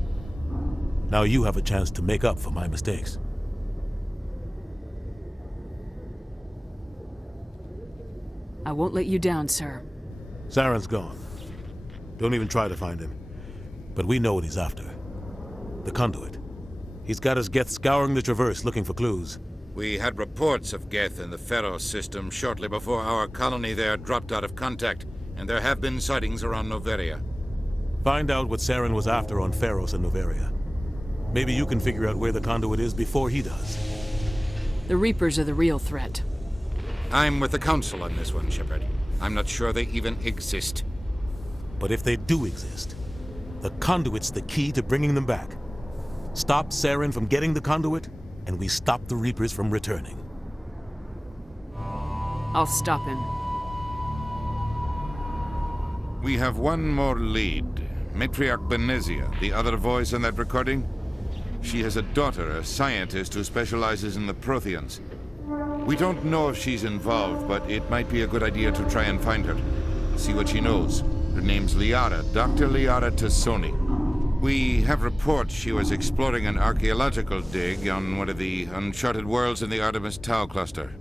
Now you have a chance to make up for my mistakes. I won't let you down, sir. Saren's gone. Don't even try to find him. But we know what he's after. The conduit. He's got his Geth scouring the Traverse looking for clues. We had reports of Geth in the Pharos system shortly before our colony there dropped out of contact, and there have been sightings around Noveria. Find out what Saren was after on Pharos and Noveria. Maybe you can figure out where the conduit is before he does. The Reapers are the real threat. I'm with the Council on this one, Shepard. I'm not sure they even exist. But if they do exist, the conduit's the key to bringing them back. Stop Saren from getting the conduit, and we stop the Reapers from returning. I'll stop him. We have one more lead. Matriarch Benezia, the other voice in that recording. She has a daughter, a scientist who specializes in the Protheans. We don't know if she's involved, but it might be a good idea to try and find her. See what she knows. Her name's Liara, Dr. Liara Tassoni. We have reports she was exploring an archaeological dig on one of the uncharted worlds in the Artemis Tau cluster.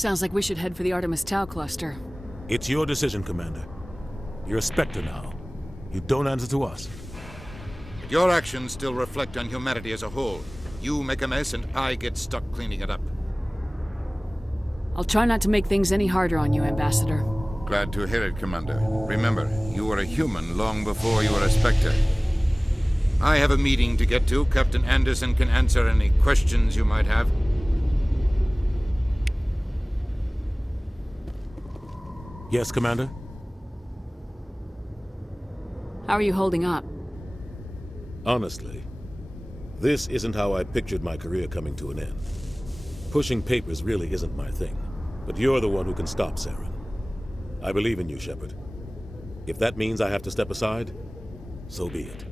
Sounds like we should head for the Artemis Tau cluster. It's your decision, Commander. You're a Spectre now. You don't answer to us. But your actions still reflect on humanity as a whole. You make a mess and I get stuck cleaning it up. I'll try not to make things any harder on you, Ambassador. Glad to hear it, Commander. Remember, you were a human long before you were a Spectre. I have a meeting to get to. Captain Anderson can answer any questions you might have. Yes, Commander? How are you holding up? Honestly, this isn't how I pictured my career coming to an end. Pushing papers really isn't my thing, but you're the one who can stop Saren. I believe in you, Shepard. If that means I have to step aside, so be it.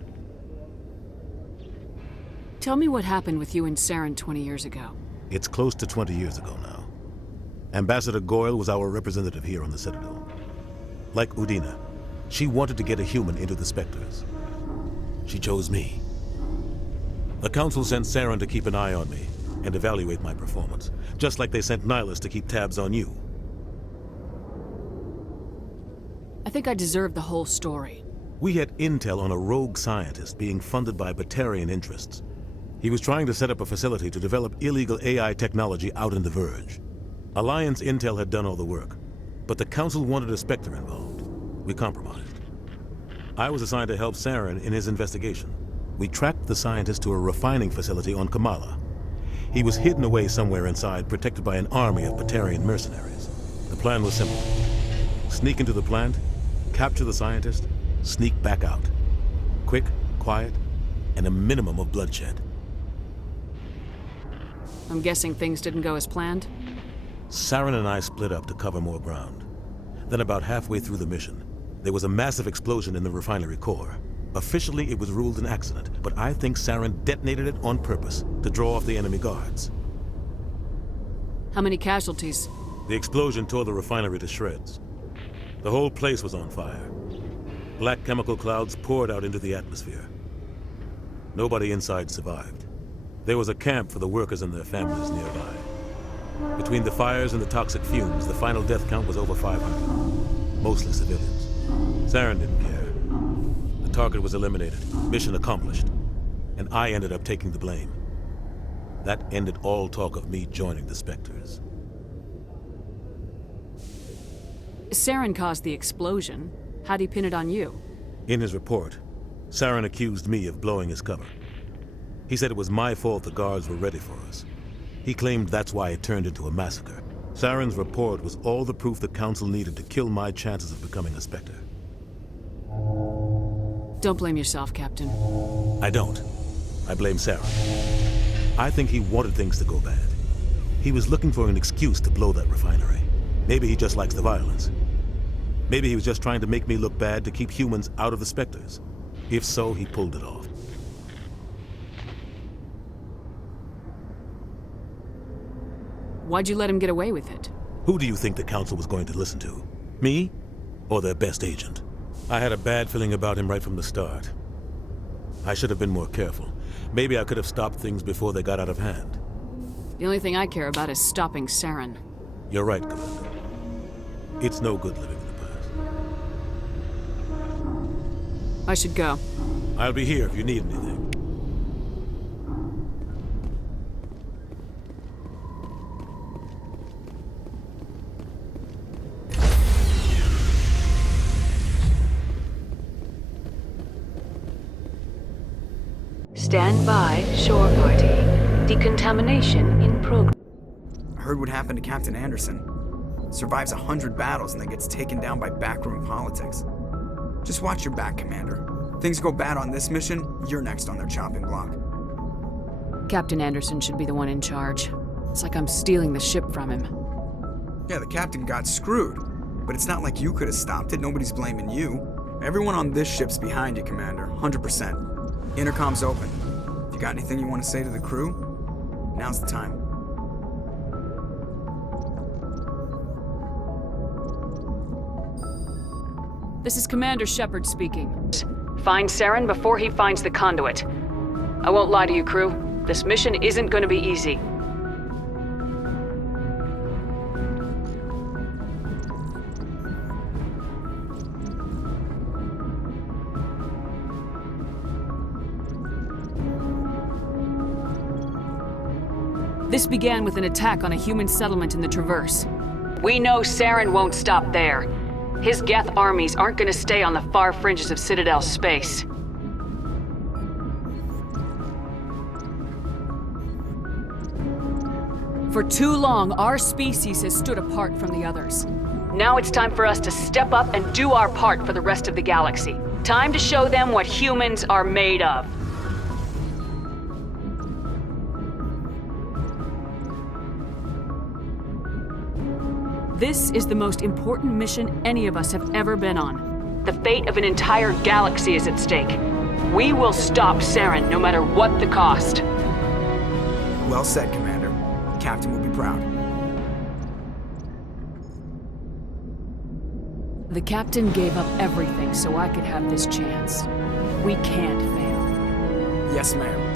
Tell me what happened with you and Saren 20 years ago. It's close to 20 years ago now. Ambassador Goyle was our representative here on the Citadel. Like Udina, she wanted to get a human into the Spectres. She chose me. The Council sent Saren to keep an eye on me and evaluate my performance, just like they sent Nihilus to keep tabs on you. I think I deserve the whole story. We had intel on a rogue scientist being funded by Batarian interests. He was trying to set up a facility to develop illegal AI technology out in the Verge. Alliance intel had done all the work, but the Council wanted a Spectre involved. We compromised. I was assigned to help Saren in his investigation. We tracked the scientist to a refining facility on Kamala. He was hidden away somewhere inside, protected by an army of Batarian mercenaries. The plan was simple. Sneak into the plant, capture the scientist, sneak back out. Quick, quiet, and a minimum of bloodshed. I'm guessing things didn't go as planned? Saren and I split up to cover more ground. Then about halfway through the mission, there was a massive explosion in the refinery core. Officially, it was ruled an accident, but I think Saren detonated it on purpose to draw off the enemy guards. How many casualties? The explosion tore the refinery to shreds. The whole place was on fire. Black chemical clouds poured out into the atmosphere. Nobody inside survived. There was a camp for the workers and their families nearby. Between the fires and the toxic fumes, the final death count was over 500. Mostly civilians. Saren didn't care. The target was eliminated, mission accomplished, and I ended up taking the blame. That ended all talk of me joining the Spectres. Saren caused the explosion. How'd he pin it on you? In his report, Saren accused me of blowing his cover. He said it was my fault the guards were ready for us. He claimed that's why it turned into a massacre. Saren's report was all the proof the Council needed to kill my chances of becoming a Spectre. Don't blame yourself, Captain. I don't. I blame Saren. I think he wanted things to go bad. He was looking for an excuse to blow that refinery. Maybe he just likes the violence. Maybe he was just trying to make me look bad to keep humans out of the Spectres. If so, he pulled it off. Why'd you let him get away with it? Who do you think the Council was going to listen to? Me? Or their best agent? I had a bad feeling about him right from the start. I should have been more careful. Maybe I could have stopped things before they got out of hand. The only thing I care about is stopping Saren. You're right, Commander. It's no good living in the past. I should go. I'll be here if you need anything. Stand by, shore party. Decontamination in progress. I heard what happened to Captain Anderson. Survives 100 battles and then gets taken down by backroom politics. Just watch your back, Commander. Things go bad on this mission, you're next on their chopping block. Captain Anderson should be the one in charge. It's like I'm stealing the ship from him. Yeah, the captain got screwed. But it's not like you could have stopped it. Nobody's blaming you. Everyone on this ship's behind you, Commander. 100%. Intercom's open. If you got anything you want to say to the crew, now's the time. This is Commander Shepard speaking. Find Saren before he finds the conduit. I won't lie to you, crew. This mission isn't going to be easy. This began with an attack on a human settlement in the Traverse. We know Saren won't stop there. His Geth armies aren't gonna stay on the far fringes of Citadel space. For too long, our species has stood apart from the others. Now it's time for us to step up and do our part for the rest of the galaxy. Time to show them what humans are made of. This is the most important mission any of us have ever been on. The fate of an entire galaxy is at stake. We will stop Saren no matter what the cost. Well said, Commander. Captain will be proud. The Captain gave up everything so I could have this chance. We can't fail. Yes, ma'am.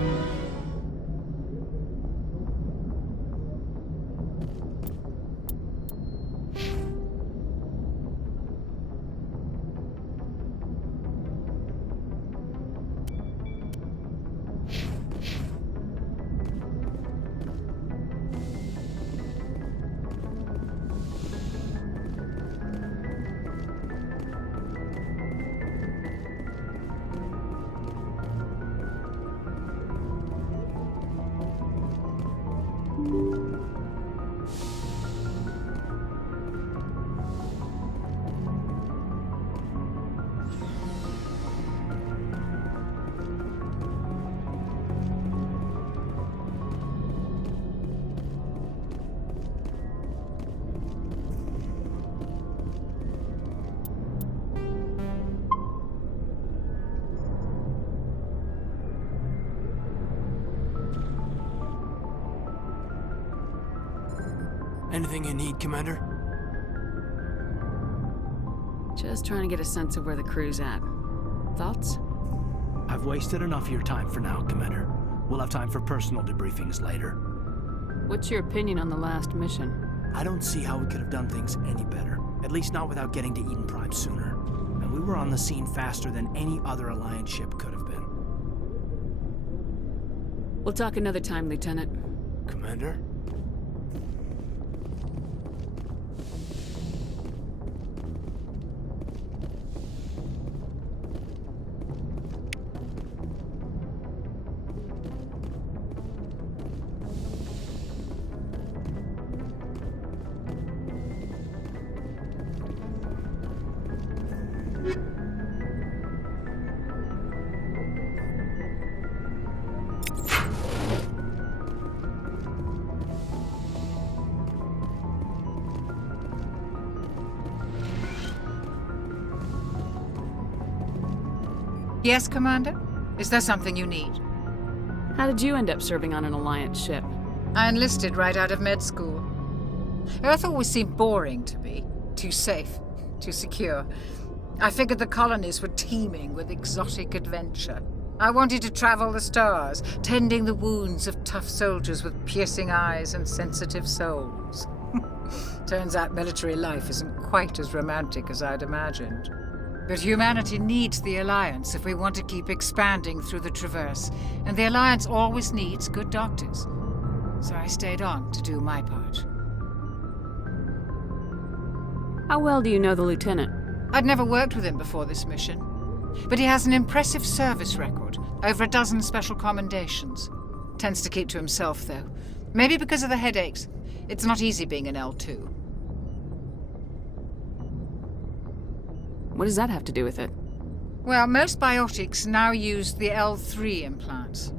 Anything you need, Commander? Just trying to get a sense of where the crew's at. Thoughts? I've wasted enough of your time for now, Commander. We'll have time for personal debriefings later. What's your opinion on the last mission? I don't see how we could have done things any better. At least not without getting to Eden Prime sooner. And we were on the scene faster than any other Alliance ship could have been. We'll talk another time, Lieutenant. Commander? Yes, Commander? Is there something you need? How did you end up serving on an Alliance ship? I enlisted right out of med school. Earth always seemed boring to me. Too safe, too secure. I figured the colonies were teeming with exotic adventure. I wanted to travel the stars, tending the wounds of tough soldiers with piercing eyes and sensitive souls. Turns out military life isn't quite as romantic as I'd imagined. But humanity needs the Alliance if we want to keep expanding through the Traverse, and the Alliance always needs good doctors. So I stayed on to do my part. How well do you know the Lieutenant? I'd never worked with him before this mission, but he has an impressive service record, over a dozen special commendations. Tends to keep to himself, though. Maybe because of the headaches. It's not easy being an L2. What does that have to do with it? Well, most biotics now use the L3 implants.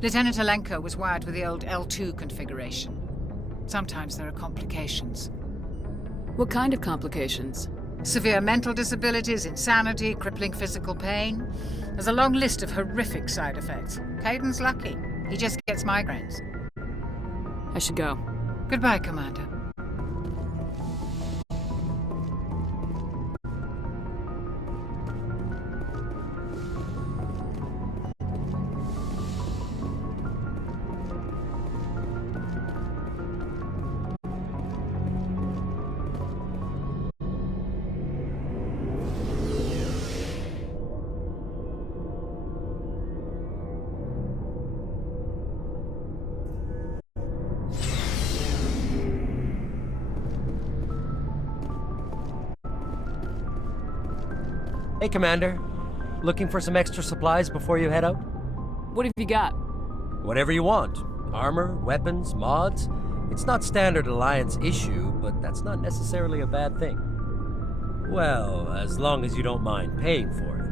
Lieutenant Alenko was wired with the old L2 configuration. Sometimes there are complications. What kind of complications? Severe mental disabilities, insanity, crippling physical pain. There's a long list of horrific side effects. Kaiden's lucky. He just gets migraines. I should go. Goodbye, Commander. Hey, Commander. Looking for some extra supplies before you head out? What have you got? Whatever you want. Armor, weapons, mods. It's not standard Alliance issue, but that's not necessarily a bad thing. Well, as long as you don't mind paying for it.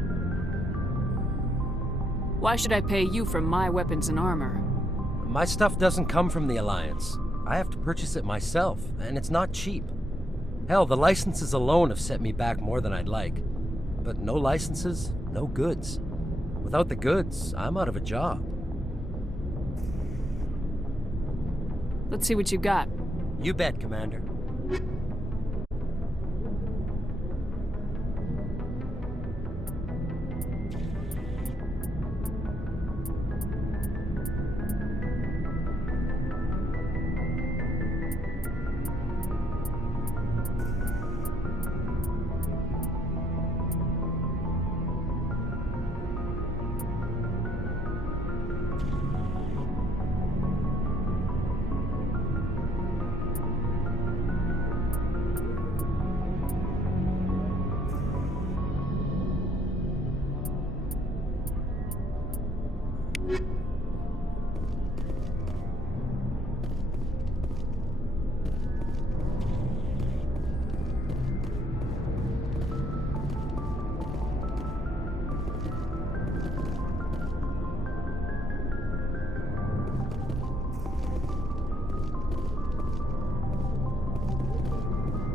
Why should I pay you for my weapons and armor? My stuff doesn't come from the Alliance. I have to purchase it myself, and it's not cheap. Hell, the licenses alone have set me back more than I'd like. But no licenses, no goods. Without the goods, I'm out of a job. Let's see what you got. You bet, Commander.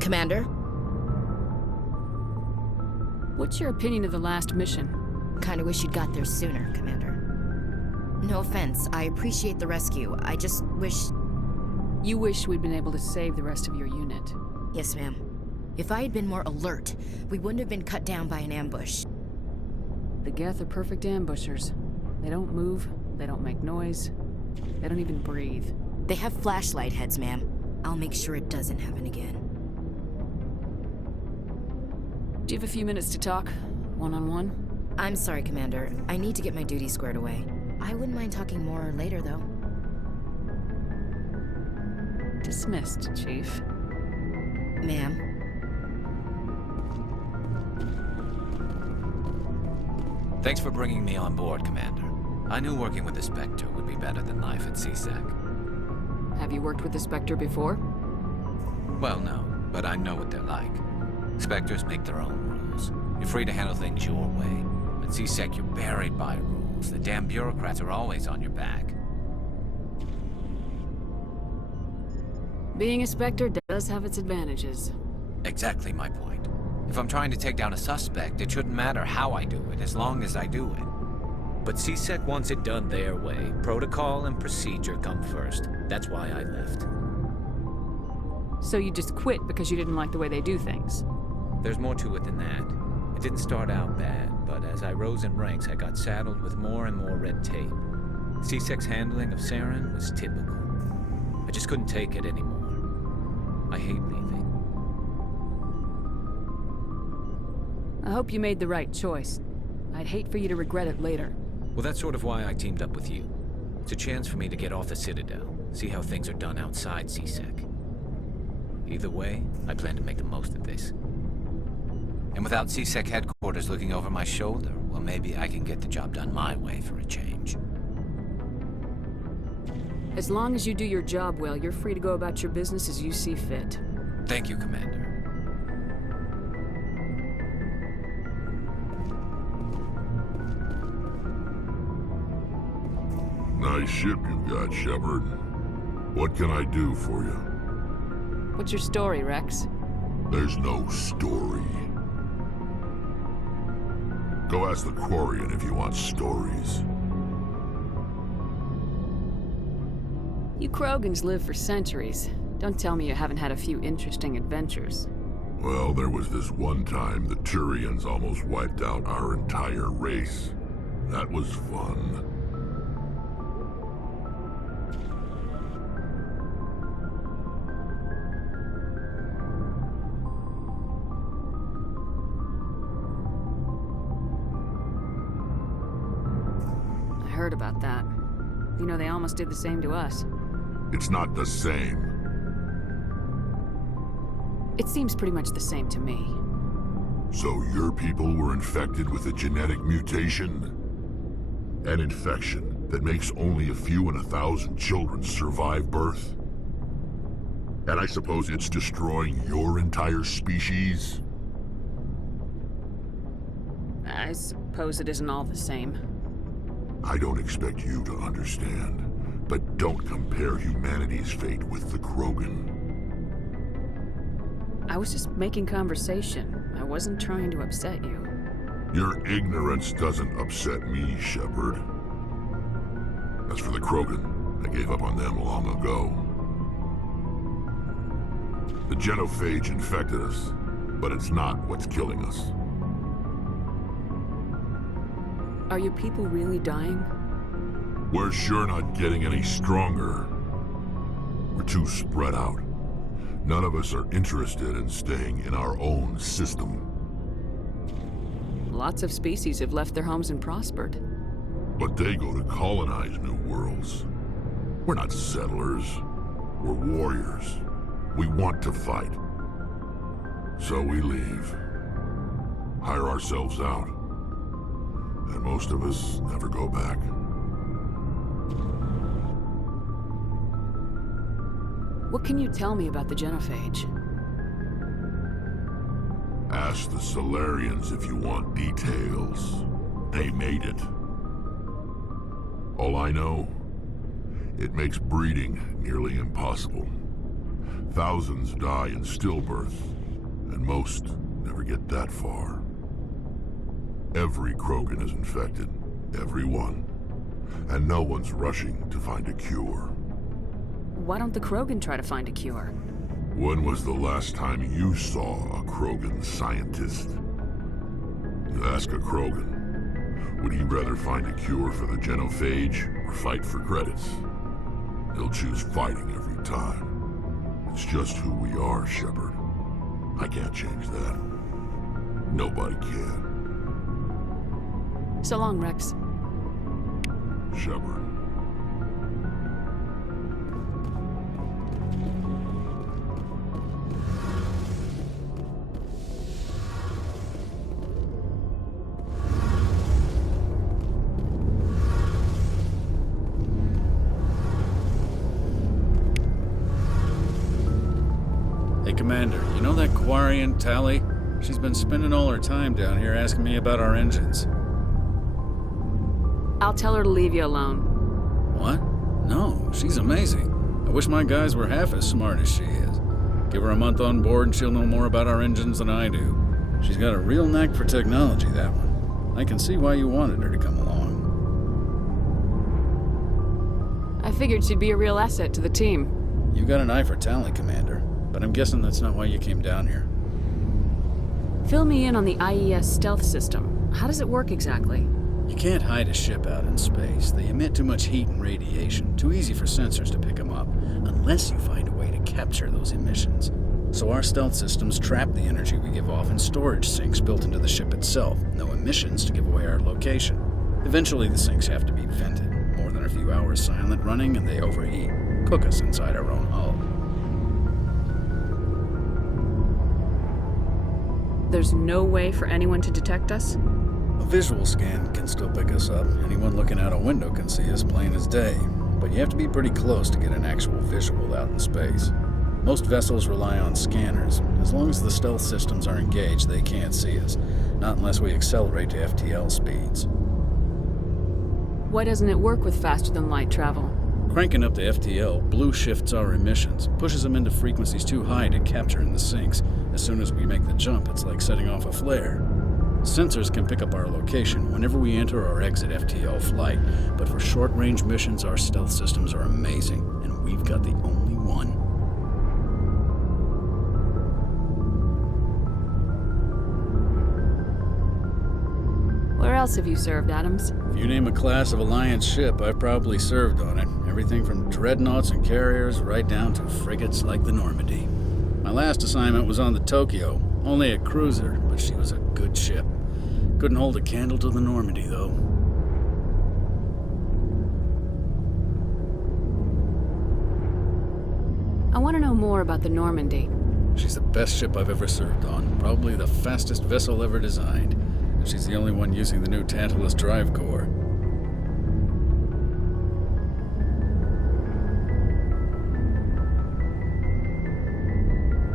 Commander? What's your opinion of the last mission? Kinda wish you'd got there sooner, Commander. No offense, I appreciate the rescue. I just wish... You wish we'd been able to save the rest of your unit. Yes, ma'am. If I had been more alert, we wouldn't have been cut down by an ambush. The Geth are perfect ambushers. They don't move, they don't make noise, they don't even breathe. They have flashlight heads, ma'am. I'll make sure it doesn't happen again. Do you have a few minutes to talk? One-on-one? I'm sorry, Commander. I need to get my duty squared away. I wouldn't mind talking more later, though. Dismissed, Chief. Ma'am? Thanks for bringing me on board, Commander. I knew working with the Spectre would be better than life at CSEC. Have you worked with the Spectre before? Well, no, but I know what they're like. Spectres make their own rules. You're free to handle things your way. At CSEC, you're buried by rules. The damn bureaucrats are always on your back. Being a Spectre does have its advantages. Exactly my point. If I'm trying to take down a suspect, it shouldn't matter how I do it, as long as I do it. But CSEC wants it done their way. Protocol and procedure come first. That's why I left. So you just quit because you didn't like the way they do things? There's more to it than that. It didn't start out bad, but as I rose in ranks, I got saddled with more and more red tape. CSEC's handling of Saren was typical. I just couldn't take it anymore. I hate leaving. I hope you made the right choice. I'd hate for you to regret it later. Well, that's sort of why I teamed up with you. It's a chance for me to get off the Citadel, see how things are done outside CSEC. Either way, I plan to make the most of this. And without CSEC headquarters looking over my shoulder, well, maybe I can get the job done my way for a change. As long as you do your job well, you're free to go about your business as you see fit. Thank you, Commander. Nice ship you've got, Shepard. What can I do for you? What's your story, Rex? There's no story. Go ask the Quarian if you want stories. You Krogans live for centuries. Don't tell me you haven't had a few interesting adventures. Well, there was this one time the Turians almost wiped out our entire race. That was fun. I heard about that. You know, they almost did the same to us. It's not the same. It seems pretty much the same to me. So your people were infected with a genetic mutation? An infection that makes only a few in 1,000 children survive birth? And I suppose it's destroying your entire species? I suppose it isn't all the same. I don't expect you to understand, but don't compare humanity's fate with the Krogan. I was just making conversation. I wasn't trying to upset you. Your ignorance doesn't upset me, Shepard. As for the Krogan, I gave up on them long ago. The genophage infected us, but it's not what's killing us. Are your people really dying? We're sure not getting any stronger. We're too spread out. None of us are interested in staying in our own system. Lots of species have left their homes and prospered. But they go to colonize new worlds. We're not settlers. We're warriors. We want to fight. So we leave. Hire ourselves out. And most of us never go back. What can you tell me about the genophage? Ask the Solarians if you want details. They made it. All I know, it makes breeding nearly impossible. Thousands die in stillbirth, and most never get that far. Every Krogan is infected. Every one. And no one's rushing to find a cure. Why don't the Krogan try to find a cure? When was the last time you saw a Krogan scientist? You ask a Krogan, would he rather find a cure for the genophage or fight for credits? He'll choose fighting every time. It's just who we are, Shepard. I can't change that. Nobody can. So long, Rex. Shepard. Hey, Commander, you know that Quarian, Tali? She's been spending all her time down here asking me about our engines. I'll tell her to leave you alone. What? No, she's amazing. I wish my guys were half as smart as she is. Give her a month on board and she'll know more about our engines than I do. She's got a real knack for technology, that one. I can see why you wanted her to come along. I figured she'd be a real asset to the team. You got an eye for talent, Commander, but I'm guessing that's not why you came down here. Fill me in on the IES stealth system. How does it work exactly? You can't hide a ship out in space. They emit too much heat and radiation. Too easy for sensors to pick them up, unless you find a way to capture those emissions. So our stealth systems trap the energy we give off in storage sinks built into the ship itself. No emissions to give away our location. Eventually the sinks have to be vented. More than a few hours silent running and they overheat. Cook us inside our own hull. There's no way for anyone to detect us? A visual scan can still pick us up. Anyone looking out a window can see us plain as day. But you have to be pretty close to get an actual visual out in space. Most vessels rely on scanners. As long as the stealth systems are engaged, they can't see us. Not unless we accelerate to FTL speeds. Why doesn't it work with faster-than-light travel? Cranking up to FTL blue shifts our emissions, pushes them into frequencies too high to capture in the sinks. As soon as we make the jump, it's like setting off a flare. Sensors can pick up our location whenever we enter or exit FTL flight, but for short-range missions, our stealth systems are amazing, and we've got the only one. Where else have you served, Adams? If you name a class of Alliance ship, I've probably served on it. Everything from dreadnoughts and carriers right down to frigates like the Normandy. My last assignment was on the Tokyo, only a cruiser, but she was a good ship. Couldn't hold a candle to the Normandy, though. I want to know more about the Normandy. She's the best ship I've ever served on, probably the fastest vessel ever designed. And she's the only one using the new Tantalus drive core.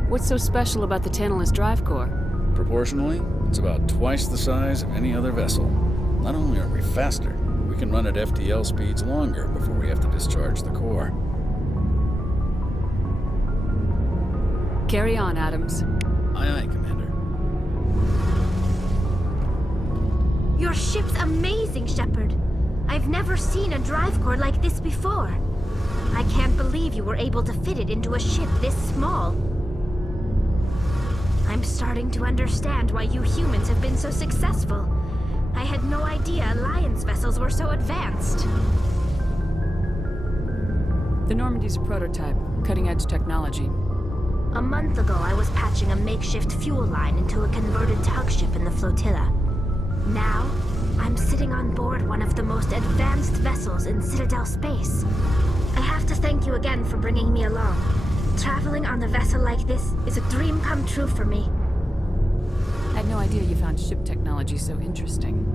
What's so special about the Tantalus drive core? Proportionally, it's about twice the size of any other vessel. Not only are we faster, we can run at FTL speeds longer before we have to discharge the core. Carry on, Adams. Aye, aye, Commander. Your ship's amazing, Shepard. I've never seen a drive core like this before. I can't believe you were able to fit it into a ship this small. I'm starting to understand why you humans have been so successful. I had no idea Alliance vessels were so advanced. The Normandy's a prototype, cutting-edge technology. A month ago, I was patching a makeshift fuel line into a converted tug ship in the flotilla. Now, I'm sitting on board one of the most advanced vessels in Citadel space. I have to thank you again for bringing me along. Traveling on a vessel like this is a dream come true for me. I had no idea you found ship technology so interesting.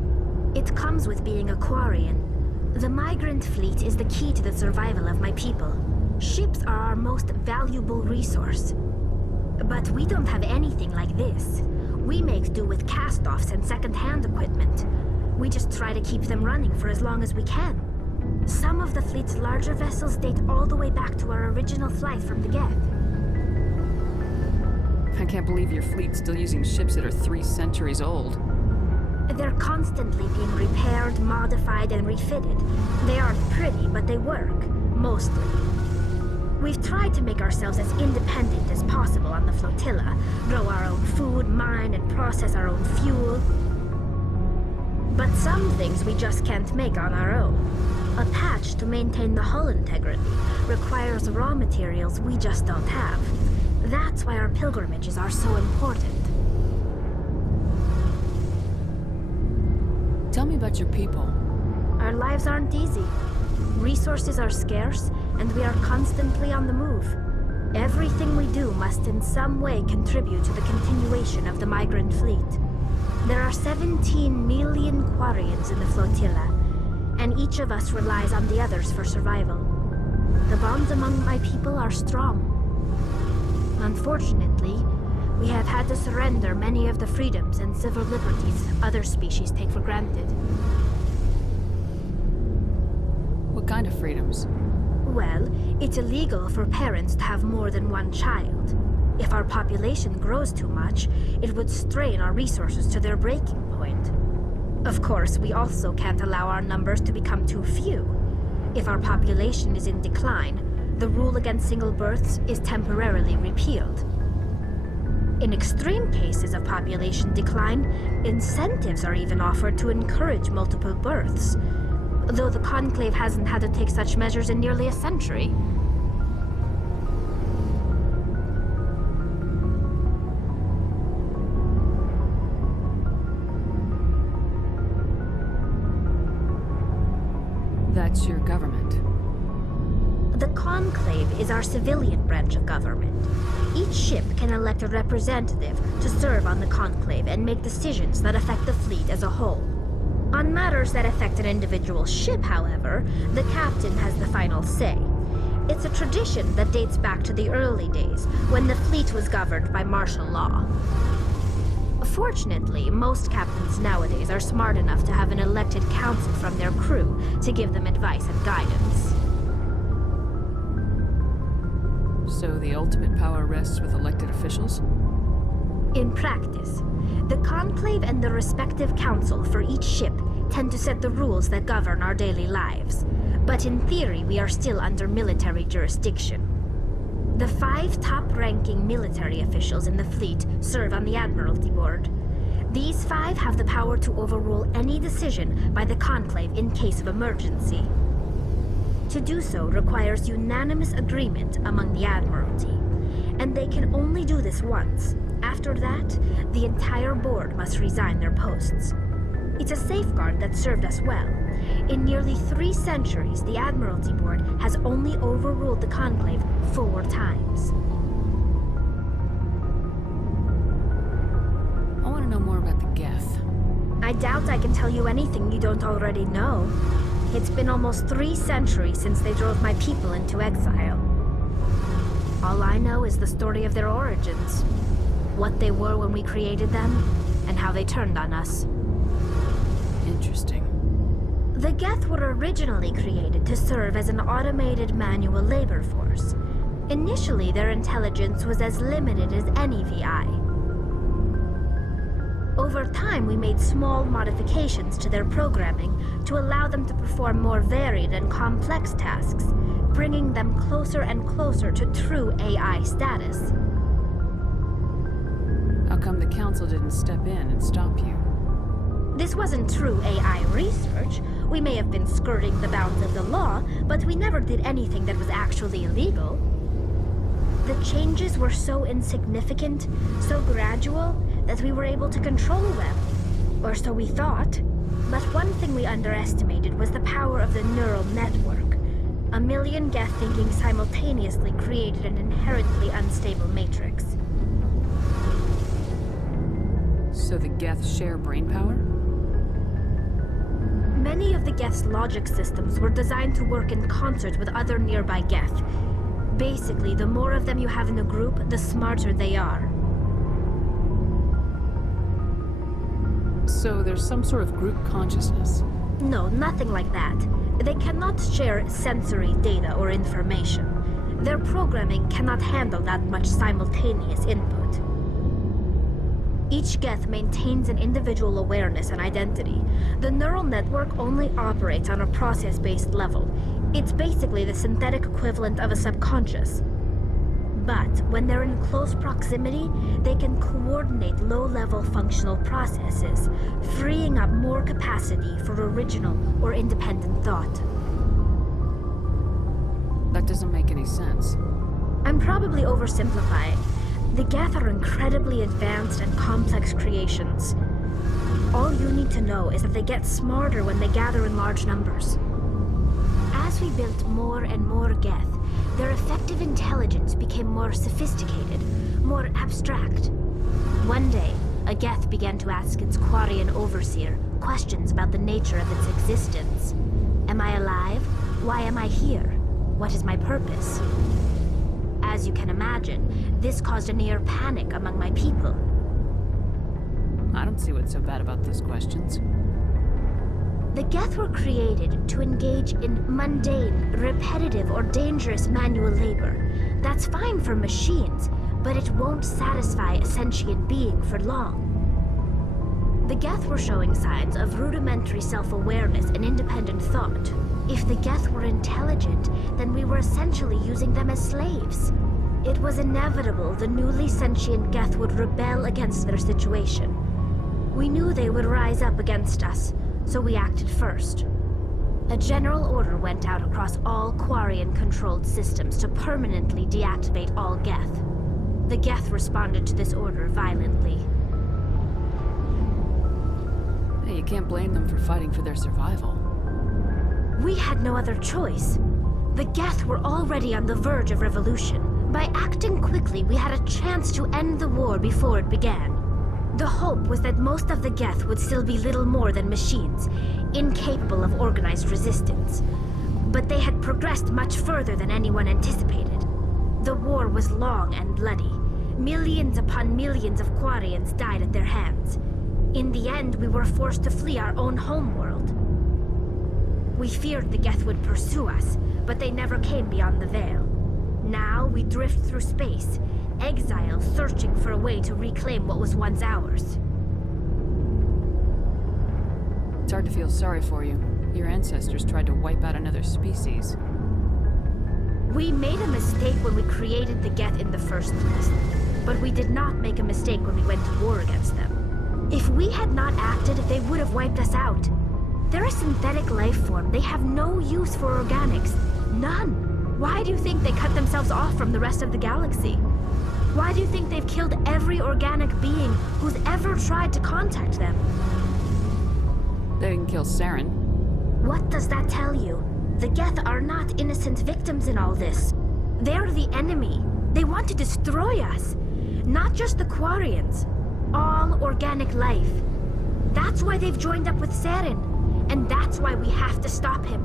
It comes with being a Quarian. The migrant fleet is the key to the survival of my people. Ships are our most valuable resource. But we don't have anything like this. We make do with cast-offs and second-hand equipment. We just try to keep them running for as long as we can. Some of the fleet's larger vessels date all the way back to our original flight from the Geth. I can't believe your fleet's still using ships that are 3 centuries old. They're constantly being repaired, modified, and refitted. They aren't pretty, but they work. Mostly. We've tried to make ourselves as independent as possible on the flotilla. Grow our own food, mine, and process our own fuel. But some things we just can't make on our own. A patch to maintain the hull integrity requires raw materials we just don't have. That's why our pilgrimages are so important. Tell me about your people. Our lives aren't easy. Resources are scarce, and we are constantly on the move. Everything we do must in some way contribute to the continuation of the migrant fleet. There are 17 million Quarians in the flotilla, and each of us relies on the others for survival. The bonds among my people are strong. Unfortunately, we have had to surrender many of the freedoms and civil liberties other species take for granted. What kind of freedoms? Well, it's illegal for parents to have more than one child. If our population grows too much, it would strain our resources to their breaking point. Of course, we also can't allow our numbers to become too few. If our population is in decline, the rule against single births is temporarily repealed. In extreme cases of population decline, incentives are even offered to encourage multiple births, though the Conclave hasn't had to take such measures in nearly a century. That's your government. The Conclave is our civilian branch of government. Each ship can elect a representative to serve on the Conclave and make decisions that affect the fleet as a whole. On matters that affect an individual ship, however, the captain has the final say. It's a tradition that dates back to the early days, when the fleet was governed by martial law. Fortunately, most captains nowadays are smart enough to have an elected council from their crew to give them advice and guidance. So the ultimate power rests with elected officials? In practice, the Conclave and the respective council for each ship tend to set the rules that govern our daily lives. But in theory, we are still under military jurisdiction. The 5 top-ranking military officials in the fleet serve on the Admiralty Board. These 5 have the power to overrule any decision by the Conclave in case of emergency. To do so requires unanimous agreement among the Admiralty, and they can only do this once. After that, the entire board must resign their posts. It's a safeguard that served us well. In nearly 3 centuries, the Admiralty Board has only overruled the Conclave 4 times. Geth? I doubt I can tell you anything you don't already know. It's been almost 3 centuries since they drove my people into exile. All I know is the story of their origins. What they were when we created them, and how they turned on us. Interesting. The Geth were originally created to serve as an automated manual labor force. Initially, their intelligence was as limited as any VI. Over time, we made small modifications to their programming to allow them to perform more varied and complex tasks, bringing them closer and closer to true AI status. How come the Council didn't step in and stop you? This wasn't true AI research. We may have been skirting the bounds of the law, but we never did anything that was actually illegal. The changes were so insignificant, so gradual, that we were able to control them. Or so we thought. But one thing we underestimated was the power of the neural network. 1 million Geth thinking simultaneously created an inherently unstable matrix. So the Geth share brain power? Many of the Geth's logic systems were designed to work in concert with other nearby Geth. Basically, the more of them you have in a group, the smarter they are. So there's some sort of group consciousness? No, nothing like that. They cannot share sensory data or information. Their programming cannot handle that much simultaneous input. Each Geth maintains an individual awareness and identity. The neural network only operates on a process-based level. It's basically the synthetic equivalent of a subconscious. But when they're in close proximity, they can coordinate low-level functional processes, freeing up more capacity for original or independent thought. That doesn't make any sense. I'm probably oversimplifying. The Geth are incredibly advanced and complex creations. All you need to know is that they get smarter when they gather in large numbers. As we built more and more Geth, their effective intelligence became more sophisticated, more abstract. One day, a Geth began to ask its Quarian overseer questions about the nature of its existence. Am I alive? Why am I here? What is my purpose? As you can imagine, this caused a near panic among my people. I don't see what's so bad about those questions. The Geth were created to engage in mundane, repetitive, or dangerous manual labor. That's fine for machines, but it won't satisfy a sentient being for long. The Geth were showing signs of rudimentary self-awareness and independent thought. If the Geth were intelligent, then we were essentially using them as slaves. It was inevitable the newly sentient Geth would rebel against their situation. We knew they would rise up against us, so we acted first. A general order went out across all Quarian-controlled systems to permanently deactivate all Geth. The Geth responded to this order violently. Hey, you can't blame them for fighting for their survival. We had no other choice. The Geth were already on the verge of revolution. By acting quickly, we had a chance to end the war before it began. The hope was that most of the Geth would still be little more than machines, incapable of organized resistance. But they had progressed much further than anyone anticipated. The war was long and bloody. Millions upon millions of Quarians died at their hands. In the end, we were forced to flee our own homeworld. We feared the Geth would pursue us, but they never came beyond the Veil. Now we drift through space, exile searching for a way to reclaim what was once ours. It's hard to feel sorry for you. Your ancestors tried to wipe out another species. We made a mistake when we created the Geth in the first place, but we did not make a mistake when we went to war against them. If we had not acted, they would have wiped us out. They're a synthetic life form. They have no use for organics. None. Why do you think they cut themselves off from the rest of the galaxy? Why do you think they've killed every organic being who's ever tried to contact them? They didn't kill Saren. What does that tell you? The Geth are not innocent victims in all this. They're the enemy. They want to destroy us. Not just the Quarians. All organic life. That's why they've joined up with Saren. And that's why we have to stop him.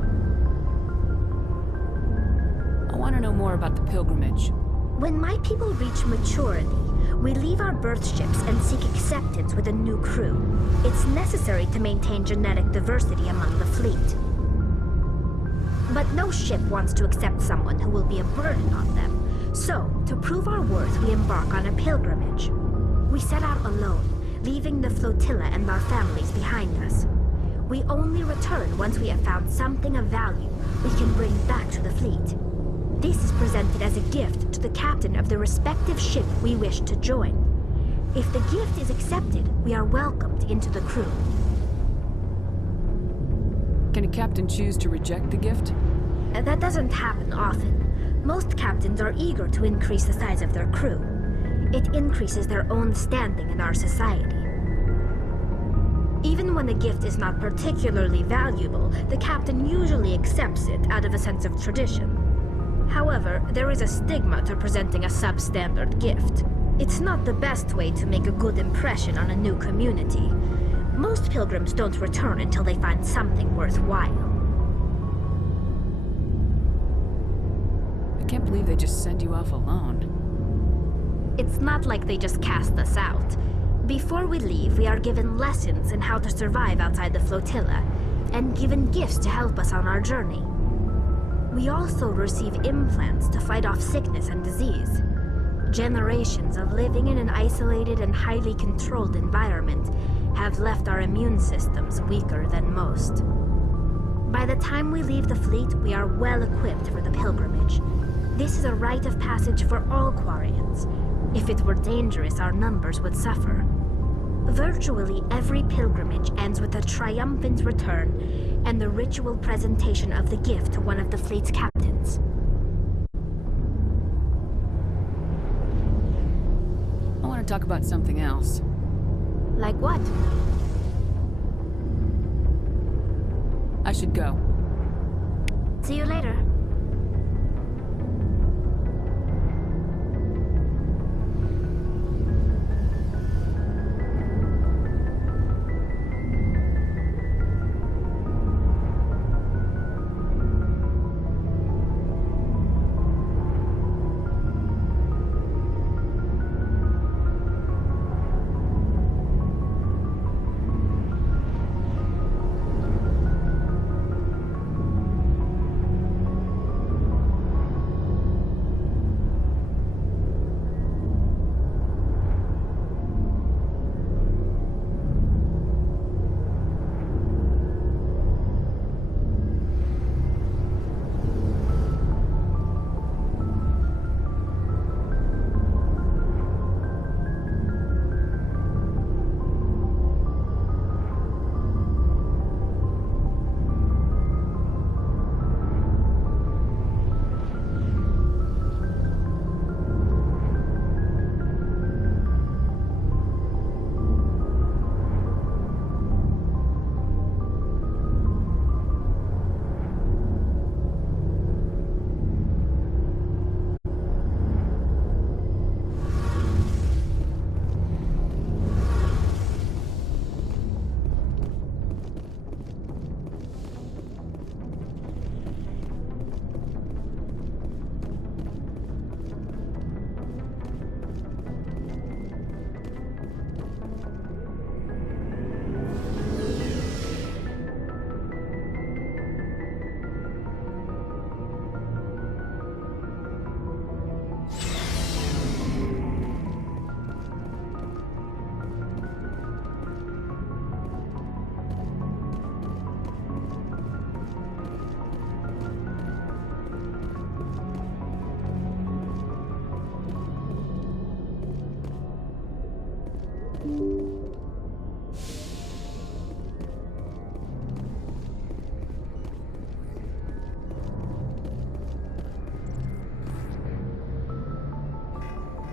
I want to know more about the pilgrimage. When my people reach maturity, we leave our birth ships and seek acceptance with a new crew. It's necessary to maintain genetic diversity among the fleet. But no ship wants to accept someone who will be a burden on them. So, to prove our worth, we embark on a pilgrimage. We set out alone, leaving the flotilla and our families behind us. We only return once we have found something of value we can bring back to the fleet. This is presented as a gift to the captain of the respective ship we wish to join. If the gift is accepted, we are welcomed into the crew. Can a captain choose to reject the gift? That doesn't happen often. Most captains are eager to increase the size of their crew. It increases their own standing in our society. Even when the gift is not particularly valuable, the captain usually accepts it out of a sense of tradition. However, there is a stigma to presenting a substandard gift. It's not the best way to make a good impression on a new community. Most pilgrims don't return until they find something worthwhile. I can't believe they just send you off alone. It's not like they just cast us out. Before we leave, we are given lessons in how to survive outside the flotilla, and given gifts to help us on our journey. We also receive implants to fight off sickness and disease. Generations of living in an isolated and highly controlled environment have left our immune systems weaker than most. By the time we leave the fleet, we are well equipped for the pilgrimage. This is a rite of passage for all Quarians. If it were dangerous, our numbers would suffer. Virtually every pilgrimage ends with a triumphant return and the ritual presentation of the gift to one of the fleet's captains. I want to talk about something else. Like what? I should go. See you later.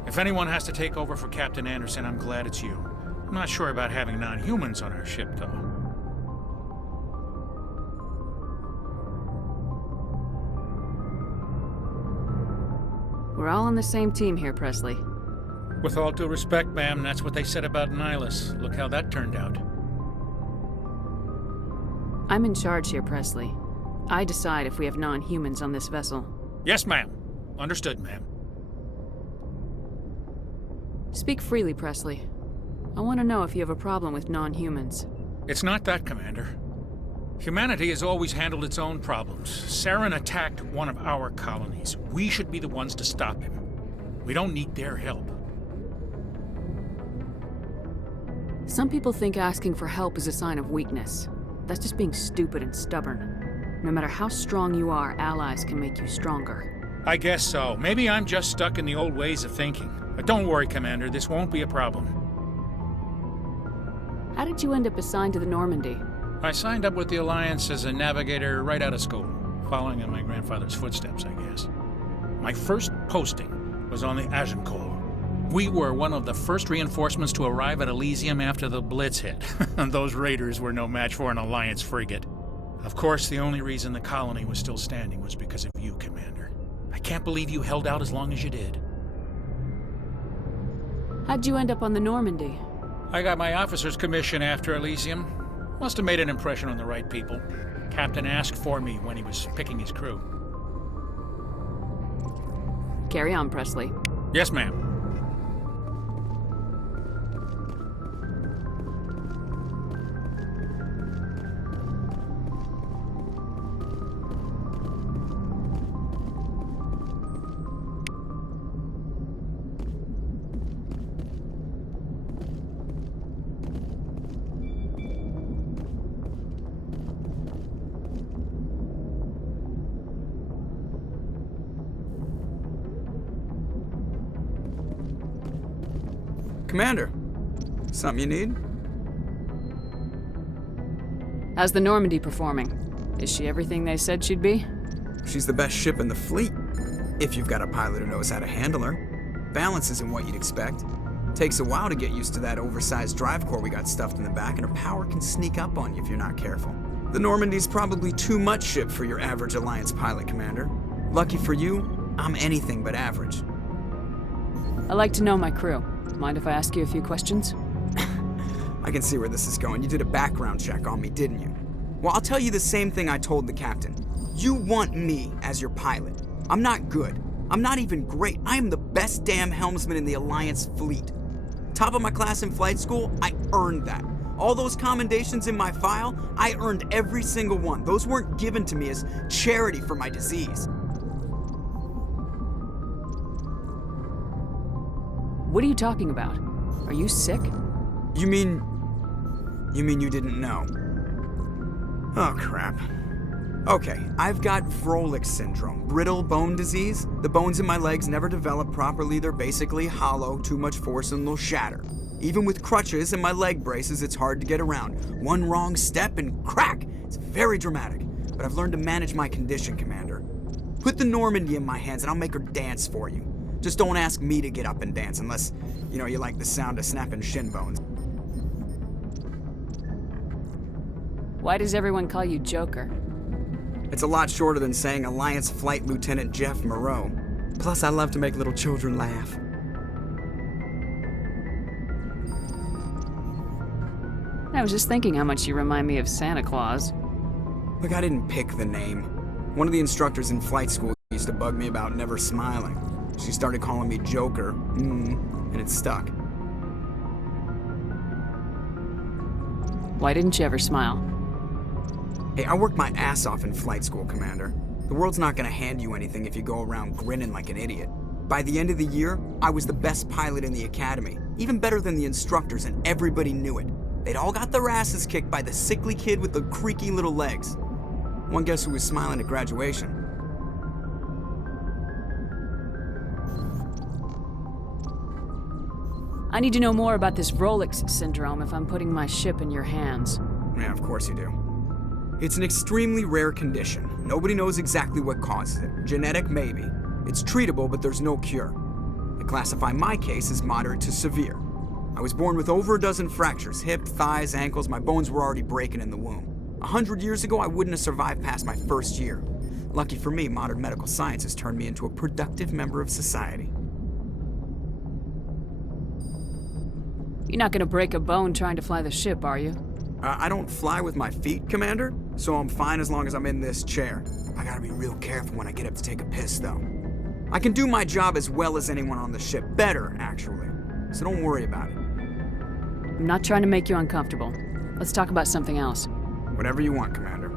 If anyone has to take over for Captain Anderson, I'm glad it's you. I'm not sure about having non-humans on our ship, though. We're all on the same team here, Presley. With all due respect, ma'am, that's what they said about Nihilus. Look how that turned out. I'm in charge here, Presley. I decide if we have non-humans on this vessel. Yes, ma'am. Understood, ma'am. Speak freely, Presley. I want to know if you have a problem with non-humans. It's not that, Commander. Humanity has always handled its own problems. Saren attacked one of our colonies. We should be the ones to stop him. We don't need their help. Some people think asking for help is a sign of weakness. That's just being stupid and stubborn. No matter how strong you are, allies can make you stronger. I guess so. Maybe I'm just stuck in the old ways of thinking. But don't worry, Commander. This won't be a problem. How did you end up assigned to the Normandy? I signed up with the Alliance as a navigator right out of school, following in my grandfather's footsteps, I guess. My first posting was on the Agincourt. We were one of the first reinforcements to arrive at Elysium after the Blitz hit. Those raiders were no match for an Alliance frigate. Of course, the only reason the colony was still standing was because of you, Commander. I can't believe you held out as long as you did. How'd you end up on the Normandy? I got my officer's commission after Elysium. Must have made an impression on the right people. Captain asked for me when he was picking his crew. Carry on, Presley. Yes, ma'am. Commander, something you need? How's the Normandy performing? Is she everything they said she'd be? She's the best ship in the fleet, if you've got a pilot who knows how to handle her. Balance isn't what you'd expect. Takes a while to get used to that oversized drive core we got stuffed in the back, and her power can sneak up on you if you're not careful. The Normandy's probably too much ship for your average Alliance pilot, Commander. Lucky for you, I'm anything but average. I like to know my crew. Mind if I ask you a few questions? I can see where this is going. You did a background check on me, didn't you? Well, I'll tell you the same thing I told the captain. You want me as your pilot. I'm not good. I'm not even great. I am the best damn helmsman in the Alliance fleet. Top of my class in flight school, I earned that. All those commendations in my file, I earned every single one. Those weren't given to me as charity for my disease. What are you talking about? Are you sick? You mean you didn't know? Oh, crap. Okay, I've got Froelich syndrome, brittle bone disease. The bones in my legs never develop properly. They're basically hollow, too much force and they'll shatter. Even with crutches and my leg braces, it's hard to get around. One wrong step and crack! It's very dramatic, but I've learned to manage my condition, Commander. Put the Normandy in my hands and I'll make her dance for you. Just don't ask me to get up and dance unless, you like the sound of snapping shin bones. Why does everyone call you Joker? It's a lot shorter than saying Alliance Flight Lieutenant Jeff Moreau. Plus, I love to make little children laugh. I was just thinking how much you remind me of Santa Claus. Look, I didn't pick the name. One of the instructors in flight school used to bug me about never smiling. She started calling me Joker, and it stuck. Why didn't you ever smile? Hey, I worked my ass off in flight school, Commander. The world's not gonna hand you anything if you go around grinning like an idiot. By the end of the year, I was the best pilot in the academy, even better than the instructors, and everybody knew it. They'd all got their asses kicked by the sickly kid with the creaky little legs. One guess who was smiling at graduation? I need to know more about this Froelich syndrome if I'm putting my ship in your hands. Yeah, of course you do. It's an extremely rare condition. Nobody knows exactly what causes it. Genetic, maybe. It's treatable, but there's no cure. I classify my case as moderate to severe. I was born with over a dozen fractures, hip, thighs, ankles. My bones were already breaking in the womb. 100 years ago, I wouldn't have survived past my first year. Lucky for me, modern medical science has turned me into a productive member of society. You're not gonna break a bone trying to fly the ship, are you? I don't fly with my feet, Commander, so I'm fine as long as I'm in this chair. I gotta be real careful when I get up to take a piss, though. I can do my job as well as anyone on the ship. Better, actually. So don't worry about it. I'm not trying to make you uncomfortable. Let's talk about something else. Whatever you want, Commander.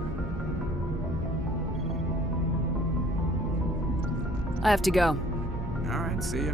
I have to go. All right, see ya.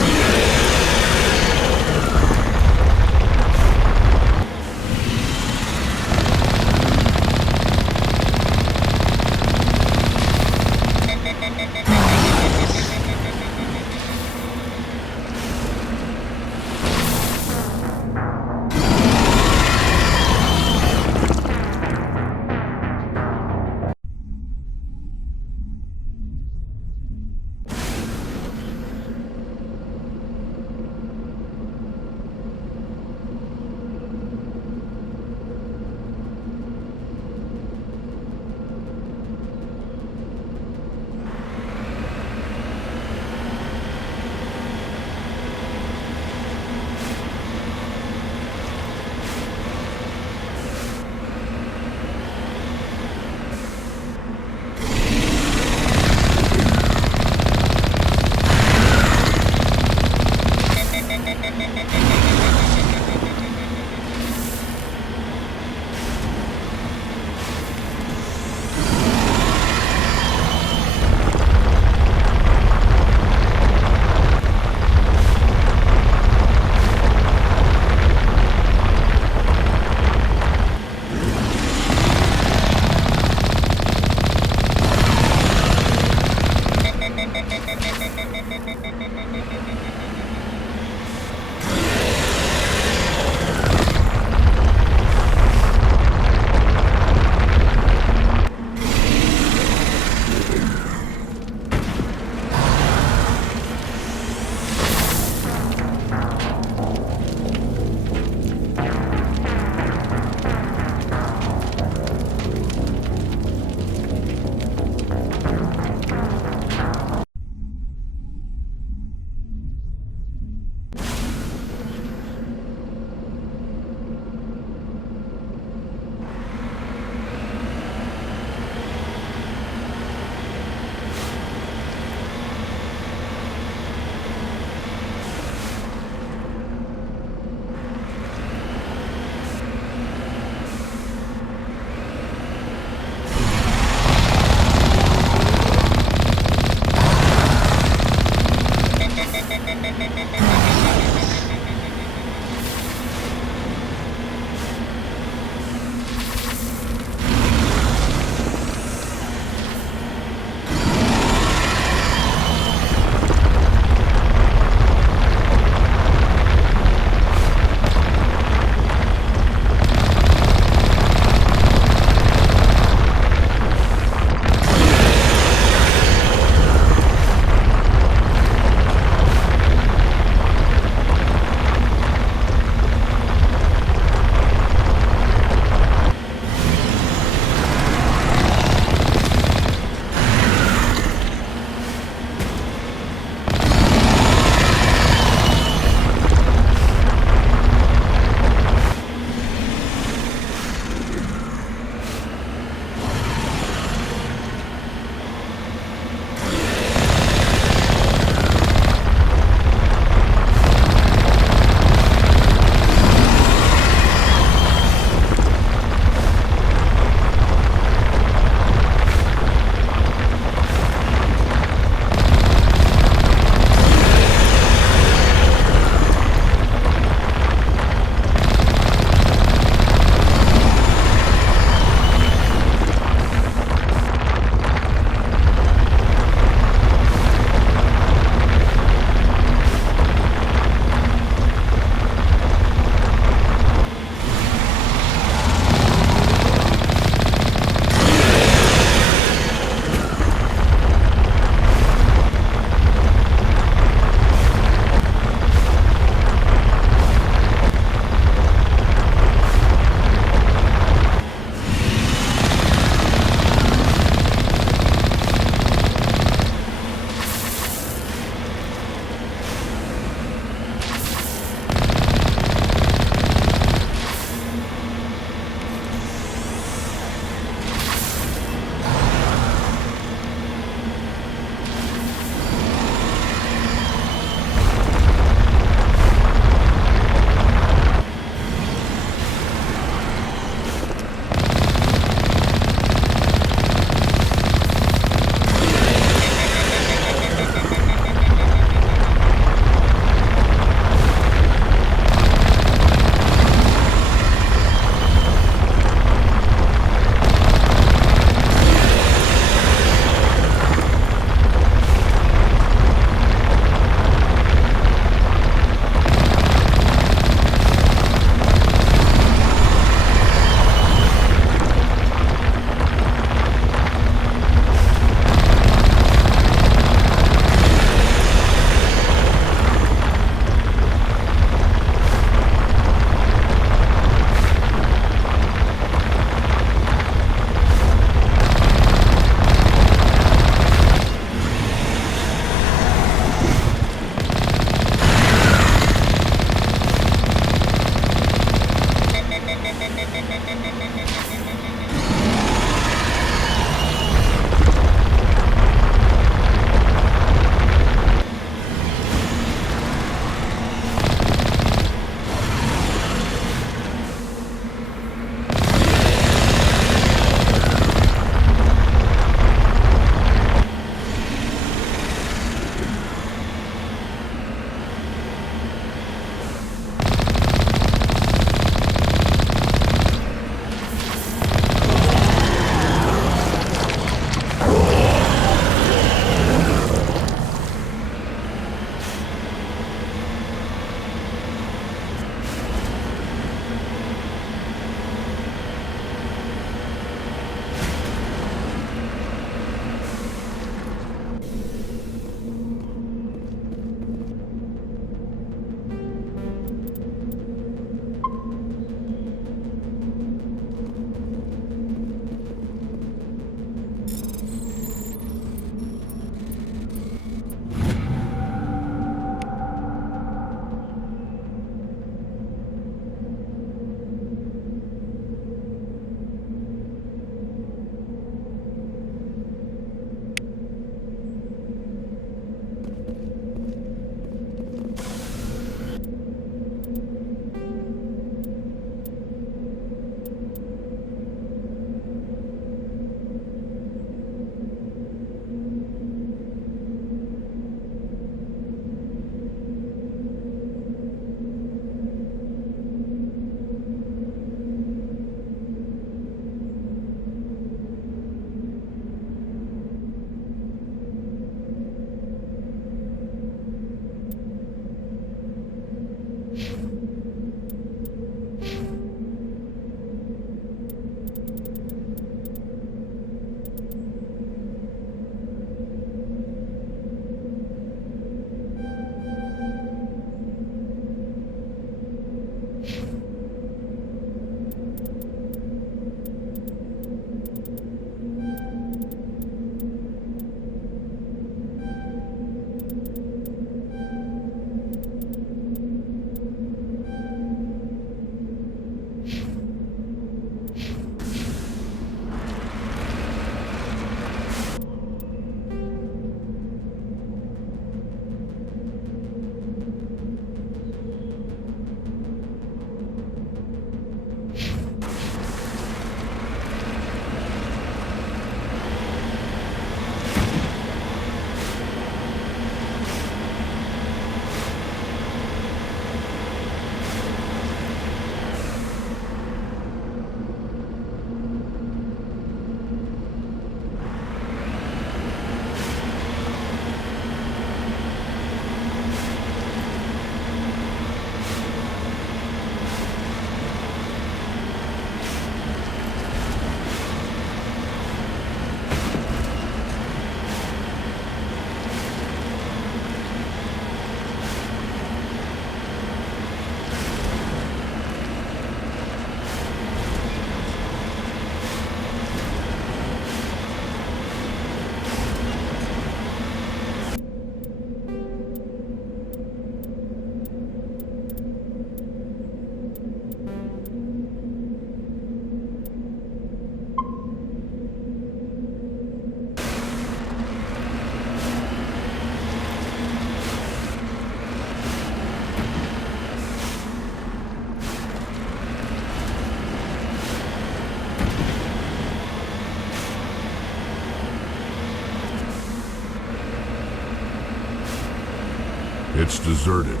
It's deserted.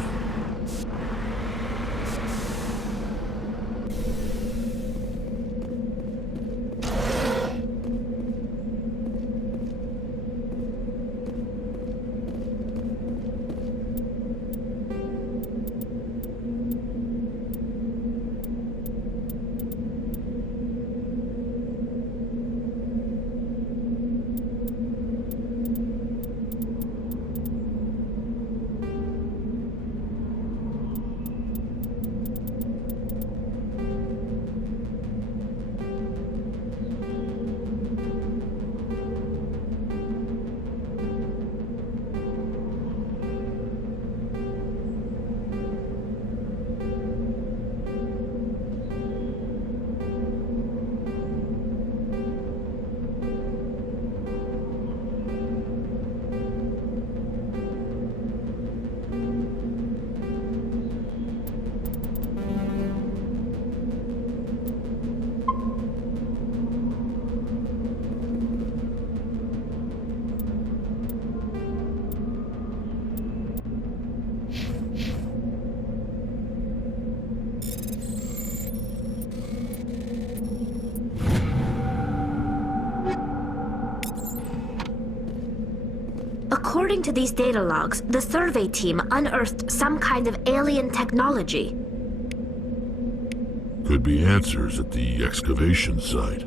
According to these data logs, the survey team unearthed some kind of alien technology. Could be answers at the excavation site.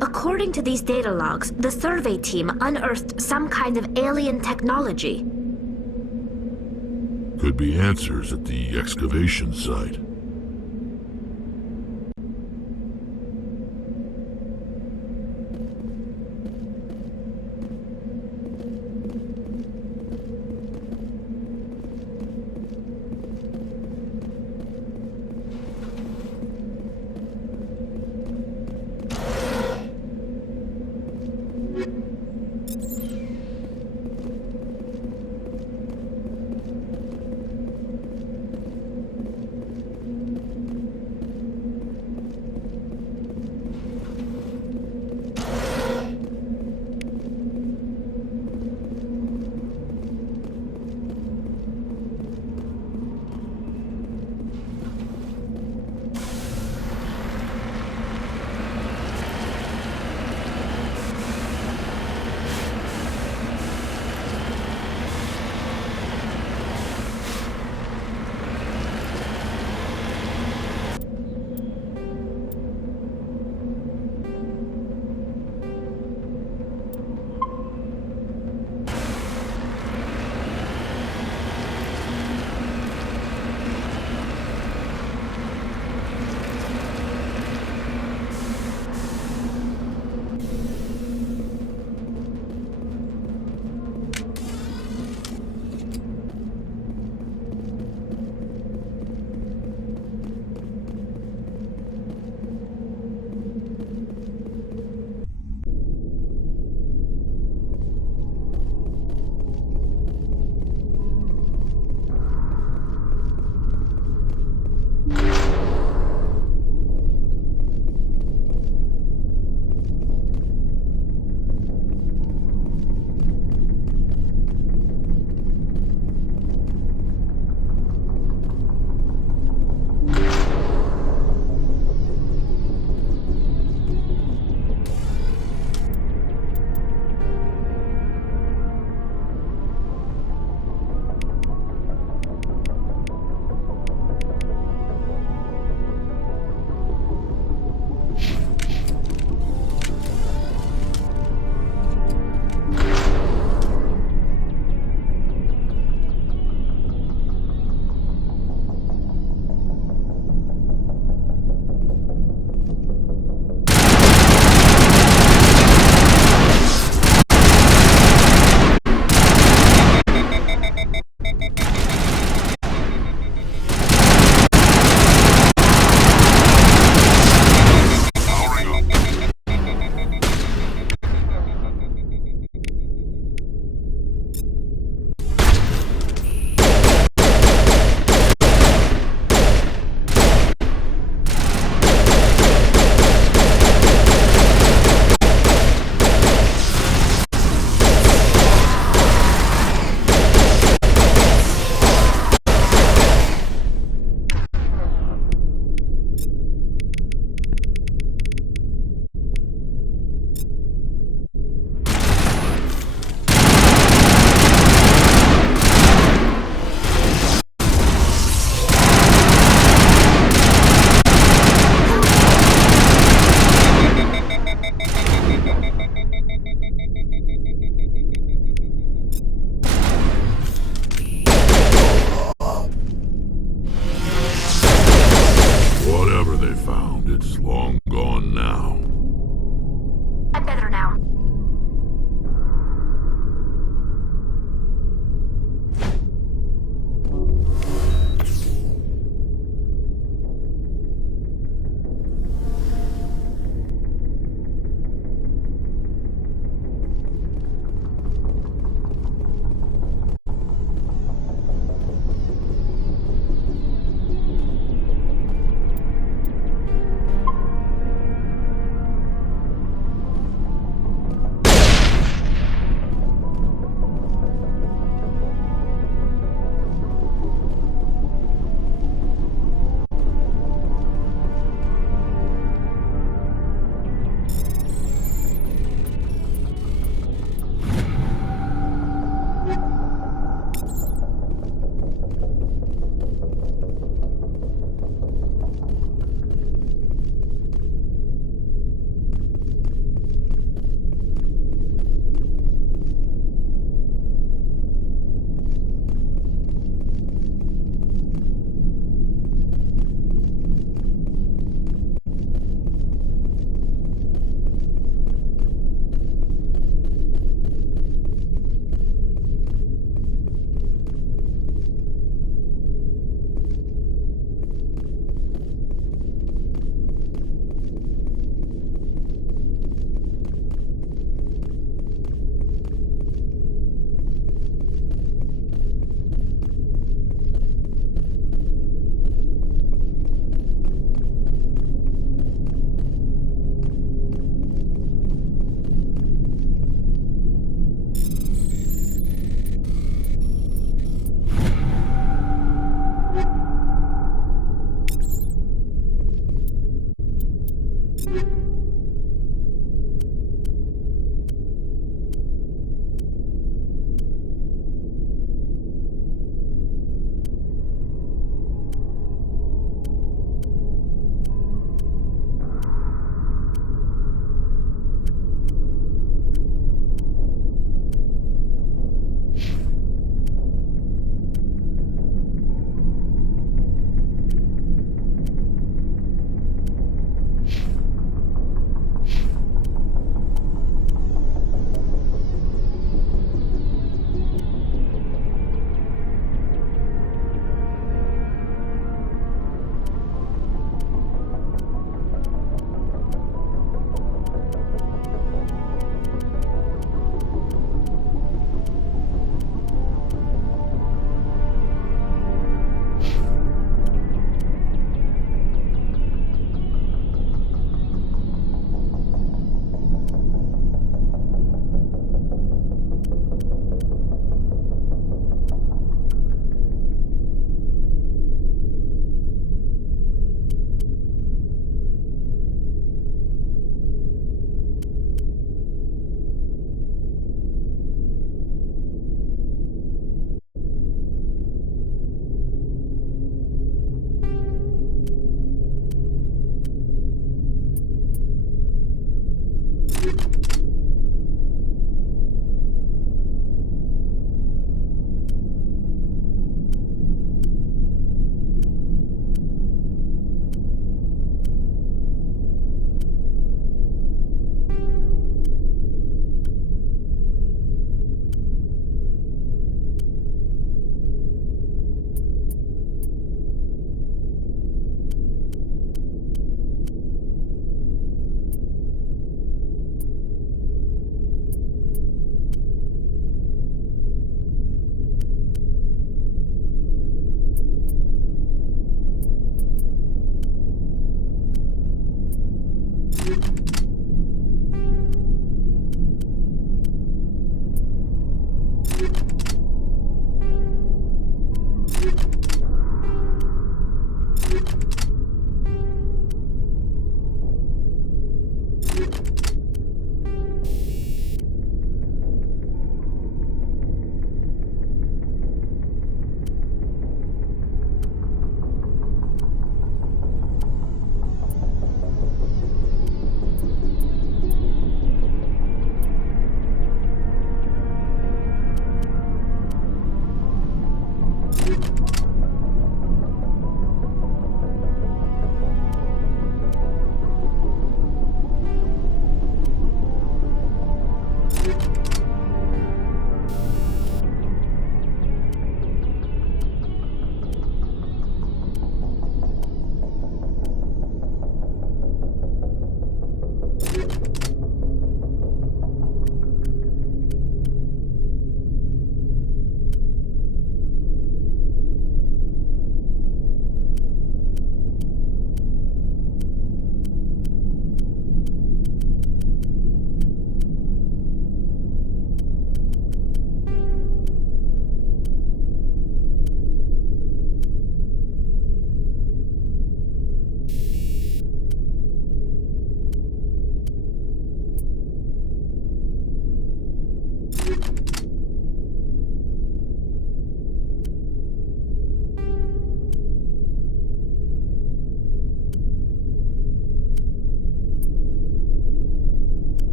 According to these data logs, the survey team unearthed some kind of alien technology. Could be answers at the excavation site. they found, it's long gone now. I'm better now.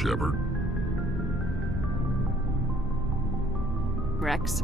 Shepard. Rex?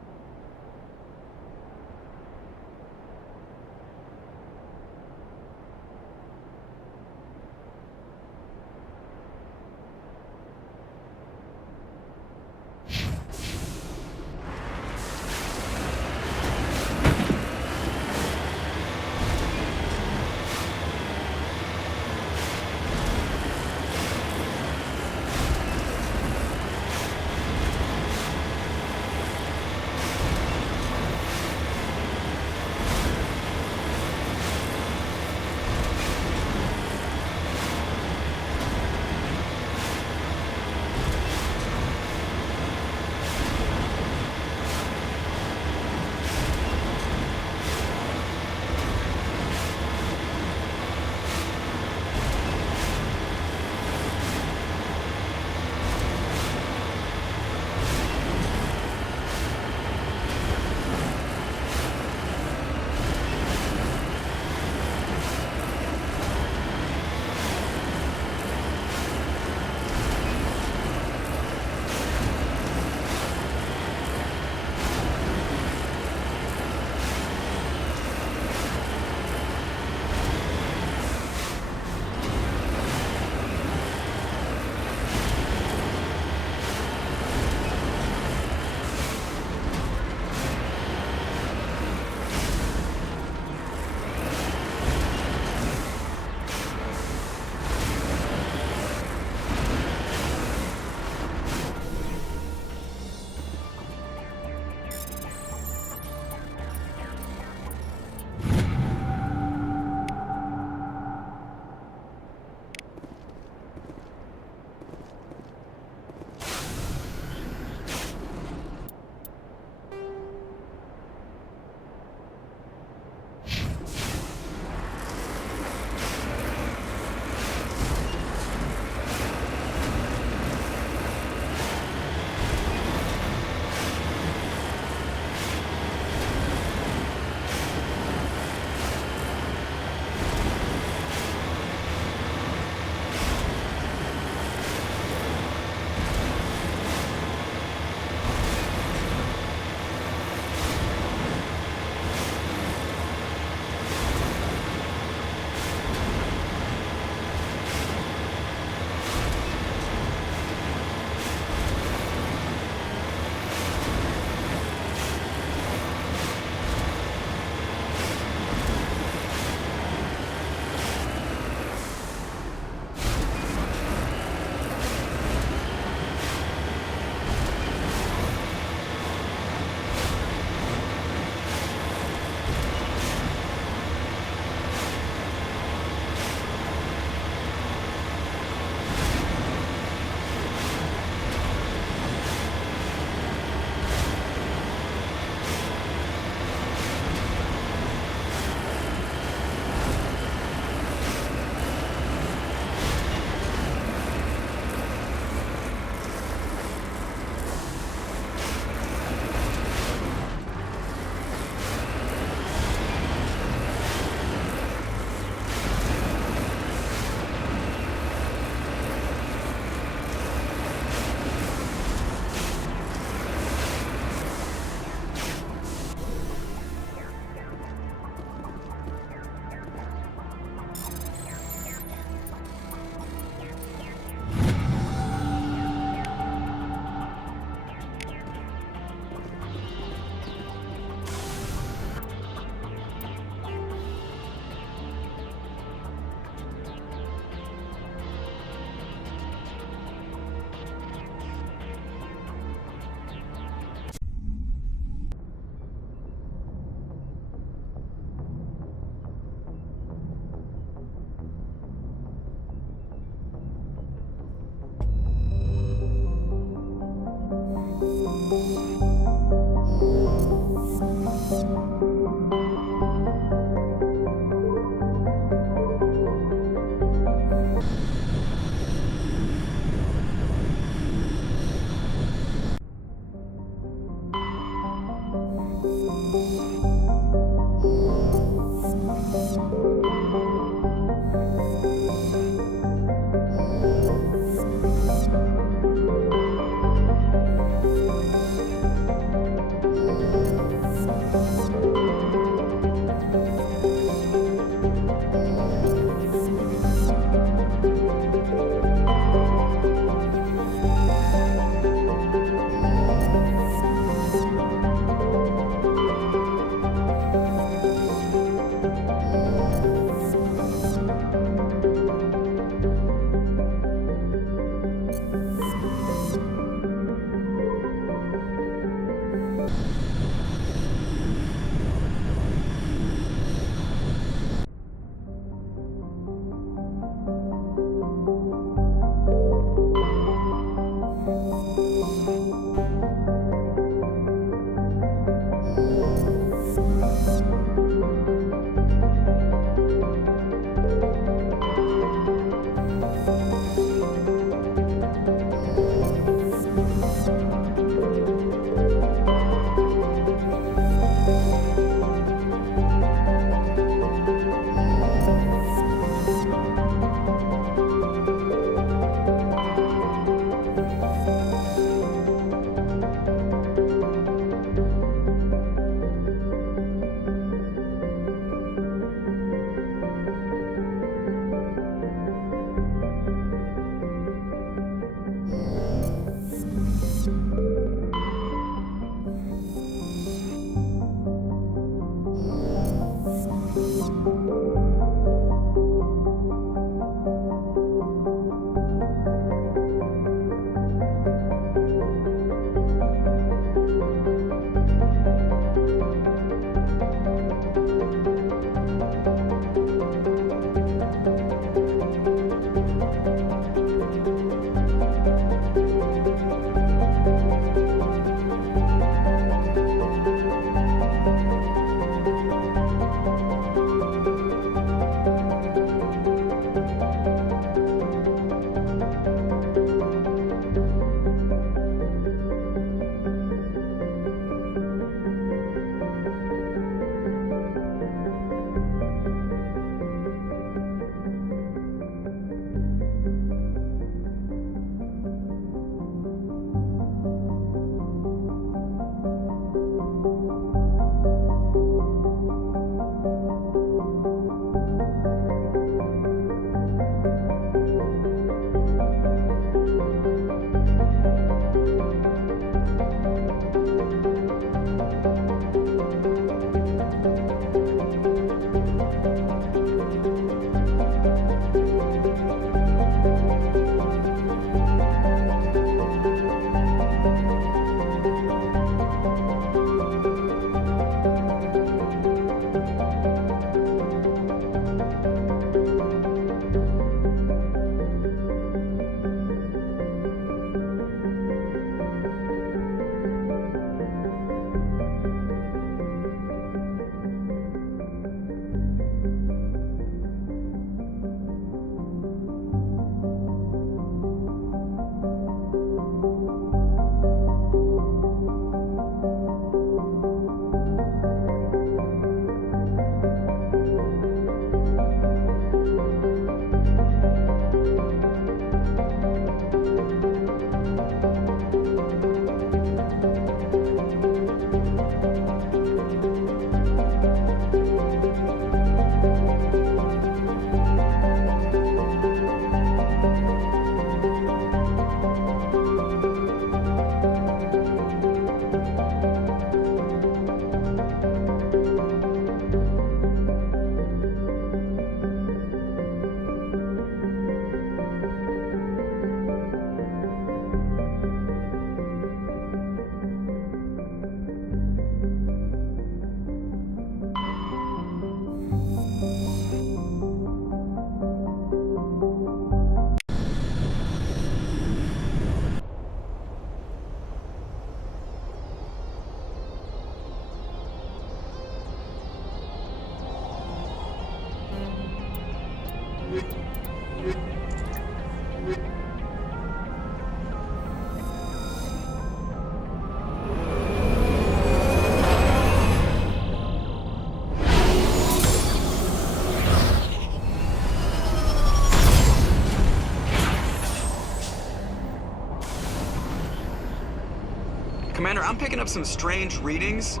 Commander, I'm picking up some strange readings.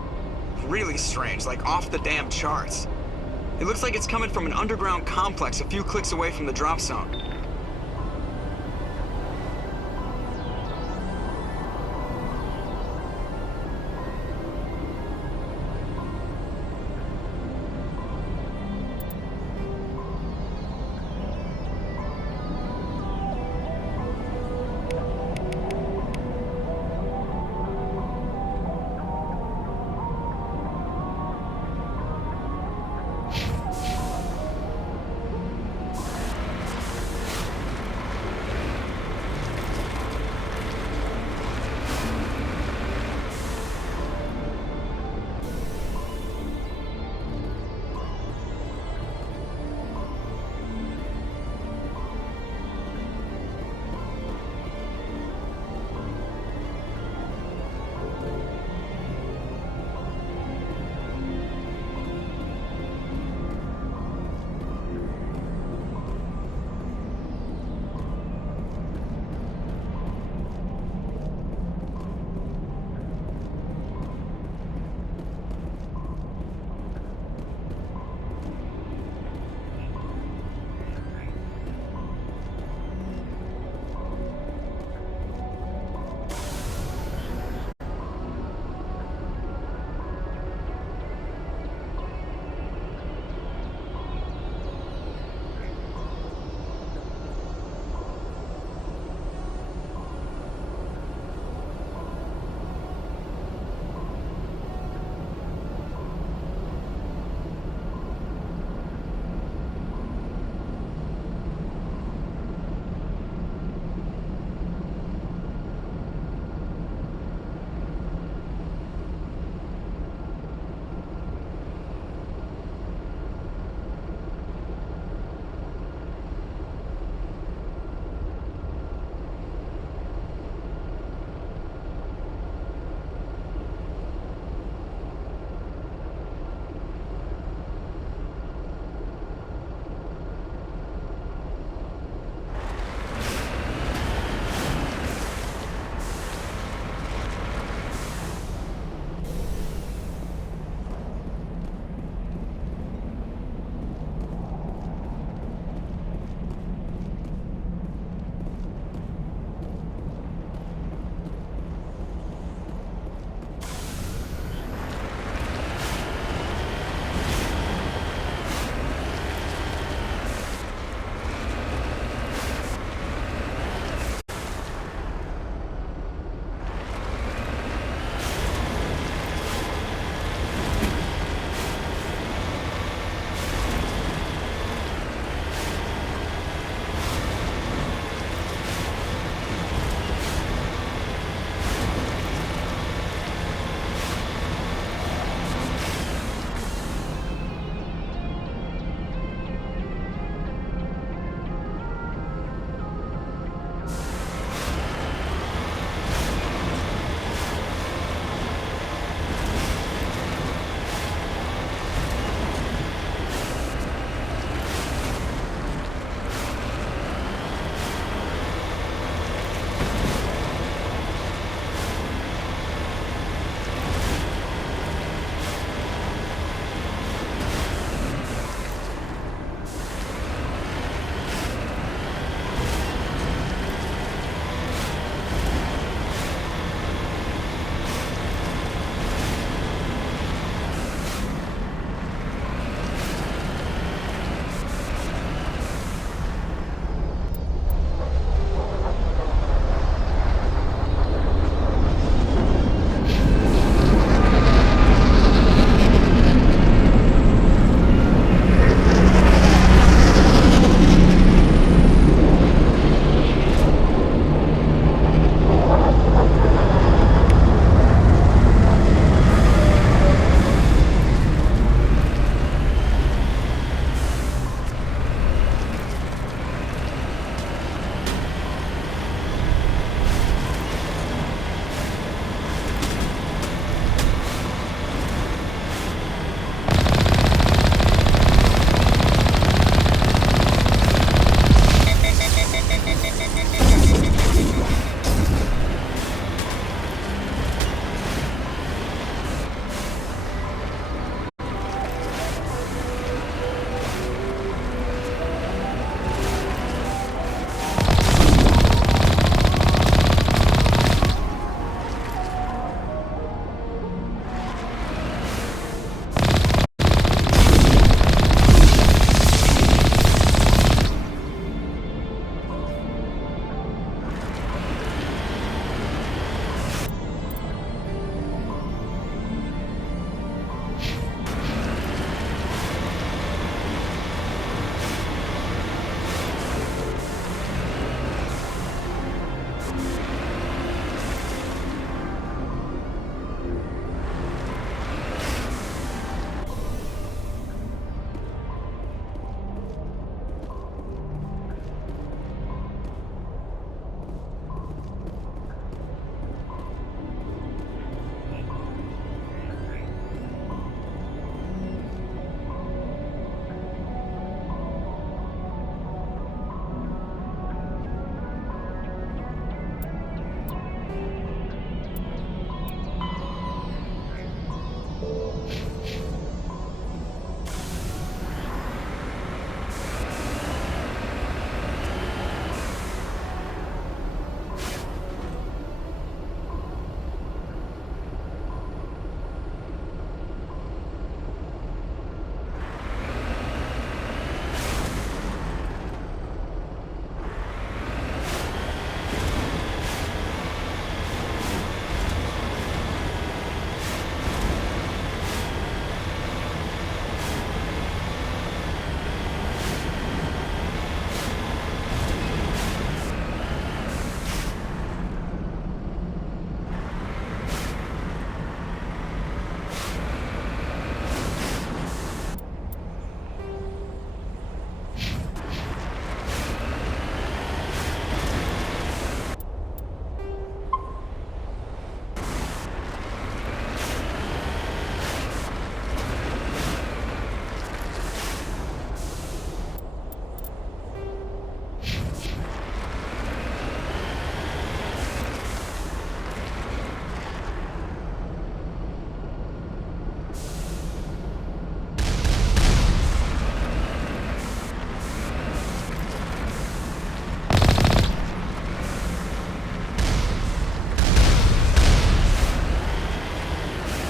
Really strange, like off the damn charts. It looks like it's coming from an underground complex a few clicks away from the drop zone.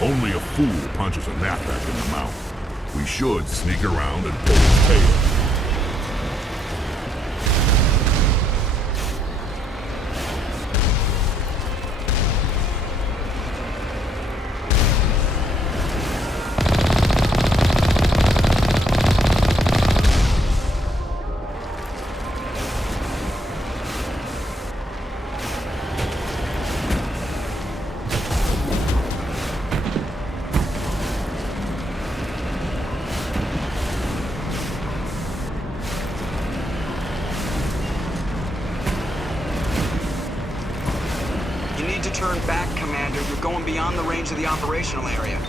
Only a fool punches a knapsack in the mouth. We should sneak around and pull his tail. Turn back, Commander. You're going beyond the range of the operational area.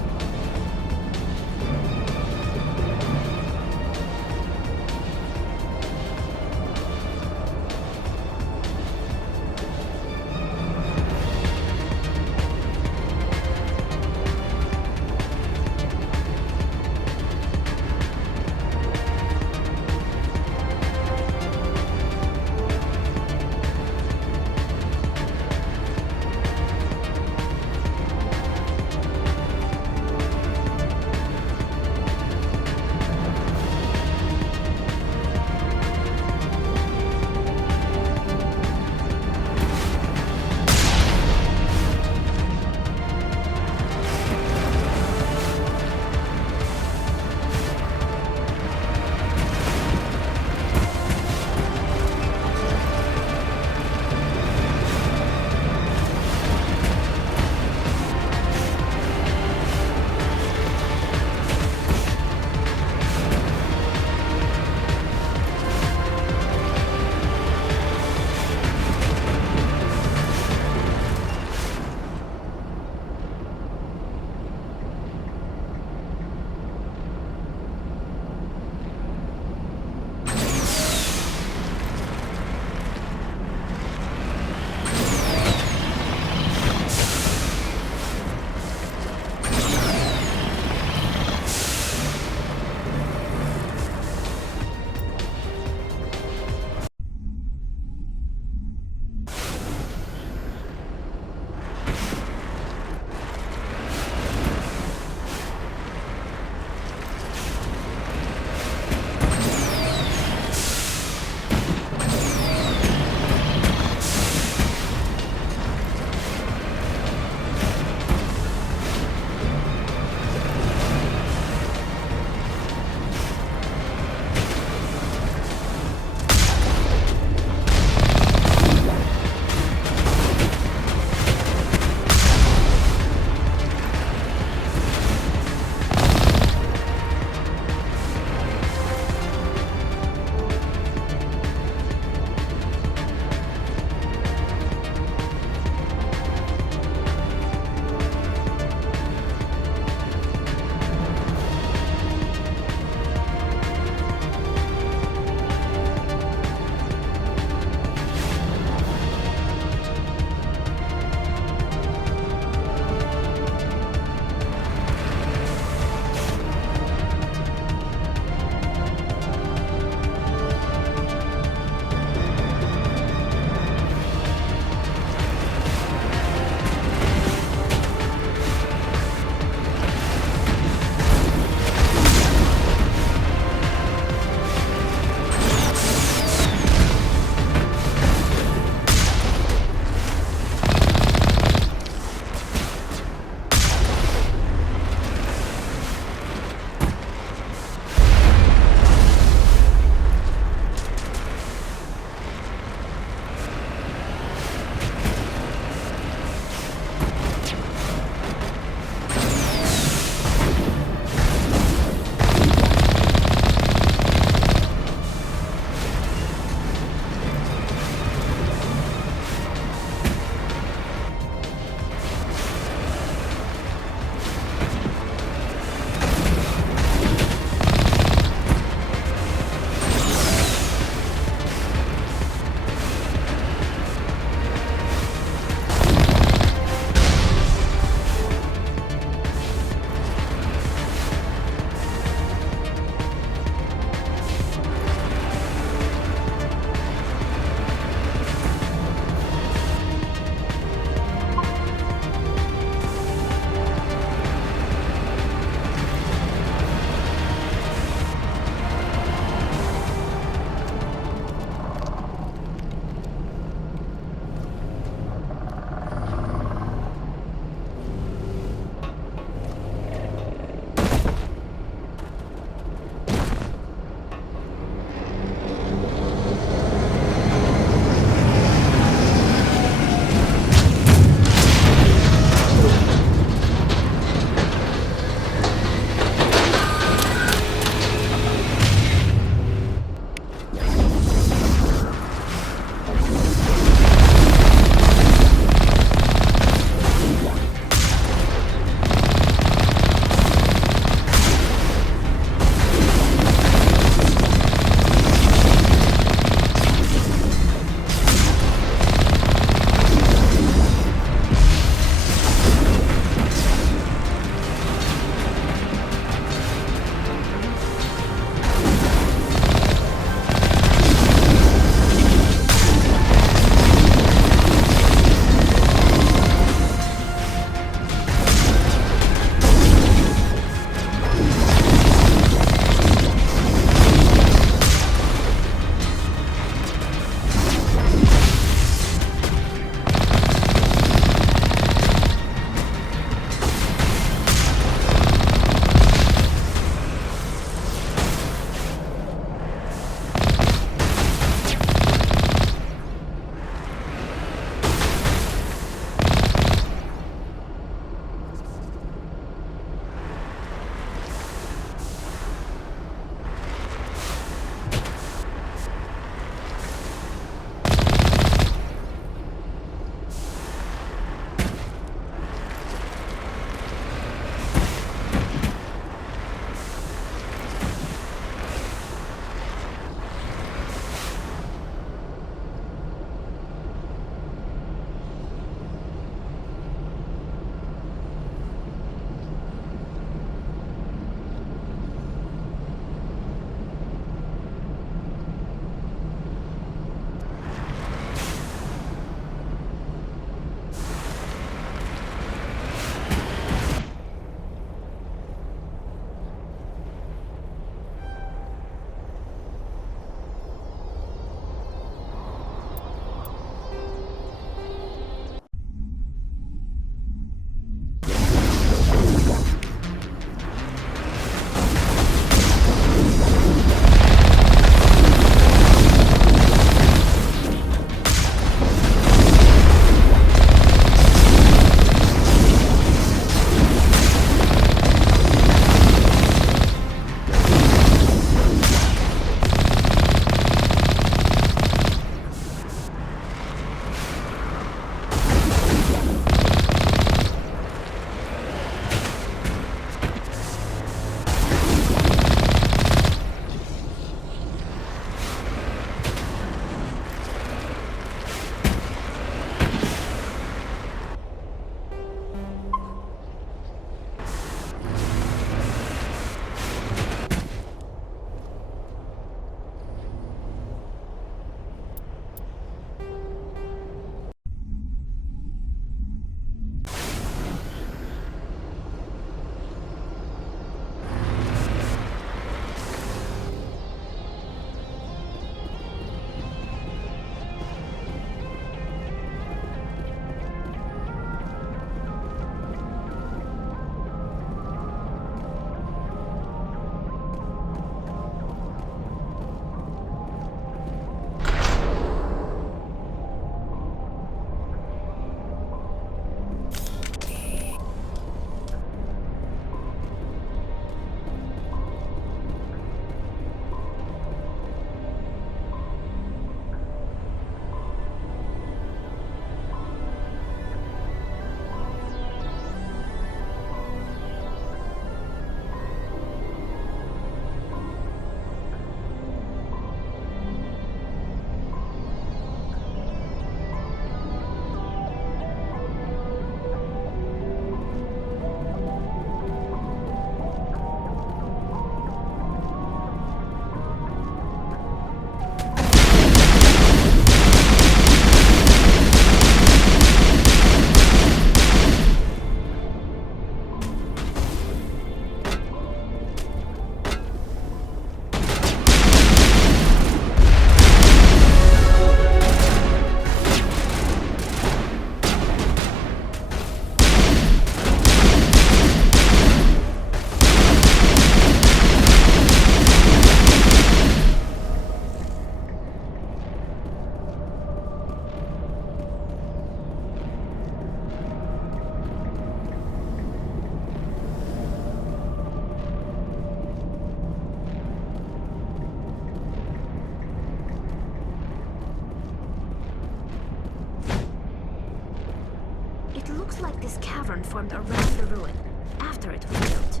looks like this cavern formed around the ruin, after it was built.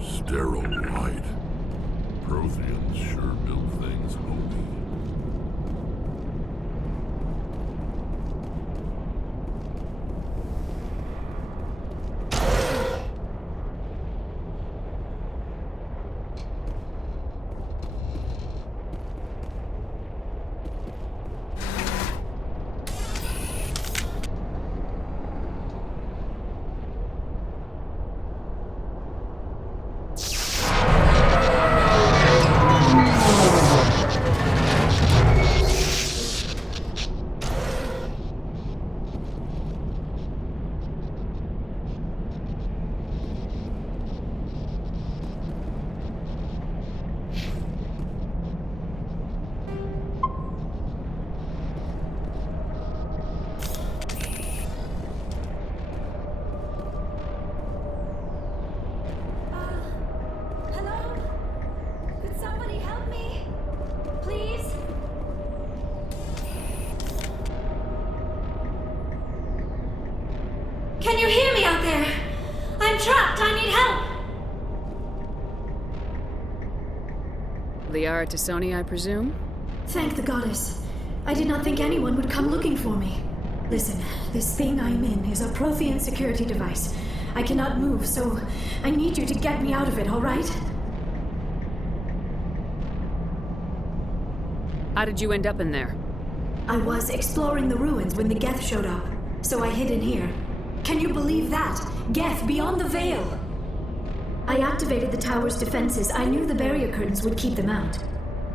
Sterile light. Protheans sure build things homey. Can you hear me out there? I'm trapped. I need help. Liara T'Soni, I presume? Thank the goddess. I did not think anyone would come looking for me. Listen, this thing I'm in is a Prothean security device. I cannot move, so I need you to get me out of it, all right? How did you end up in there? I was exploring the ruins when the Geth showed up, so I hid in here. Can you believe that? Geth, beyond the veil! I activated the tower's defenses. I knew the barrier curtains would keep them out.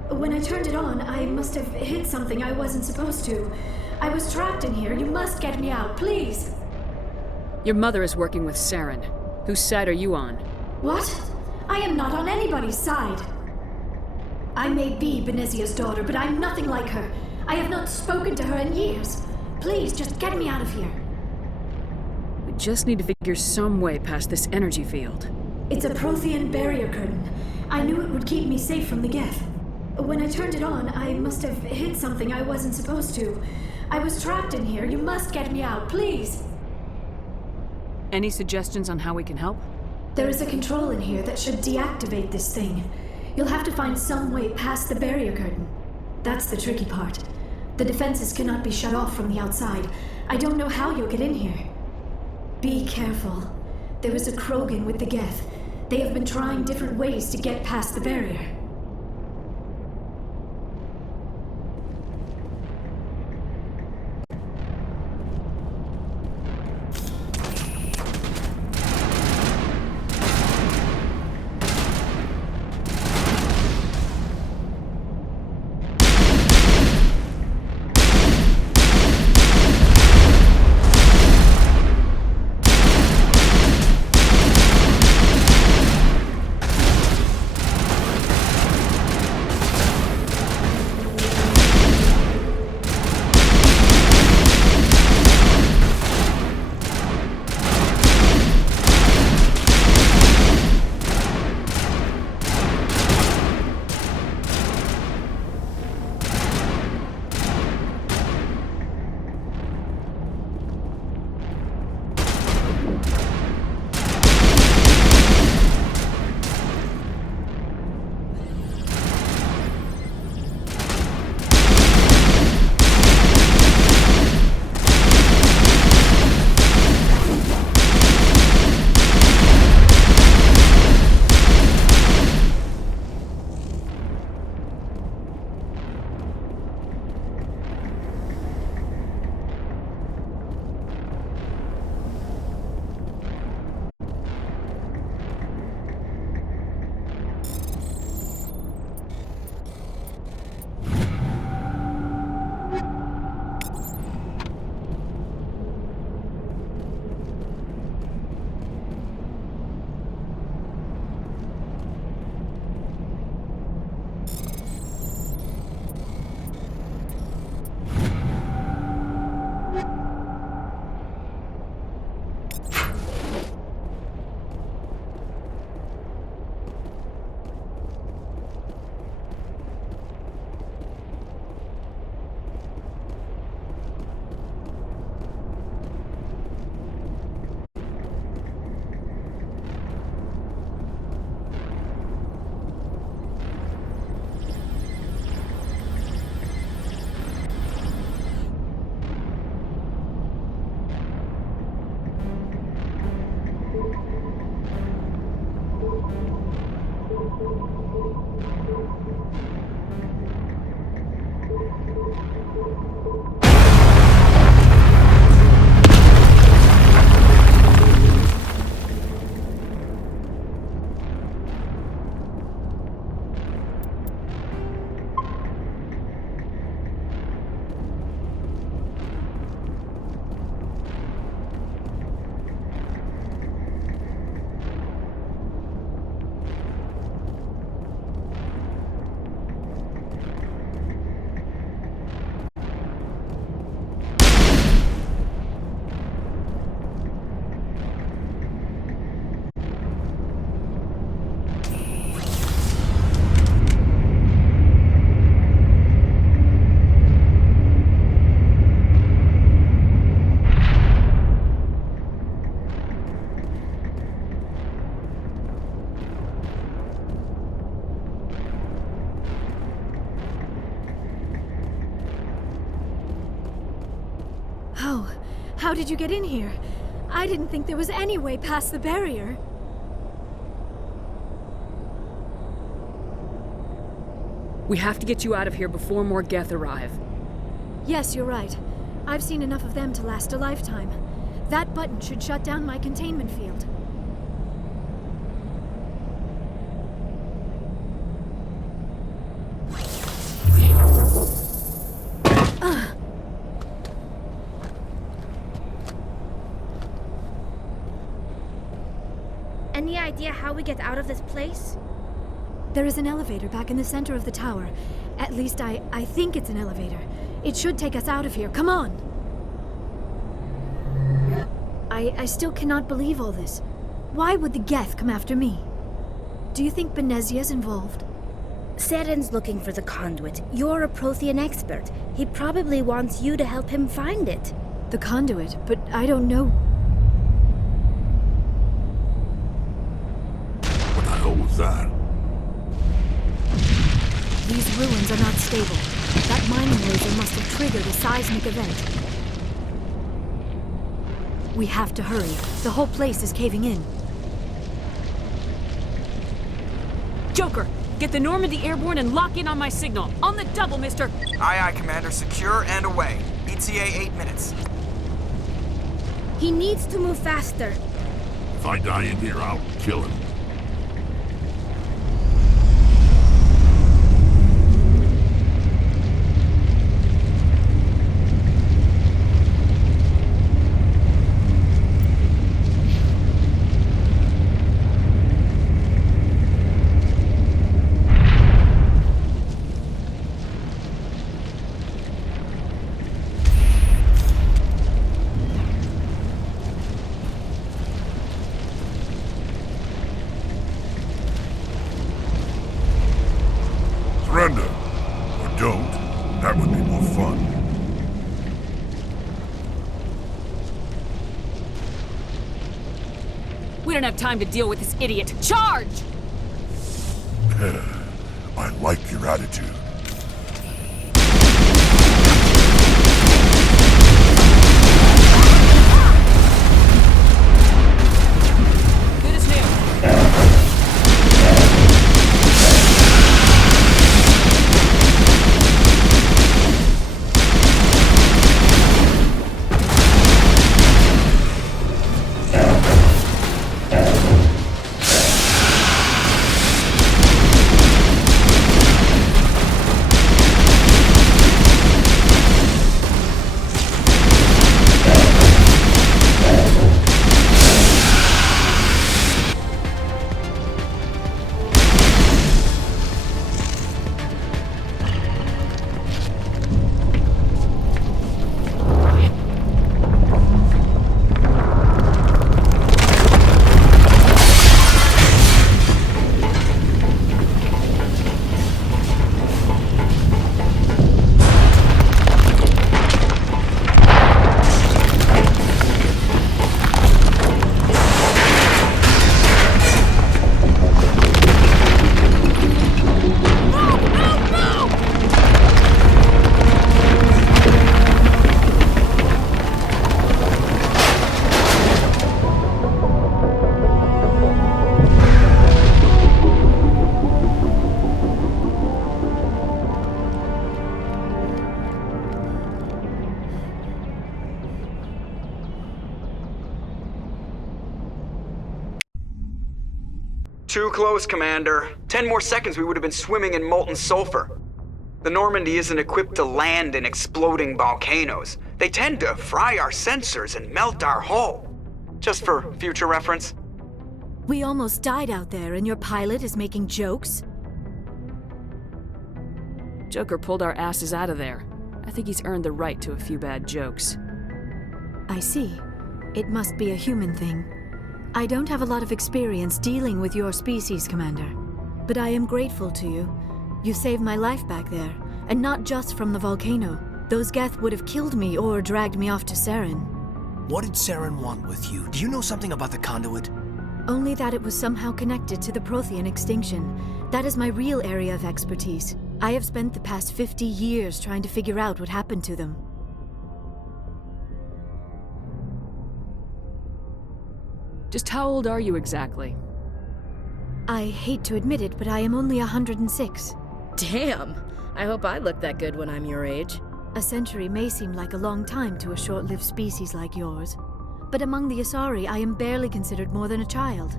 When I turned it on, I must have hit something I wasn't supposed to. I was trapped in here. You must get me out, please! Your mother is working with Saren. Whose side are you on? What? I am not on anybody's side. I may be Benezia's daughter, but I'm nothing like her. I have not spoken to her in years. Please, just get me out of here. We just need to figure some way past this energy field. It's a Prothean barrier curtain. I knew it would keep me safe from the Geth. When I turned it on, I must have hit something I wasn't supposed to. I was trapped in here. You must get me out, please! Any suggestions on how we can help? There is a control in here that should deactivate this thing. You'll have to find some way past the barrier curtain. That's the tricky part. The defenses cannot be shut off from the outside. I don't know how you'll get in here. Be careful. There is a Krogan with the Geth. They have been trying different ways to get past the barrier. How did you get in here? I didn't think there was any way past the barrier. We have to get you out of here before more Geth arrive. Yes, you're right. I've seen enough of them to last a lifetime. That button should shut down my containment field. Any idea how we get out of this place? There is an elevator back in the center of the tower. At least I think it's an elevator. It should take us out of here. Come on! I still cannot believe all this. Why would the Geth come after me? Do you think Benezia's involved? Saren's looking for the conduit. You're a Prothean expert. He probably wants you to help him find it. The conduit? But I don't know. What the hell was that? These ruins are not stable. That mining laser must have triggered a seismic event. We have to hurry. The whole place is caving in. Joker, get the Normandy airborne and lock in on my signal. On the double, mister! Aye, aye, Commander. Secure and away. ETA 8 minutes. He needs to move faster. If I die in here, I'll kill him. Surrender. Or don't. That would be more fun. We don't have time to deal with this idiot. Charge! I like your attitude. Good as new. Too close, Commander. 10 more seconds we would have been swimming in molten sulfur. The Normandy isn't equipped to land in exploding volcanoes. They tend to fry our sensors and melt our hull. Just for future reference. We almost died out there, and your pilot is making jokes? Joker pulled our asses out of there. I think he's earned the right to a few bad jokes. I see. It must be a human thing. I don't have a lot of experience dealing with your species, Commander. But I am grateful to you. You saved my life back there, and not just from the volcano. Those Geth would have killed me or dragged me off to Saren. What did Saren want with you? Do you know something about the conduit? Only that it was somehow connected to the Prothean extinction. That is my real area of expertise. I have spent the past 50 years trying to figure out what happened to them. Just how old are you exactly? I hate to admit it, but I am only 106. Damn! I hope I look that good when I'm your age. A century may seem like a long time to a short-lived species like yours, but among the Asari, I am barely considered more than a child.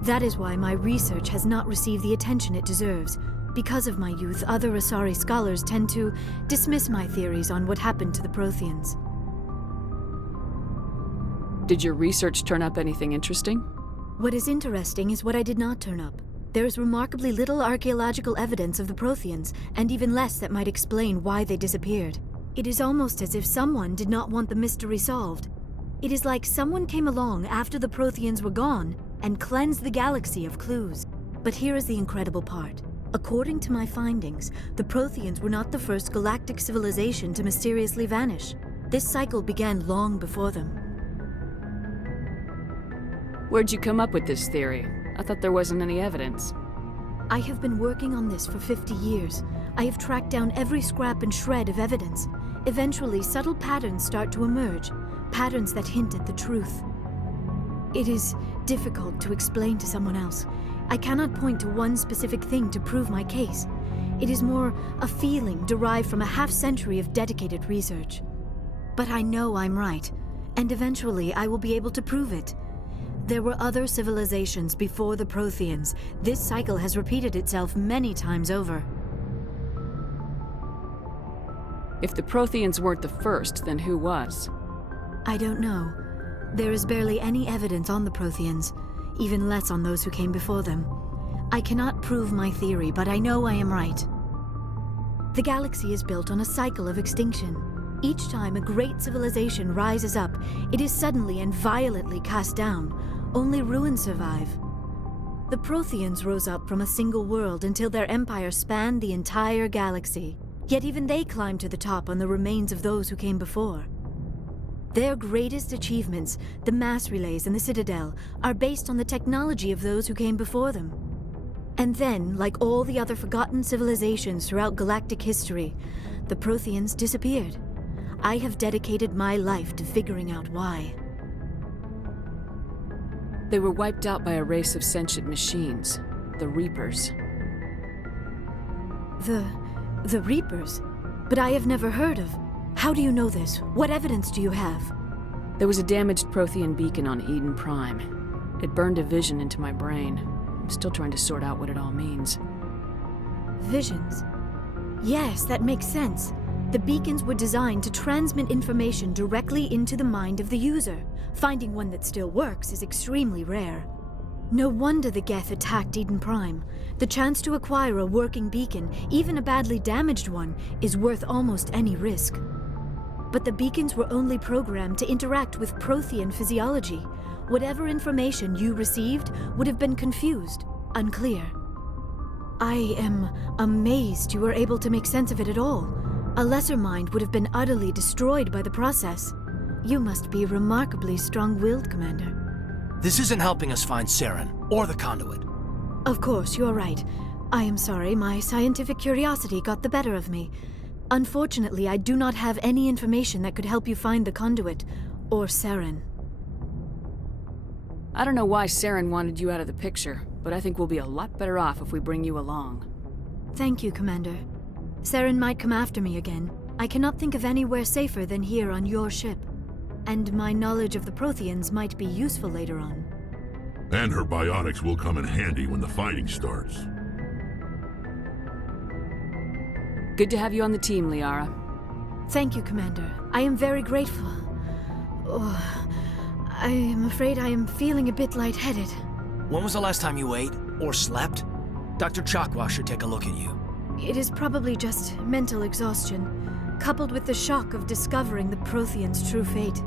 That is why my research has not received the attention it deserves. Because of my youth, other Asari scholars tend to dismiss my theories on what happened to the Protheans. Did your research turn up anything interesting? What is interesting is what I did not turn up. There is remarkably little archaeological evidence of the Protheans, and even less that might explain why they disappeared. It is almost as if someone did not want the mystery solved. It is like someone came along after the Protheans were gone and cleansed the galaxy of clues. But here is the incredible part. According to my findings, the Protheans were not the first galactic civilization to mysteriously vanish. This cycle began long before them. Where'd you come up with this theory? I thought there wasn't any evidence. I have been working on this for 50 years. I have tracked down every scrap and shred of evidence. Eventually, subtle patterns start to emerge, patterns that hint at the truth. It is difficult to explain to someone else. I cannot point to one specific thing to prove my case. It is more a feeling derived from a half-century of dedicated research. But I know I'm right, and eventually I will be able to prove it. There were other civilizations before the Protheans. This cycle has repeated itself many times over. If the Protheans weren't the first, then who was? I don't know. There is barely any evidence on the Protheans, even less on those who came before them. I cannot prove my theory, but I know I am right. The galaxy is built on a cycle of extinction. Each time a great civilization rises up, it is suddenly and violently cast down. Only ruins survive. The Protheans rose up from a single world until their empire spanned the entire galaxy. Yet even they climbed to the top on the remains of those who came before. Their greatest achievements, the mass relays and the Citadel, are based on the technology of those who came before them. And then, like all the other forgotten civilizations throughout galactic history, the Protheans disappeared. I have dedicated my life to figuring out why. They were wiped out by a race of sentient machines, the Reapers. The Reapers? But I have never heard of. How do you know this? What evidence do you have? There was a damaged Prothean beacon on Eden Prime. It burned a vision into my brain. I'm still trying to sort out what it all means. Visions? Yes, that makes sense. The beacons were designed to transmit information directly into the mind of the user. Finding one that still works is extremely rare. No wonder the Geth attacked Eden Prime. The chance to acquire a working beacon, even a badly damaged one, is worth almost any risk. But the beacons were only programmed to interact with Prothean physiology. Whatever information you received would have been confused, unclear. I am amazed you were able to make sense of it at all. A lesser mind would have been utterly destroyed by the process. You must be remarkably strong-willed, Commander. This isn't helping us find Saren, or the conduit. Of course, you're right. I am sorry, my scientific curiosity got the better of me. Unfortunately, I do not have any information that could help you find the conduit, or Saren. I don't know why Saren wanted you out of the picture, but I think we'll be a lot better off if we bring you along. Thank you, Commander. Saren might come after me again. I cannot think of anywhere safer than here on your ship. And my knowledge of the Protheans might be useful later on. And her bionics will come in handy when the fighting starts. Good to have you on the team, Liara. Thank you, Commander. I am very grateful. Oh, I am afraid I am feeling a bit lightheaded. When was the last time you ate? Or slept? Dr. Chakwa should take a look at you. It is probably just mental exhaustion, coupled with the shock of discovering the Prothean's true fate.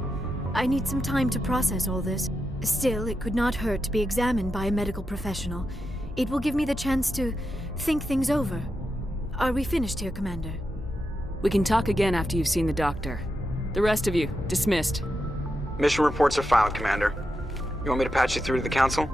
I need some time to process all this. Still, it could not hurt to be examined by a medical professional. It will give me the chance to think things over. Are we finished here, Commander? We can talk again after you've seen the doctor. The rest of you, dismissed. Mission reports are filed, Commander. You want me to patch you through to the Council?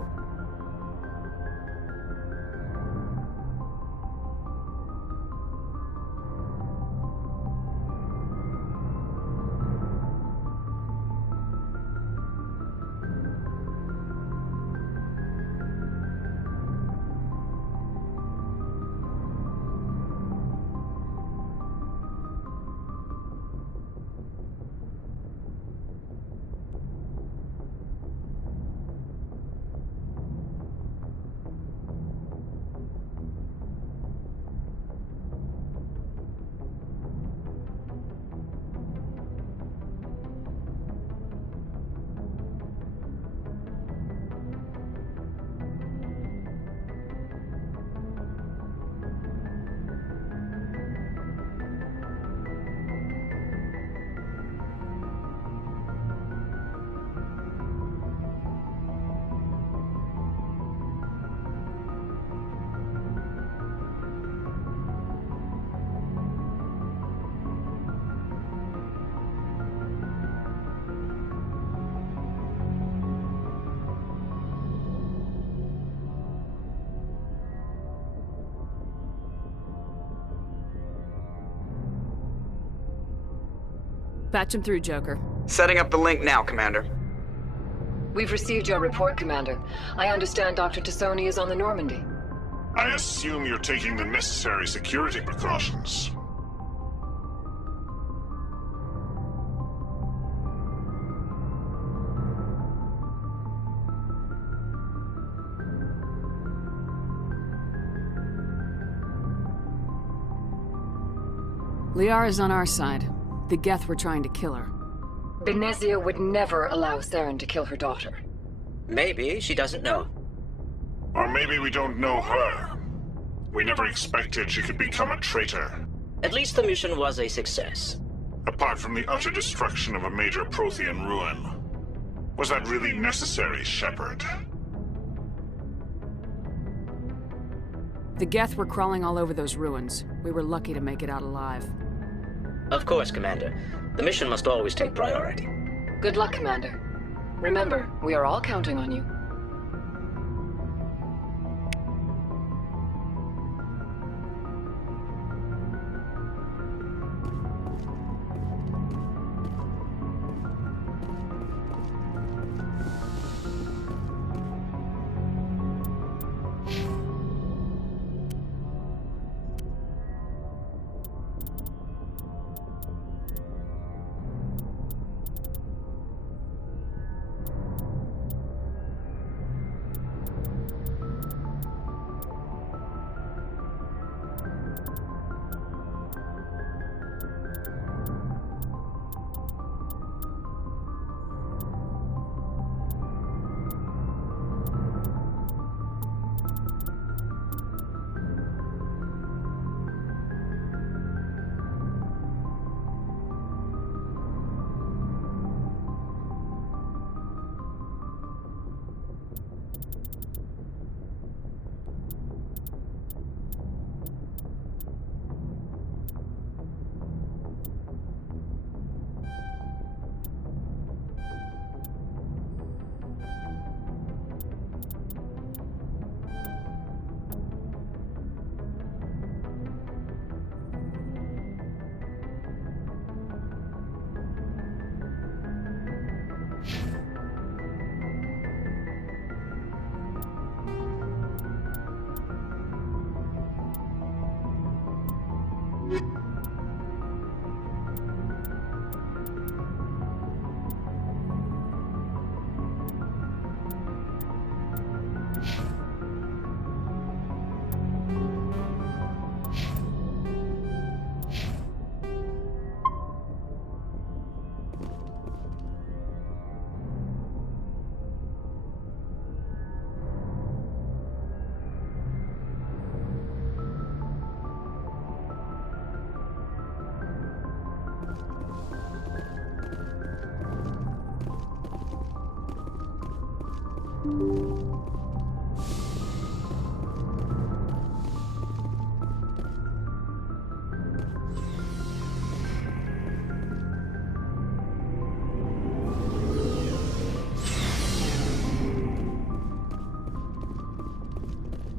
Patch him through, Joker. Setting up the link now, Commander. We've received your report, Commander. I understand Dr. Tassoni is on the Normandy. I assume you're taking the necessary security precautions. Liara's on our side. The Geth were trying to kill her. Benezia would never allow Saren to kill her daughter. Maybe she doesn't know. Or maybe we don't know her. We never expected she could become a traitor. At least the mission was a success. Apart from the utter destruction of a major Prothean ruin. Was that really necessary, Shepard? The Geth were crawling all over those ruins. We were lucky to make it out alive. Of course, Commander. The mission must always take priority. Good luck, Commander. Remember, we are all counting on you.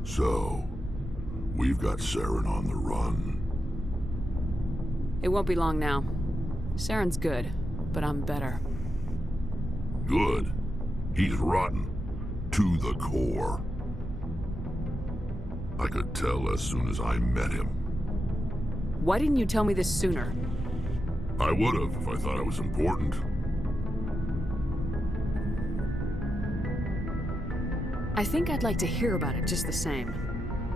So, we've got Saren on the run. It won't be long now. Saren's good, but I'm better. Good. He's rotten. To the core. I could tell as soon as I met him. Why didn't you tell me this sooner? I would have if I thought it was important. I think I'd like to hear about it just the same.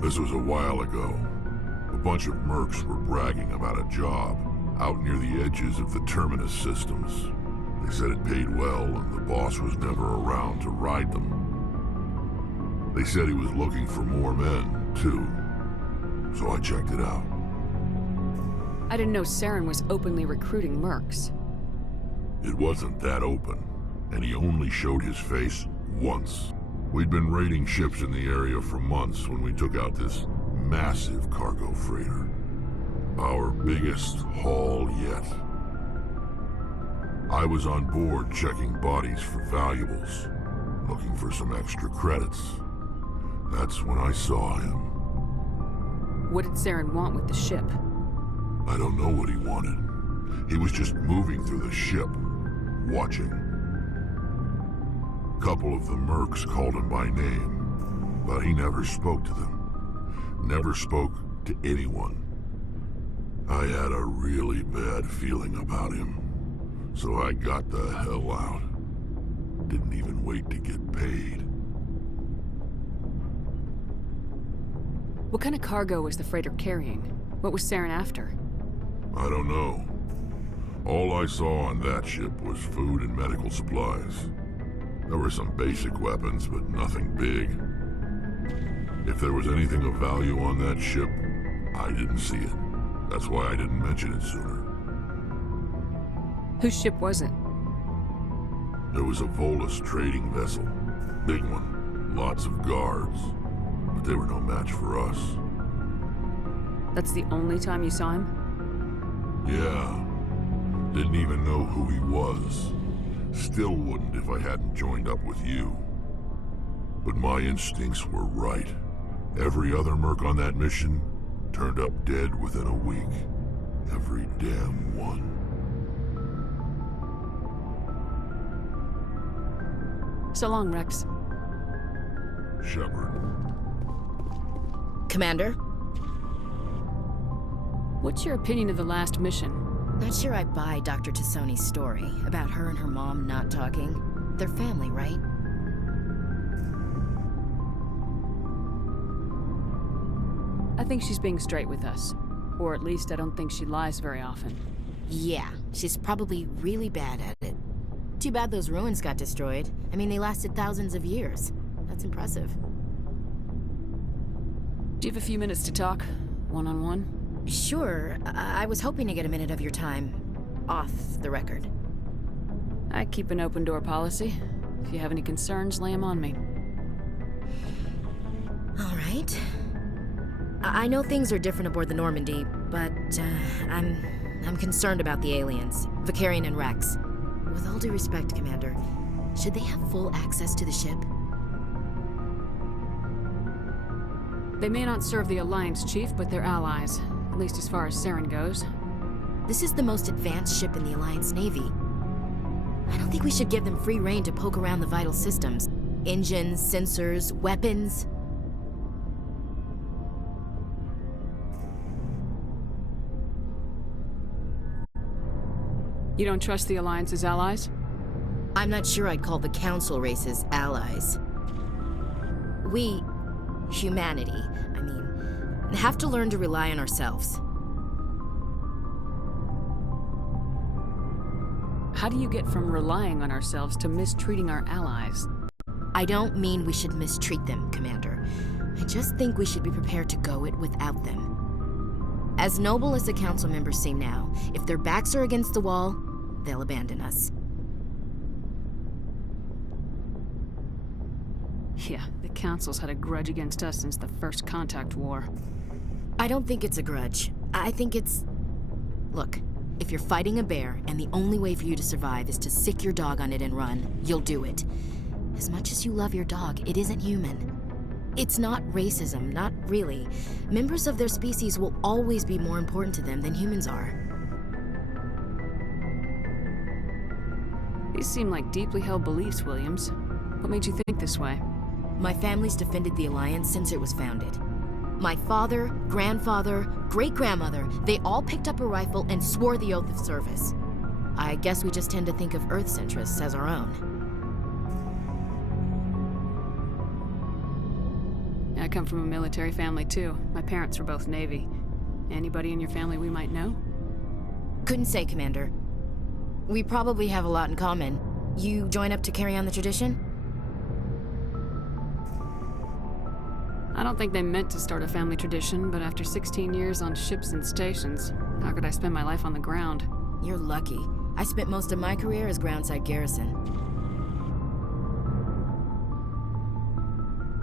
This was a while ago. A bunch of mercs were bragging about a job out near the edges of the Terminus systems. They said it paid well and the boss was never around to ride them. They said he was looking for more men, too. So I checked it out. I didn't know Saren was openly recruiting mercs. It wasn't that open, and he only showed his face once. We'd been raiding ships in the area for months when we took out this massive cargo freighter. Our biggest haul yet. I was on board checking bodies for valuables, looking for some extra credits. That's when I saw him. What did Saren want with the ship? I don't know what he wanted. He was just moving through the ship, watching. A couple of the mercs called him by name, but he never spoke to them. Never spoke to anyone. I had a really bad feeling about him, so I got the hell out. Didn't even wait to get paid. What kind of cargo was the freighter carrying? What was Saren after? I don't know. All I saw on that ship was food and medical supplies. There were some basic weapons, but nothing big. If there was anything of value on that ship, I didn't see it. That's why I didn't mention it sooner. Whose ship was it? There was a Volus trading vessel. Big one. Lots of guards. But they were no match for us. That's the only time you saw him? Yeah. Didn't even know who he was. Still wouldn't if I hadn't joined up with you. But my instincts were right. Every other merc on that mission turned up dead within a week. Every damn one. So long, Rex. Shepard. Commander? What's your opinion of the last mission? Not sure I buy Dr. Tassoni's story about her and her mom not talking. They're family, right? I think she's being straight with us. Or at least I don't think she lies very often. Yeah, she's probably really bad at it. Too bad those ruins got destroyed. I mean, they lasted thousands of years. That's impressive. Do you have a few minutes to talk? One-on-one? Sure. I was hoping to get a minute of your time. Off the record. I keep an open door policy. If you have any concerns, lay them on me. All right. I know things are different aboard the Normandy, but I'm concerned about the aliens, Vakarian and Rex. With all due respect, Commander, should they have full access to the ship? They may not serve the Alliance, Chief, but they're allies. At least as far as Saren goes. This is the most advanced ship in the Alliance Navy. I don't think we should give them free rein to poke around the vital systems. Engines, sensors, weapons. You don't trust the Alliance's allies? I'm not sure I'd call the Council races allies. We, humanity, I mean, have to learn to rely on ourselves. How do you get from relying on ourselves to mistreating our allies? I don't mean we should mistreat them, Commander. I just think we should be prepared to go it without them. As noble as the Council members seem now, if their backs are against the wall, they'll abandon us. Yeah, the Council's had a grudge against us since the First Contact War. I don't think it's a grudge. I think it's... Look, if you're fighting a bear and the only way for you to survive is to sick your dog on it and run, you'll do it. As much as you love your dog, it isn't human. It's not racism, not really. Members of their species will always be more important to them than humans are. These seem like deeply held beliefs, Williams. What made you think this way? My family's defended the Alliance since it was founded. My father, grandfather, great-grandmother, they all picked up a rifle and swore the oath of service. I guess we just tend to think of Earth's interests as our own. I come from a military family, too. My parents were both Navy. Anybody in your family we might know? Couldn't say, Commander. We probably have a lot in common. You join up to carry on the tradition? I don't think they meant to start a family tradition, but after 16 years on ships and stations, how could I spend my life on the ground? You're lucky. I spent most of my career as groundside garrison.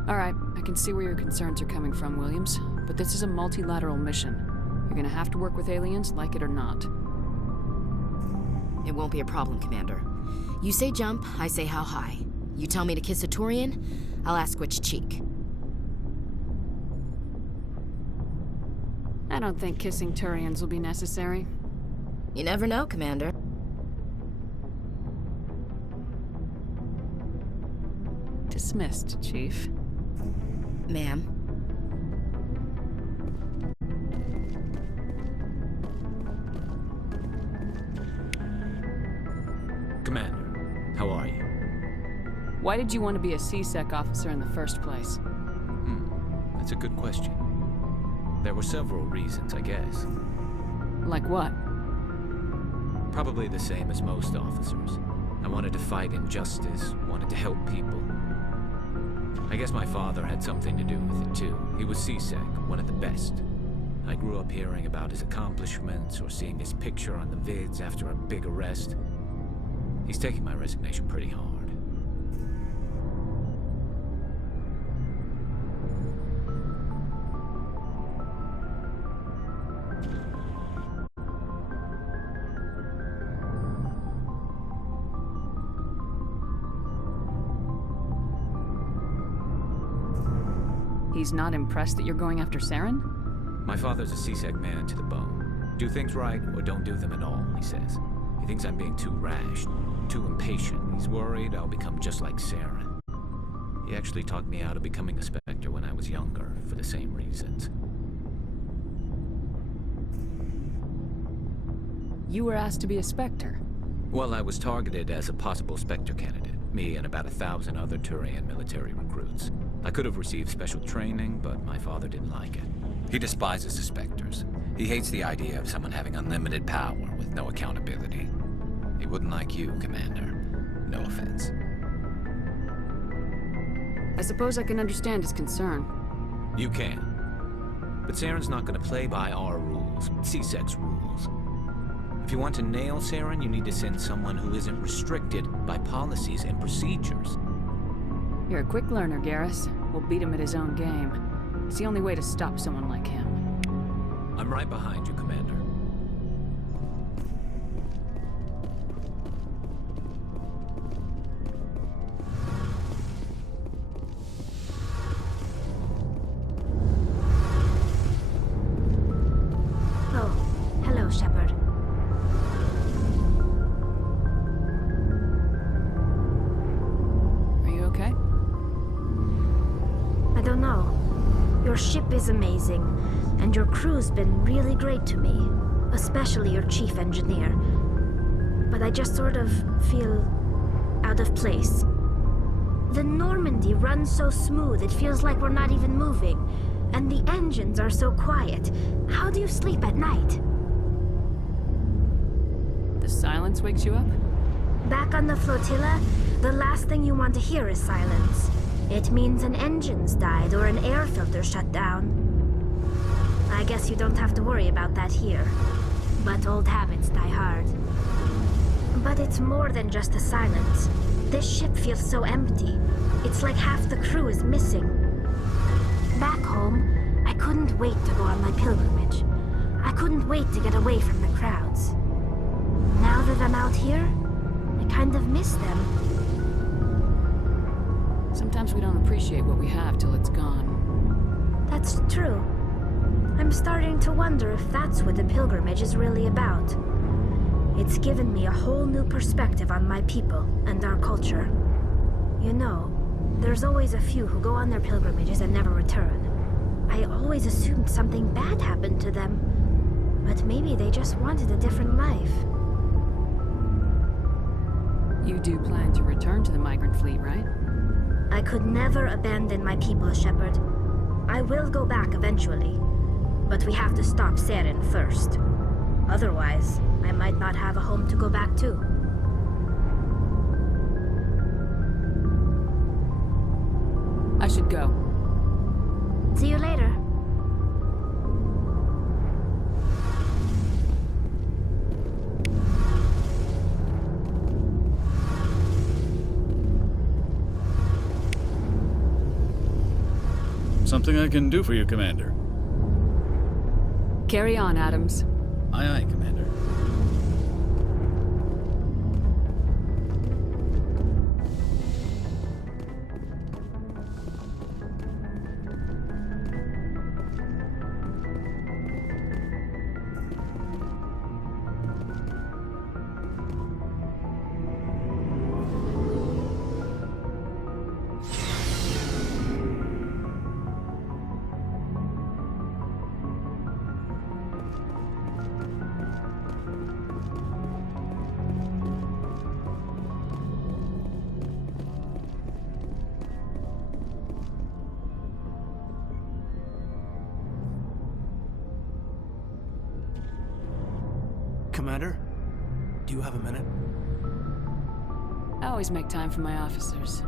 All right, I can see where your concerns are coming from, Williams, but this is a multilateral mission. You're gonna have to work with aliens, like it or not. It won't be a problem, Commander. You say jump, I say how high. You tell me to kiss a Turian, I'll ask which cheek. I don't think kissing Turians will be necessary. You never know, Commander. Dismissed, Chief. Ma'am. Commander, how are you? Why did you want to be a C-Sec officer in the first place? That's a good question. There were several reasons, I guess. Like what? Probably the same as most officers. I wanted to fight injustice, wanted to help people. I guess my father had something to do with it too. He was C-Sec, one of the best. I grew up hearing about his accomplishments or seeing his picture on the vids after a big arrest. He's taking my resignation pretty hard. He's not impressed that you're going after Saren? My father's a C-Sec man to the bone. Do things right or don't do them at all, he says. He thinks I'm being too rash, too impatient. He's worried I'll become just like Saren. He actually talked me out of becoming a Spectre when I was younger, for the same reasons. You were asked to be a Spectre? Well, I was targeted as a possible Spectre candidate. Me and about 1,000 other Turian military recruits. I could have received special training, but my father didn't like it. He despises the Spectres. He hates the idea of someone having unlimited power with no accountability. He wouldn't like you, Commander. No offense. I suppose I can understand his concern. You can. But Saren's not going to play by our rules, C-Sec's rules. If you want to nail Saren, you need to send someone who isn't restricted by policies and procedures. You're a quick learner, Garrus. We'll beat him at his own game. It's the only way to stop someone like him. I'm right behind you, Commander. Oh, hello, Shepard. Are you okay? I don't know. Your ship is amazing, and your crew's been really great to me, especially your chief engineer. But I just sort of feel out of place. The Normandy runs so smooth it feels like we're not even moving, and the engines are so quiet. How do you sleep at night? The silence wakes you up? Back on the flotilla, the last thing you want to hear is silence. It means an engine's died or an air filter shut down. I guess you don't have to worry about that here. But old habits die hard. But it's more than just a silence. This ship feels so empty. It's like half the crew is missing. Back home, I couldn't wait to go on my pilgrimage. I couldn't wait to get away from the crowds. Now that I'm out here, I kind of miss them. Sometimes we don't appreciate what we have till it's gone. That's true. I'm starting to wonder if that's what the pilgrimage is really about. It's given me a whole new perspective on my people and our culture. You know, there's always a few who go on their pilgrimages and never return. I always assumed something bad happened to them, but maybe they just wanted a different life. You do plan to return to the migrant fleet, right? I could never abandon my people, Shepard. I will go back eventually, but we have to stop Saren first. Otherwise, I might not have a home to go back to. I should go. See you later. Something I can do for you, Commander. Carry on, Adams. Aye, aye, Commander. Commander, do you have a minute? I always make time for my officers.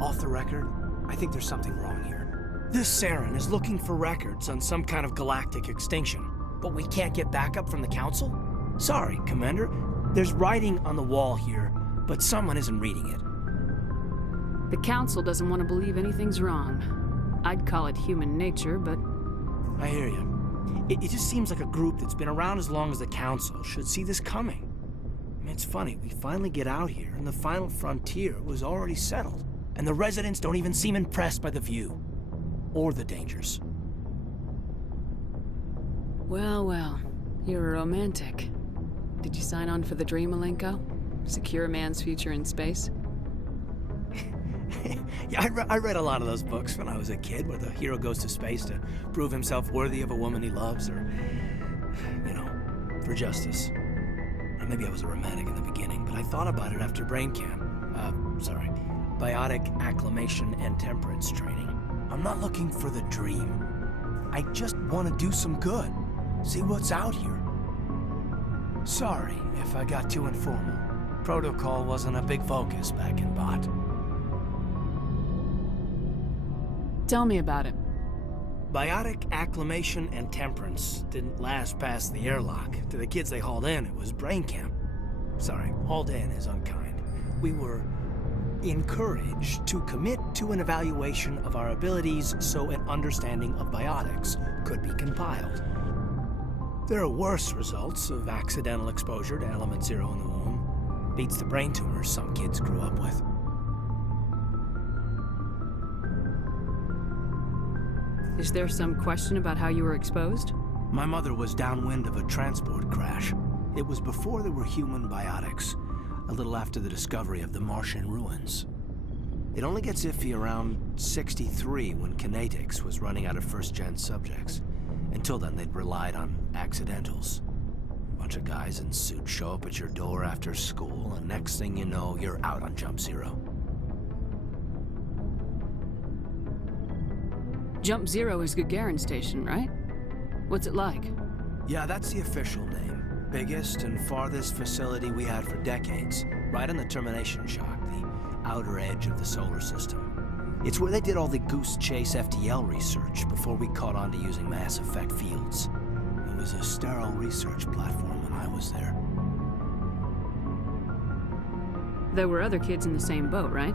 Off the record, I think there's something wrong here. This Saren is looking for records on some kind of galactic extinction, but we can't get backup from the Council? Sorry, Commander. There's writing on the wall here, but someone isn't reading it. The Council doesn't want to believe anything's wrong. I'd call it human nature, but... I hear you. It just seems like a group that's been around as long as the Council should see this coming. I mean, it's funny, we finally get out here, and the final frontier was already settled. And the residents don't even seem impressed by the view. Or the dangers. Well, well. You're a romantic. Did you sign on for the dream, Malenko? Secure a man's future in space? Yeah, I read a lot of those books when I was a kid, where the hero goes to space to prove himself worthy of a woman he loves, or, you know, for justice. Or maybe I was a romantic in the beginning, but I thought about it after brain camp. Biotic acclimation and temperance training. I'm not looking for the dream. I just want to do some good. See what's out here. Sorry if I got too informal. Protocol wasn't a big focus back in Bot. Tell me about it. Biotic acclimation and temperance didn't last past the airlock. To the kids they hauled in, it was brain camp. Sorry, hauled in is unkind. We were encouraged to commit to an evaluation of our abilities so an understanding of biotics could be compiled. There are worse results of accidental exposure to Element Zero in the womb. Beats the brain tumors some kids grew up with. Is there some question about how you were exposed? My mother was downwind of a transport crash. It was before there were human biotics, a little after the discovery of the Martian ruins. It only gets iffy around 63 when Kinetics was running out of first-gen subjects. Until then, they'd relied on accidentals. A bunch of guys in suits show up at your door after school, and next thing you know, you're out on Jump Zero. Jump Zero is Gagarin Station, right? What's it like? Yeah, that's the official name. Biggest and farthest facility we had for decades. Right on the termination shock, the outer edge of the solar system. It's where they did all the Goose Chase FTL research before we caught on to using mass effect fields. It was a sterile research platform when I was there. There were other kids in the same boat, right?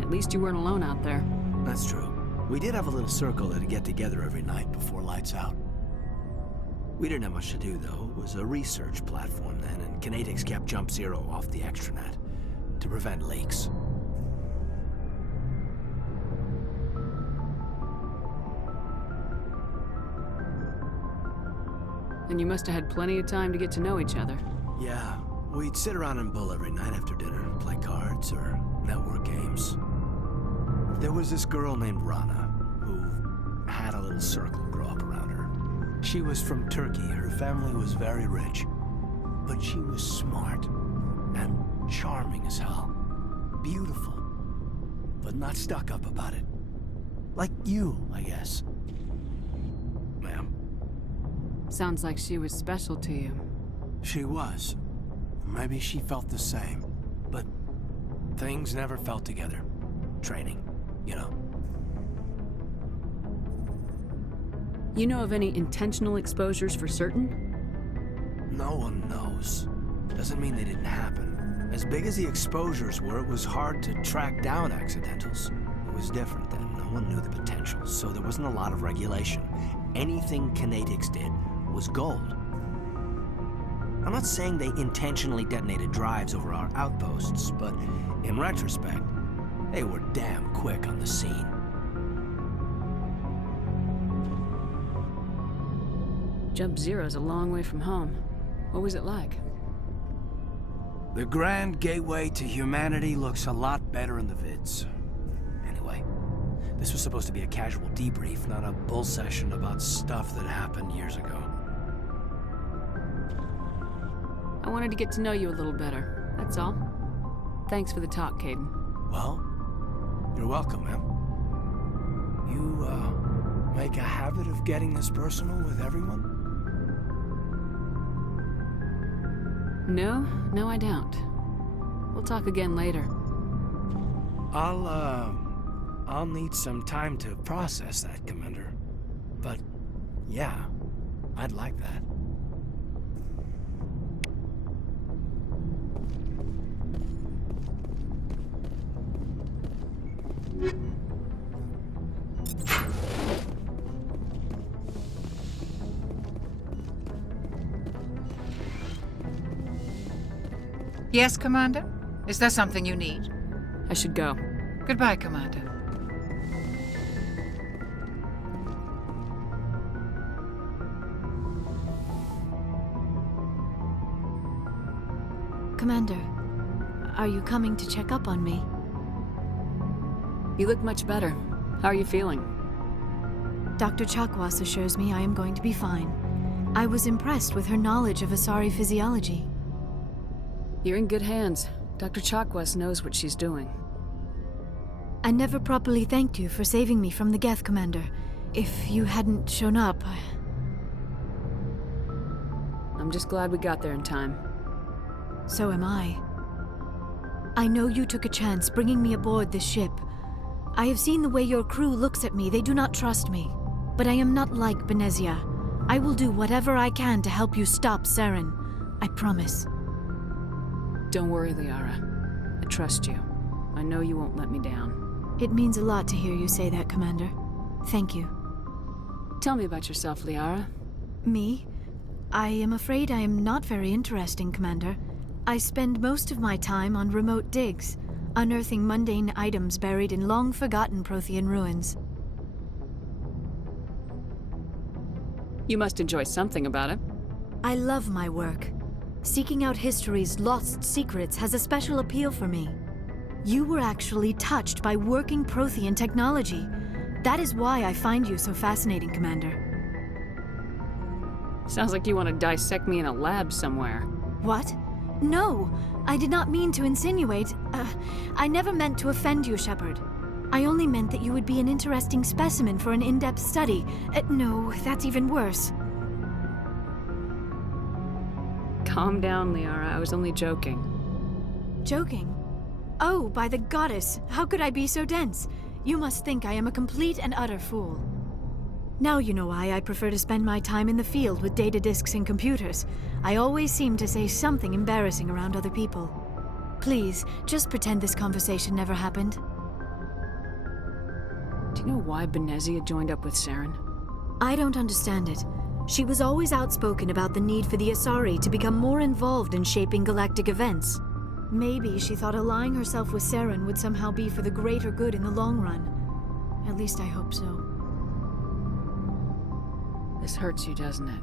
At least you weren't alone out there. That's true. We did have a little circle that'd get together every night before lights out. We didn't have much to do, though. It was a research platform then, and Kinetics kept Jump Zero off the extranet to prevent leaks. And you must have had plenty of time to get to know each other. Yeah, we'd sit around and bull every night after dinner, play cards or network games. There was this girl named Rana, who had a little circle grow up around her. She was from Turkey, her family was very rich, but she was smart and charming as hell. Beautiful, but not stuck up about it. Like you, I guess. Ma'am. Sounds like she was special to you. She was. Maybe she felt the same. But things never felt together. Training, you know. You know of any intentional exposures for certain? No one knows. Doesn't mean they didn't happen. As big as the exposures were, it was hard to track down accidentals. It was different then. No one knew the potential, so there wasn't a lot of regulation. Anything Kinetics did was gold. I'm not saying they intentionally detonated drives over our outposts, but in retrospect, they were damn quick on the scene. Jump Zero's a long way from home. What was it like? The grand gateway to humanity looks a lot better in the vids. Anyway, this was supposed to be a casual debrief, not a bull session about stuff that happened years ago. I wanted to get to know you a little better, that's all. Thanks for the talk, Kaidan. Well, you're welcome, ma'am. You, make a habit of getting this personal with everyone? No, I don't. We'll talk again later. I'll need some time to process that, Commander. But, yeah, I'd like that. Yes, Commander? Is there something you need? I should go. Goodbye, Commander. Commander, are you coming to check up on me? You look much better. How are you feeling? Dr. Chakwas assures me I am going to be fine. I was impressed with her knowledge of Asari physiology. You're in good hands. Dr. Chakwas knows what she's doing. I never properly thanked you for saving me from the Geth, Commander. If you hadn't shown up... I'm just glad we got there in time. So am I. I know you took a chance bringing me aboard this ship. I have seen the way your crew looks at me. They do not trust me. But I am not like Benezia. I will do whatever I can to help you stop Saren. I promise. Don't worry, Liara. I trust you. I know you won't let me down. It means a lot to hear you say that, Commander. Thank you. Tell me about yourself, Liara. Me? I am afraid I am not very interesting, Commander. I spend most of my time on remote digs, unearthing mundane items buried in long-forgotten Prothean ruins. You must enjoy something about it. I love my work. Seeking out history's lost secrets has a special appeal for me. You were actually touched by working Prothean technology. That is why I find you so fascinating, Commander. Sounds like you want to dissect me in a lab somewhere. What? No, I did not mean to insinuate. I never meant to offend you, Shepard. I only meant that you would be an interesting specimen for an in-depth study. No, that's even worse. Calm down, Liara. I was only joking. Joking? Oh, by the goddess, how could I be so dense? You must think I am a complete and utter fool. Now you know why I prefer to spend my time in the field with data disks and computers. I always seem to say something embarrassing around other people. Please, just pretend this conversation never happened. Do you know why Benezia joined up with Saren? I don't understand it. She was always outspoken about the need for the Asari to become more involved in shaping galactic events. Maybe she thought allying herself with Saren would somehow be for the greater good in the long run. At least I hope so. This hurts you, doesn't it?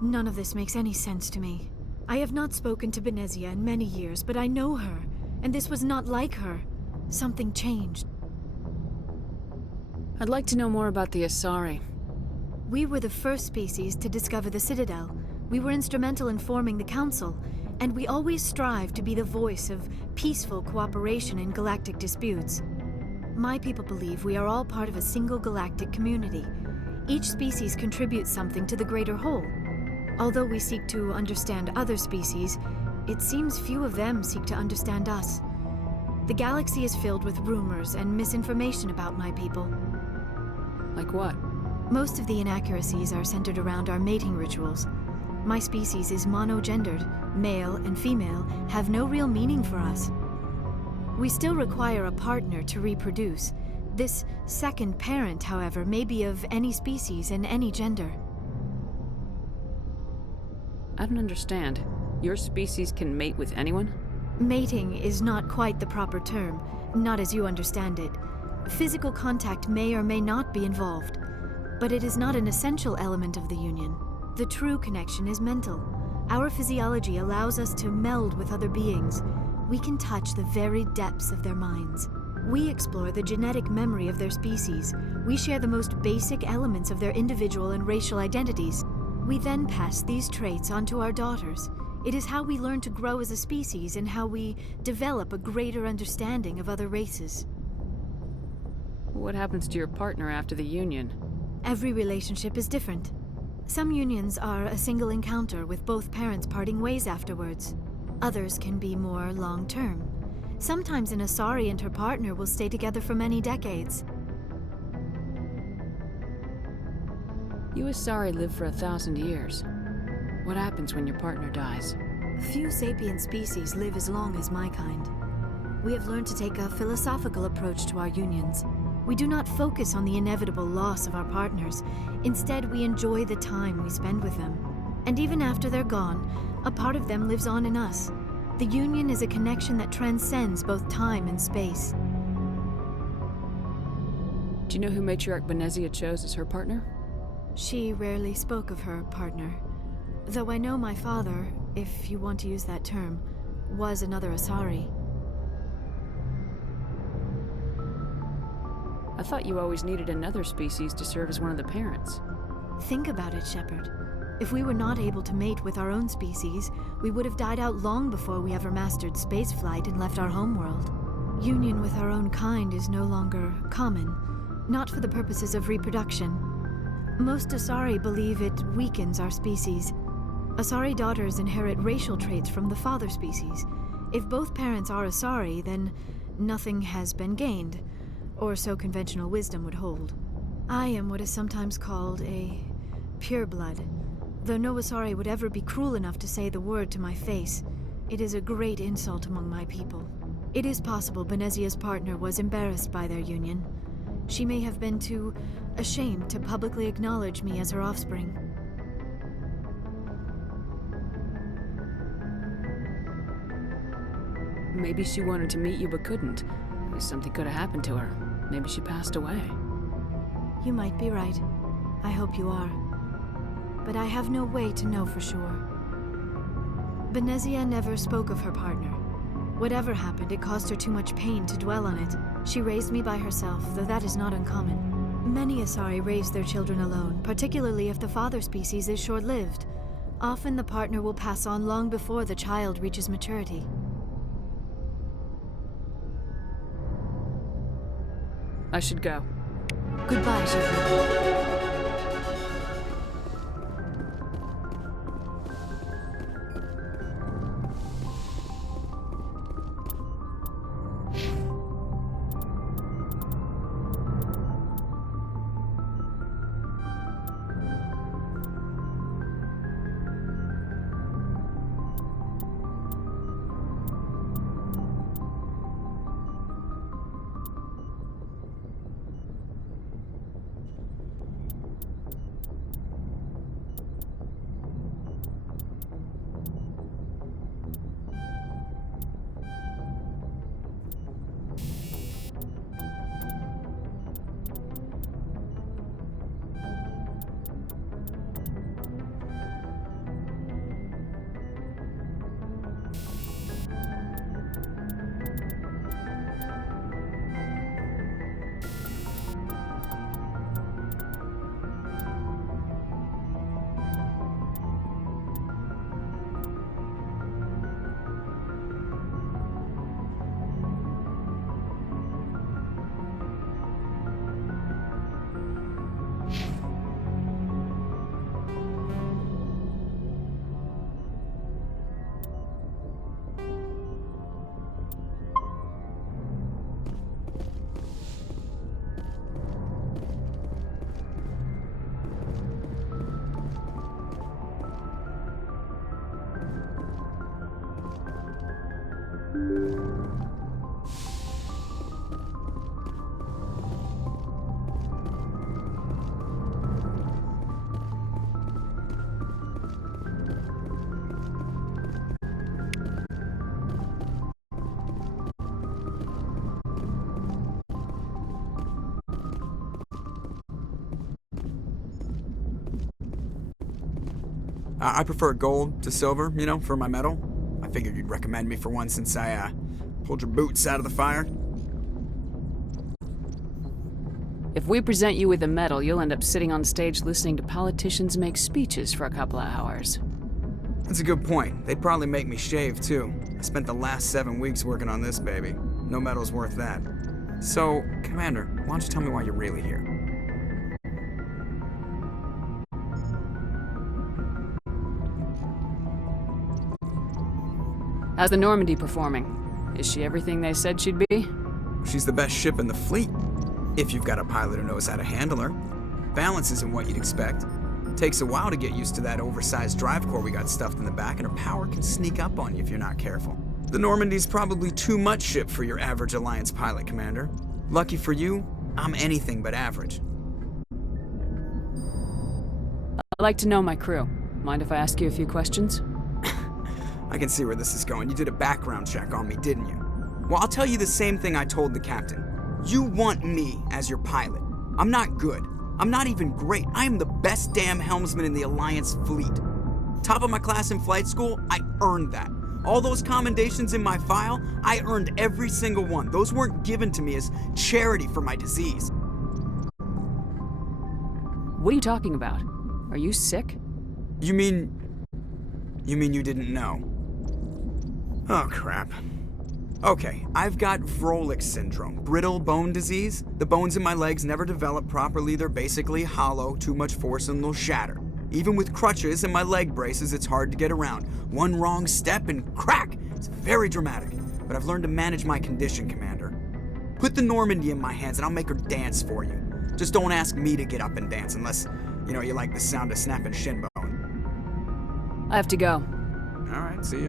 None of this makes any sense to me. I have not spoken to Benezia in many years, but I know her, and this was not like her. Something changed. I'd like to know more about the Asari. We were the first species to discover the Citadel. We were instrumental in forming the Council, and we always strive to be the voice of peaceful cooperation in galactic disputes. My people believe we are all part of a single galactic community. Each species contributes something to the greater whole. Although we seek to understand other species, it seems few of them seek to understand us. The galaxy is filled with rumors and misinformation about my people. Like what? Most of the inaccuracies are centered around our mating rituals. My species is monogendered. Male and female have no real meaning for us. We still require a partner to reproduce. This second parent, however, may be of any species and any gender. I don't understand. Your species can mate with anyone? Mating is not quite the proper term, not as you understand it. Physical contact may or may not be involved, but it is not an essential element of the union. The true connection is mental. Our physiology allows us to meld with other beings. We can touch the very depths of their minds. We explore the genetic memory of their species. We share the most basic elements of their individual and racial identities. We then pass these traits on to our daughters. It is how we learn to grow as a species and how we develop a greater understanding of other races. What happens to your partner after the union? Every relationship is different. Some unions are a single encounter with both parents parting ways afterwards. Others can be more long-term. Sometimes an Asari and her partner will stay together for many decades. You Asari live for 1,000 years. What happens when your partner dies? Few sapient species live as long as my kind. We have learned to take a philosophical approach to our unions. We do not focus on the inevitable loss of our partners. Instead, we enjoy the time we spend with them. And even after they're gone, a part of them lives on in us. The union is a connection that transcends both time and space. Do you know who Matriarch Benezia chose as her partner? She rarely spoke of her partner. Though I know my father, if you want to use that term, was another Asari. I thought you always needed another species to serve as one of the parents. Think about it, Shepard. If we were not able to mate with our own species, we would have died out long before we ever mastered spaceflight and left our homeworld. Union with our own kind is no longer common, not for the purposes of reproduction. Most Asari believe it weakens our species. Asari daughters inherit racial traits from the father species. If both parents are Asari, then nothing has been gained, or so conventional wisdom would hold. I am what is sometimes called a pureblood. Though no Asari would ever be cruel enough to say the word to my face, it is a great insult among my people. It is possible Benezia's partner was embarrassed by their union. She may have been too ashamed to publicly acknowledge me as her offspring. Maybe she wanted to meet you but couldn't. Something could have happened to her. Maybe she passed away. You might be right. I hope you are. But I have no way to know for sure. Benezia never spoke of her partner. Whatever happened, it caused her too much pain to dwell on it. She raised me by herself, though that is not uncommon. Many Asari raise their children alone, particularly if the father species is short-lived. Often the partner will pass on long before the child reaches maturity. I should go. Goodbye, Shepard. I prefer gold to silver, you know, for my medal. I figured you'd recommend me for one since I, pulled your boots out of the fire. If we present you with a medal, you'll end up sitting on stage listening to politicians make speeches for a couple of hours. That's a good point. They'd probably make me shave, too. I spent the last 7 weeks working on this baby. No medal's worth that. So, Commander, why don't you tell me why you're really here? How's the Normandy performing? Is she everything they said she'd be? She's the best ship in the fleet, if you've got a pilot who knows how to handle her. Balance isn't what you'd expect. Takes a while to get used to that oversized drive core we got stuffed in the back, and her power can sneak up on you if you're not careful. The Normandy's probably too much ship for your average Alliance pilot, Commander. Lucky for you, I'm anything but average. I'd like to know my crew. Mind if I ask you a few questions? I can see where this is going. You did a background check on me, didn't you? Well, I'll tell you the same thing I told the captain. You want me as your pilot. I'm not good. I'm not even great. I am the best damn helmsman in the Alliance fleet. Top of my class in flight school, I earned that. All those commendations in my file, I earned every single one. Those weren't given to me as charity for my disease. What are you talking about? Are you sick? You mean you didn't know? Oh, crap. Okay, I've got Vrolik syndrome, brittle bone disease. The bones in my legs never develop properly. They're basically hollow, too much force and they'll shatter. Even with crutches and my leg braces, it's hard to get around. One wrong step and crack! It's very dramatic, but I've learned to manage my condition, Commander. Put the Normandy in my hands and I'll make her dance for you. Just don't ask me to get up and dance unless, you know, you like the sound of snapping shin bone. I have to go. All right, see ya.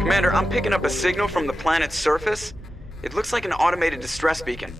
Commander, I'm picking up a signal from the planet's surface. It looks like an automated distress beacon.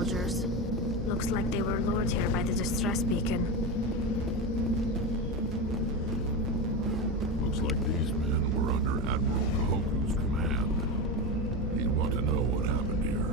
soldiers. Looks like they were lured here by the distress beacon. Looks like these men were under Admiral Kahoku's command. He'd want to know what happened here.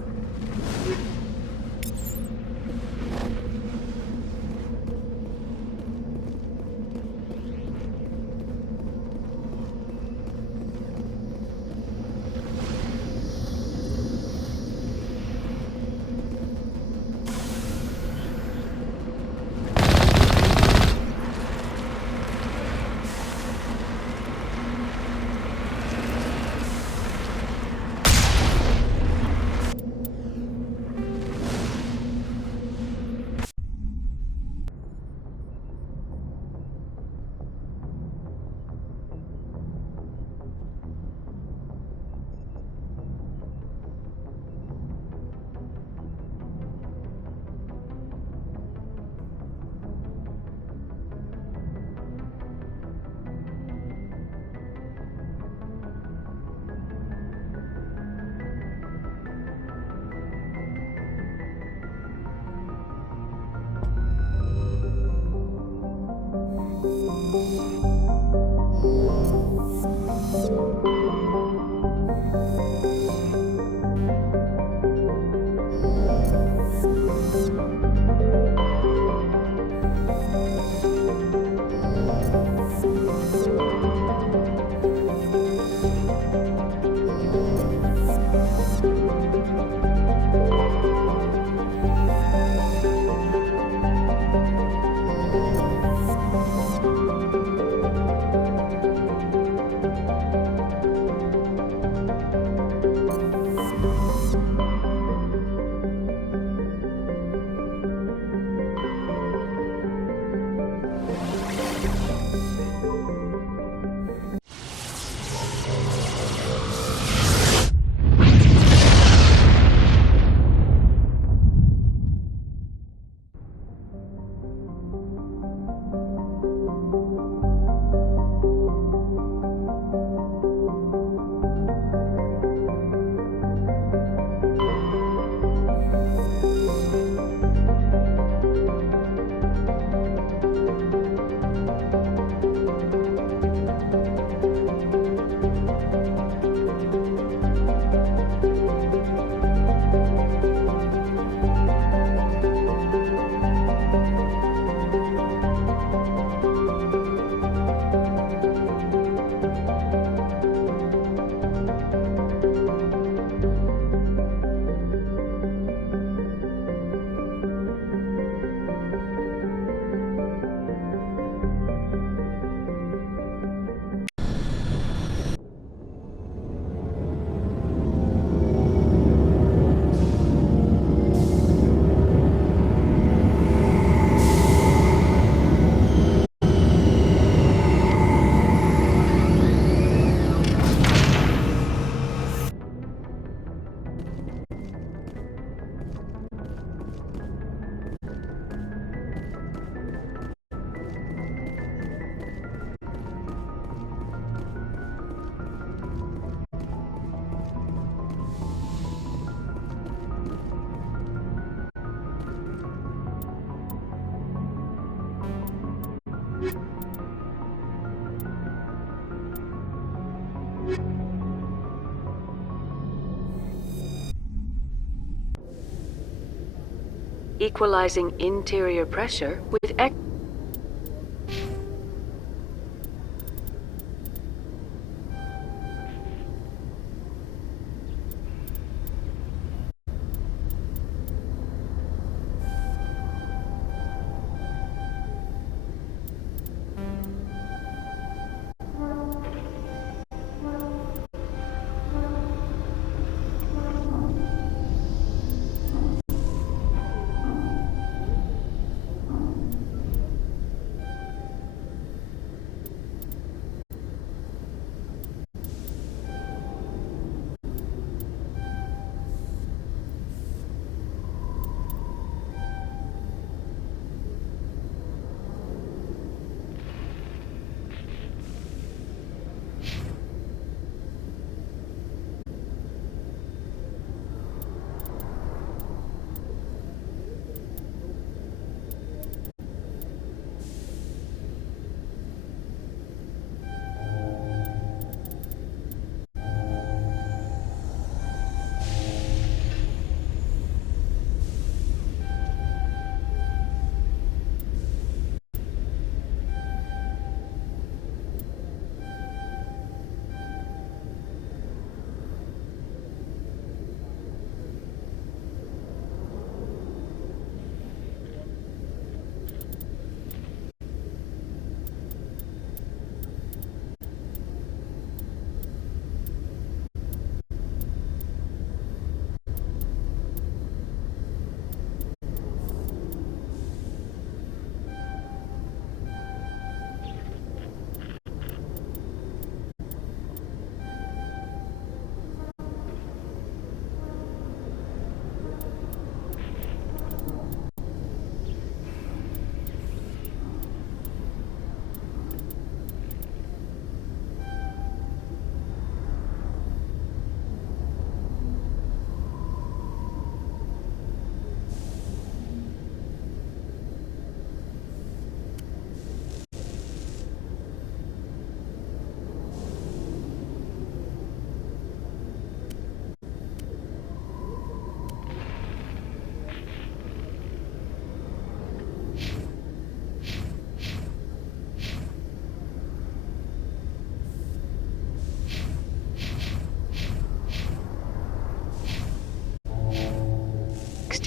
Equalizing interior pressure with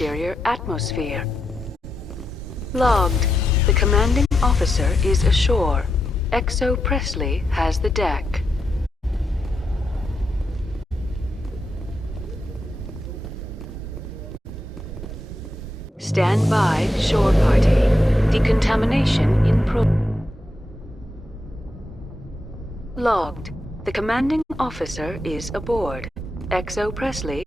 exterior atmosphere. Logged. The commanding officer is ashore. Exo Presley has the deck. Stand by, shore party. Decontamination in Logged. The commanding officer is aboard. Exo Presley.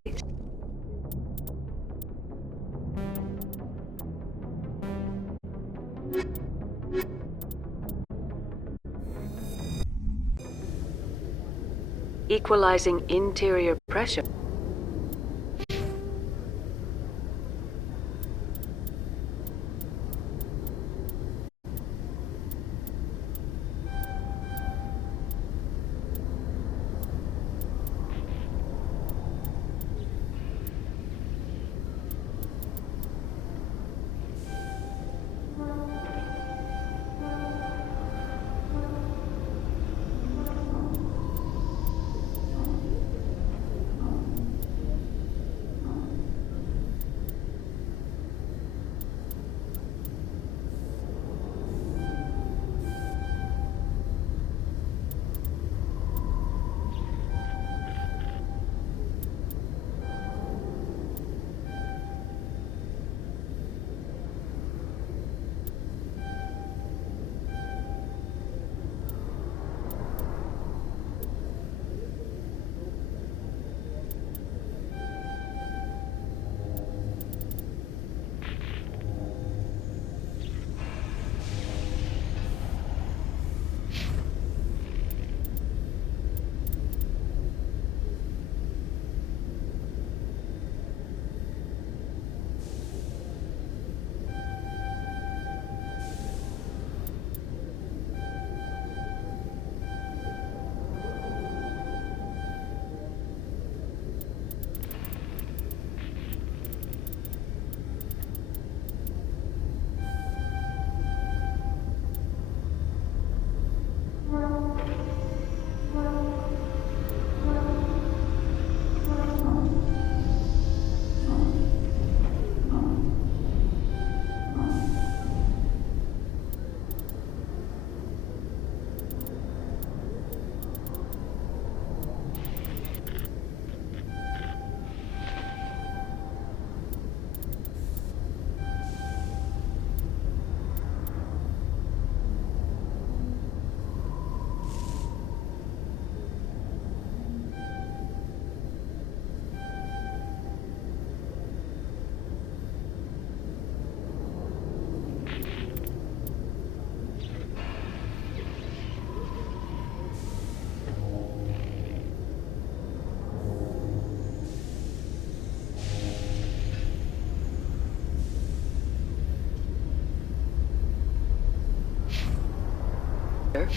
Equalizing interior pressure.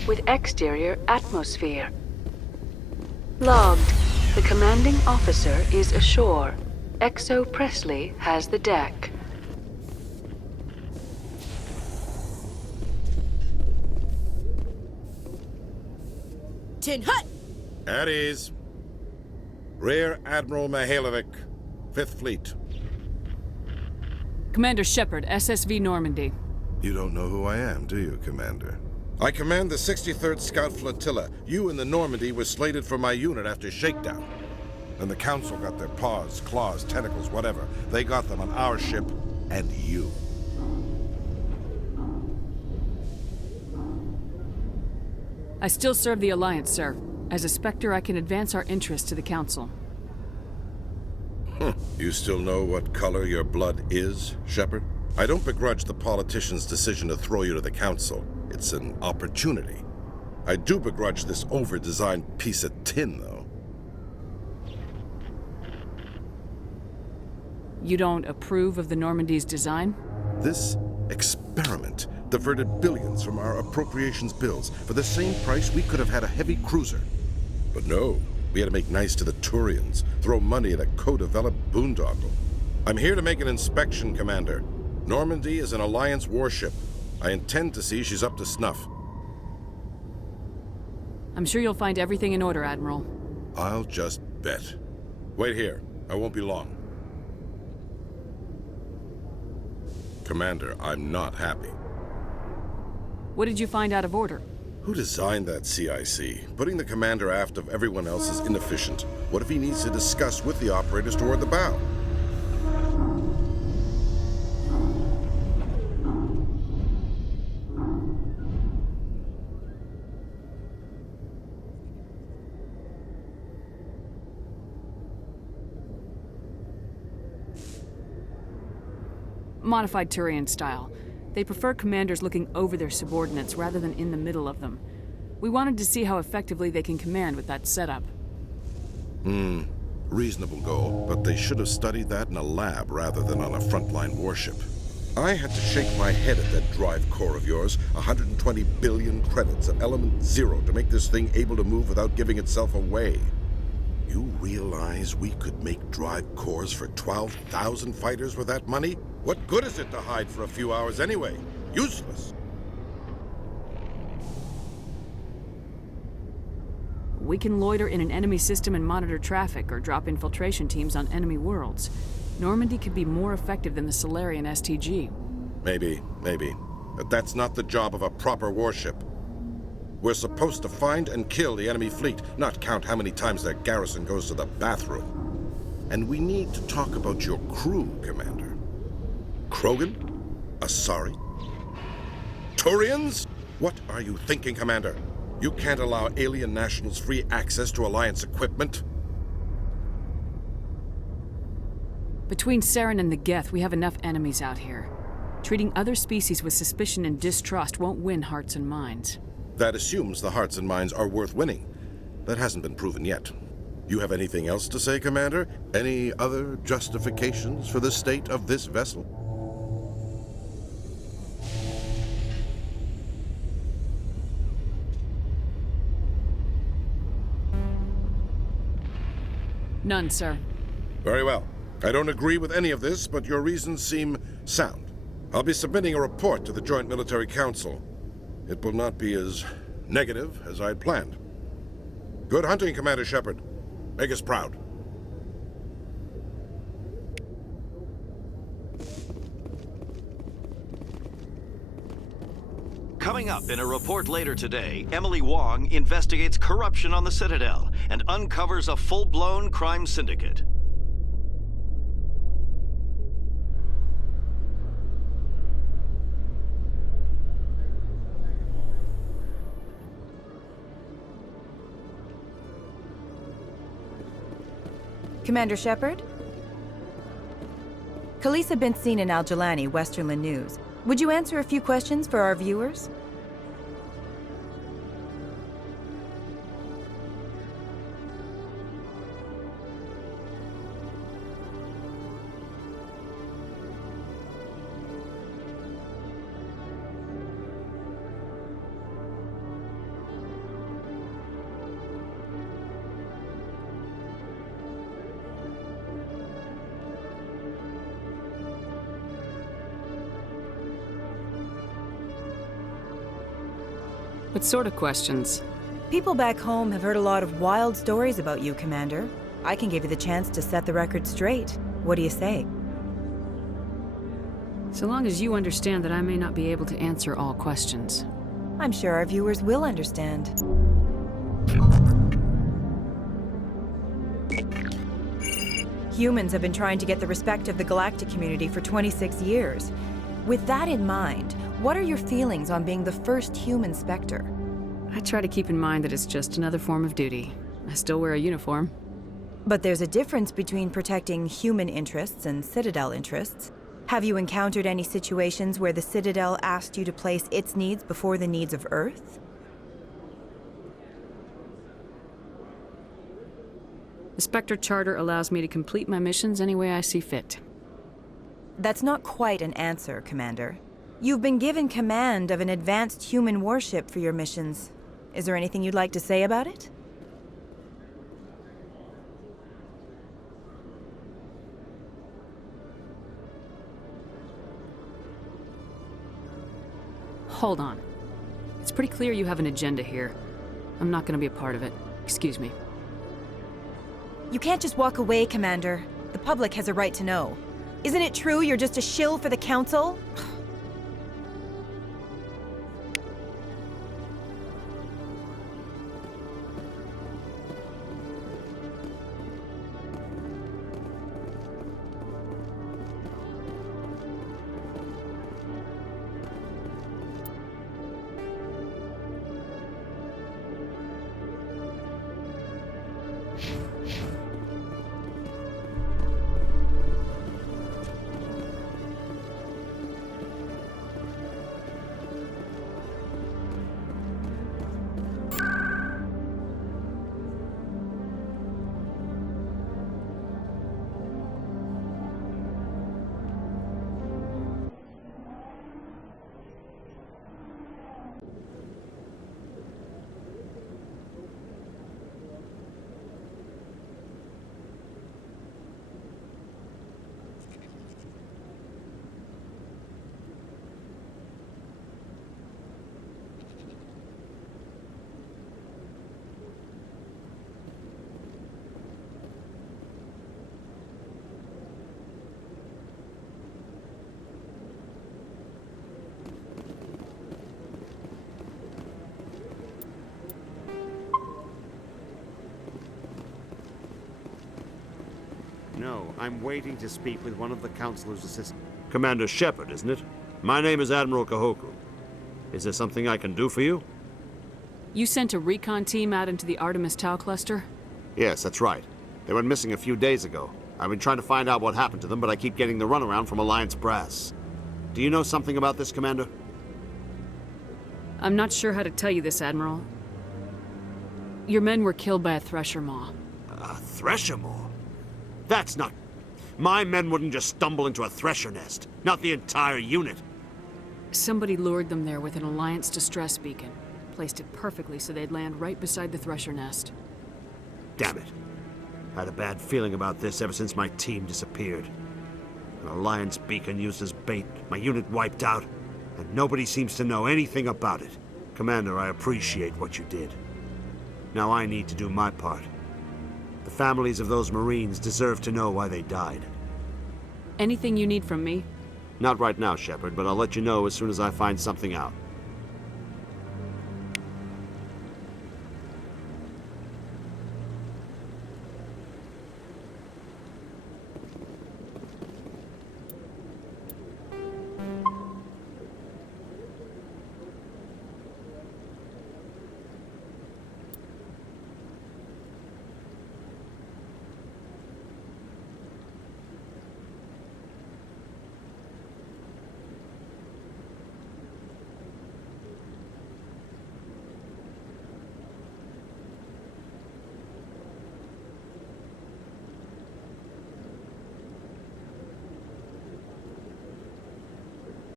With exterior atmosphere. Logged. The commanding officer is ashore. Exo Presley has the deck. Tin Hut! At ease. Rear Admiral Mihailovic, 5th Fleet. Commander Shepard, SSV Normandy. You don't know who I am, do you, Commander? I command the 63rd Scout Flotilla. You and the Normandy were slated for my unit after shakedown. And the Council got their paws, claws, tentacles, whatever. They got them on our ship, and you. I still serve the Alliance, sir. As a Spectre, I can advance our interests to the Council. You still know what color your blood is, Shepard? I don't begrudge the politician's decision to throw you to the Council. It's an opportunity. I do begrudge this over-designed piece of tin, though. You don't approve of the Normandy's design? This experiment diverted billions from our appropriations bills. For the same price, we could have had a heavy cruiser. But no, we had to make nice to the Turians, throw money at a co-developed boondoggle. I'm here to make an inspection, Commander. Normandy is an Alliance warship. I intend to see she's up to snuff. I'm sure you'll find everything in order, Admiral. I'll just bet. Wait here. I won't be long. Commander, I'm not happy. What did you find out of order? Who designed that CIC? Putting the commander aft of everyone else is inefficient. What if he needs to discuss with the operators toward the bow? Modified Turian style. They prefer commanders looking over their subordinates rather than in the middle of them. We wanted to see how effectively they can command with that setup. Reasonable goal, but they should have studied that in a lab rather than on a frontline warship. I had to shake my head at that drive core of yours. 120 billion credits at element 0 to make this thing able to move without giving itself away. You realize we could make drive cores for 12,000 fighters with that money? What good is it to hide for a few hours anyway? Useless. We can loiter in an enemy system and monitor traffic, or drop infiltration teams on enemy worlds. Normandy could be more effective than the Solarian STG. Maybe. But that's not the job of a proper warship. We're supposed to find and kill the enemy fleet, not count how many times their garrison goes to the bathroom. And we need to talk about your crew, Commander. Krogan? Asari? Turians? What are you thinking, Commander? You can't allow alien nationals free access to Alliance equipment. Between Saren and the Geth, we have enough enemies out here. Treating other species with suspicion and distrust won't win hearts and minds. That assumes the hearts and minds are worth winning. That hasn't been proven yet. You have anything else to say, Commander? Any other justifications for the state of this vessel? None, sir. Very well. I don't agree with any of this, but your reasons seem sound. I'll be submitting a report to the Joint Military Council. It will not be as negative as I'd planned. Good hunting, Commander Shepard. Make us proud. Coming up in a report later today, Emily Wong investigates corruption on the Citadel and uncovers a full-blown crime syndicate. Commander Shepard? Khalisah bint Sinan al-Jalani, Westerland News. Would you answer a few questions for our viewers? What sort of questions? People back home have heard a lot of wild stories about you, Commander. I can give you the chance to set the record straight. What do you say? So long as you understand that I may not be able to answer all questions. I'm sure our viewers will understand. Humans have been trying to get the respect of the galactic community for 26 years. With that in mind, what are your feelings on being the first human Spectre? I try to keep in mind that it's just another form of duty. I still wear a uniform. But there's a difference between protecting human interests and Citadel interests. Have you encountered any situations where the Citadel asked you to place its needs before the needs of Earth? The Spectre Charter allows me to complete my missions any way I see fit. That's not quite an answer, Commander. You've been given command of an advanced human warship for your missions. Is there anything you'd like to say about it? Hold on. It's pretty clear you have an agenda here. I'm not gonna be a part of it. Excuse me. You can't just walk away, Commander. The public has a right to know. Isn't it true you're just a shill for the Council? No, I'm waiting to speak with one of the Councilor's assistants. Commander Shepard, isn't it? My name is Admiral Kahoku. Is there something I can do for you? You sent a recon team out into the Artemis Tau cluster? Yes, that's right. They went missing a few days ago. I've been trying to find out what happened to them, but I keep getting the runaround from Alliance brass. Do you know something about this, Commander? I'm not sure how to tell you this, Admiral. Your men were killed by a Thresher Maw. A Thresher Maw? That's not... My men wouldn't just stumble into a Thresher nest. Not the entire unit. Somebody lured them there with an Alliance distress beacon. Placed it perfectly so they'd land right beside the Thresher nest. Damn it. I had a bad feeling about this ever since my team disappeared. An Alliance beacon used as bait, my unit wiped out, and nobody seems to know anything about it. Commander, I appreciate what you did. Now I need to do my part. The families of those Marines deserve to know why they died. Anything you need from me? Not right now, Shepard, but I'll let you know as soon as I find something out.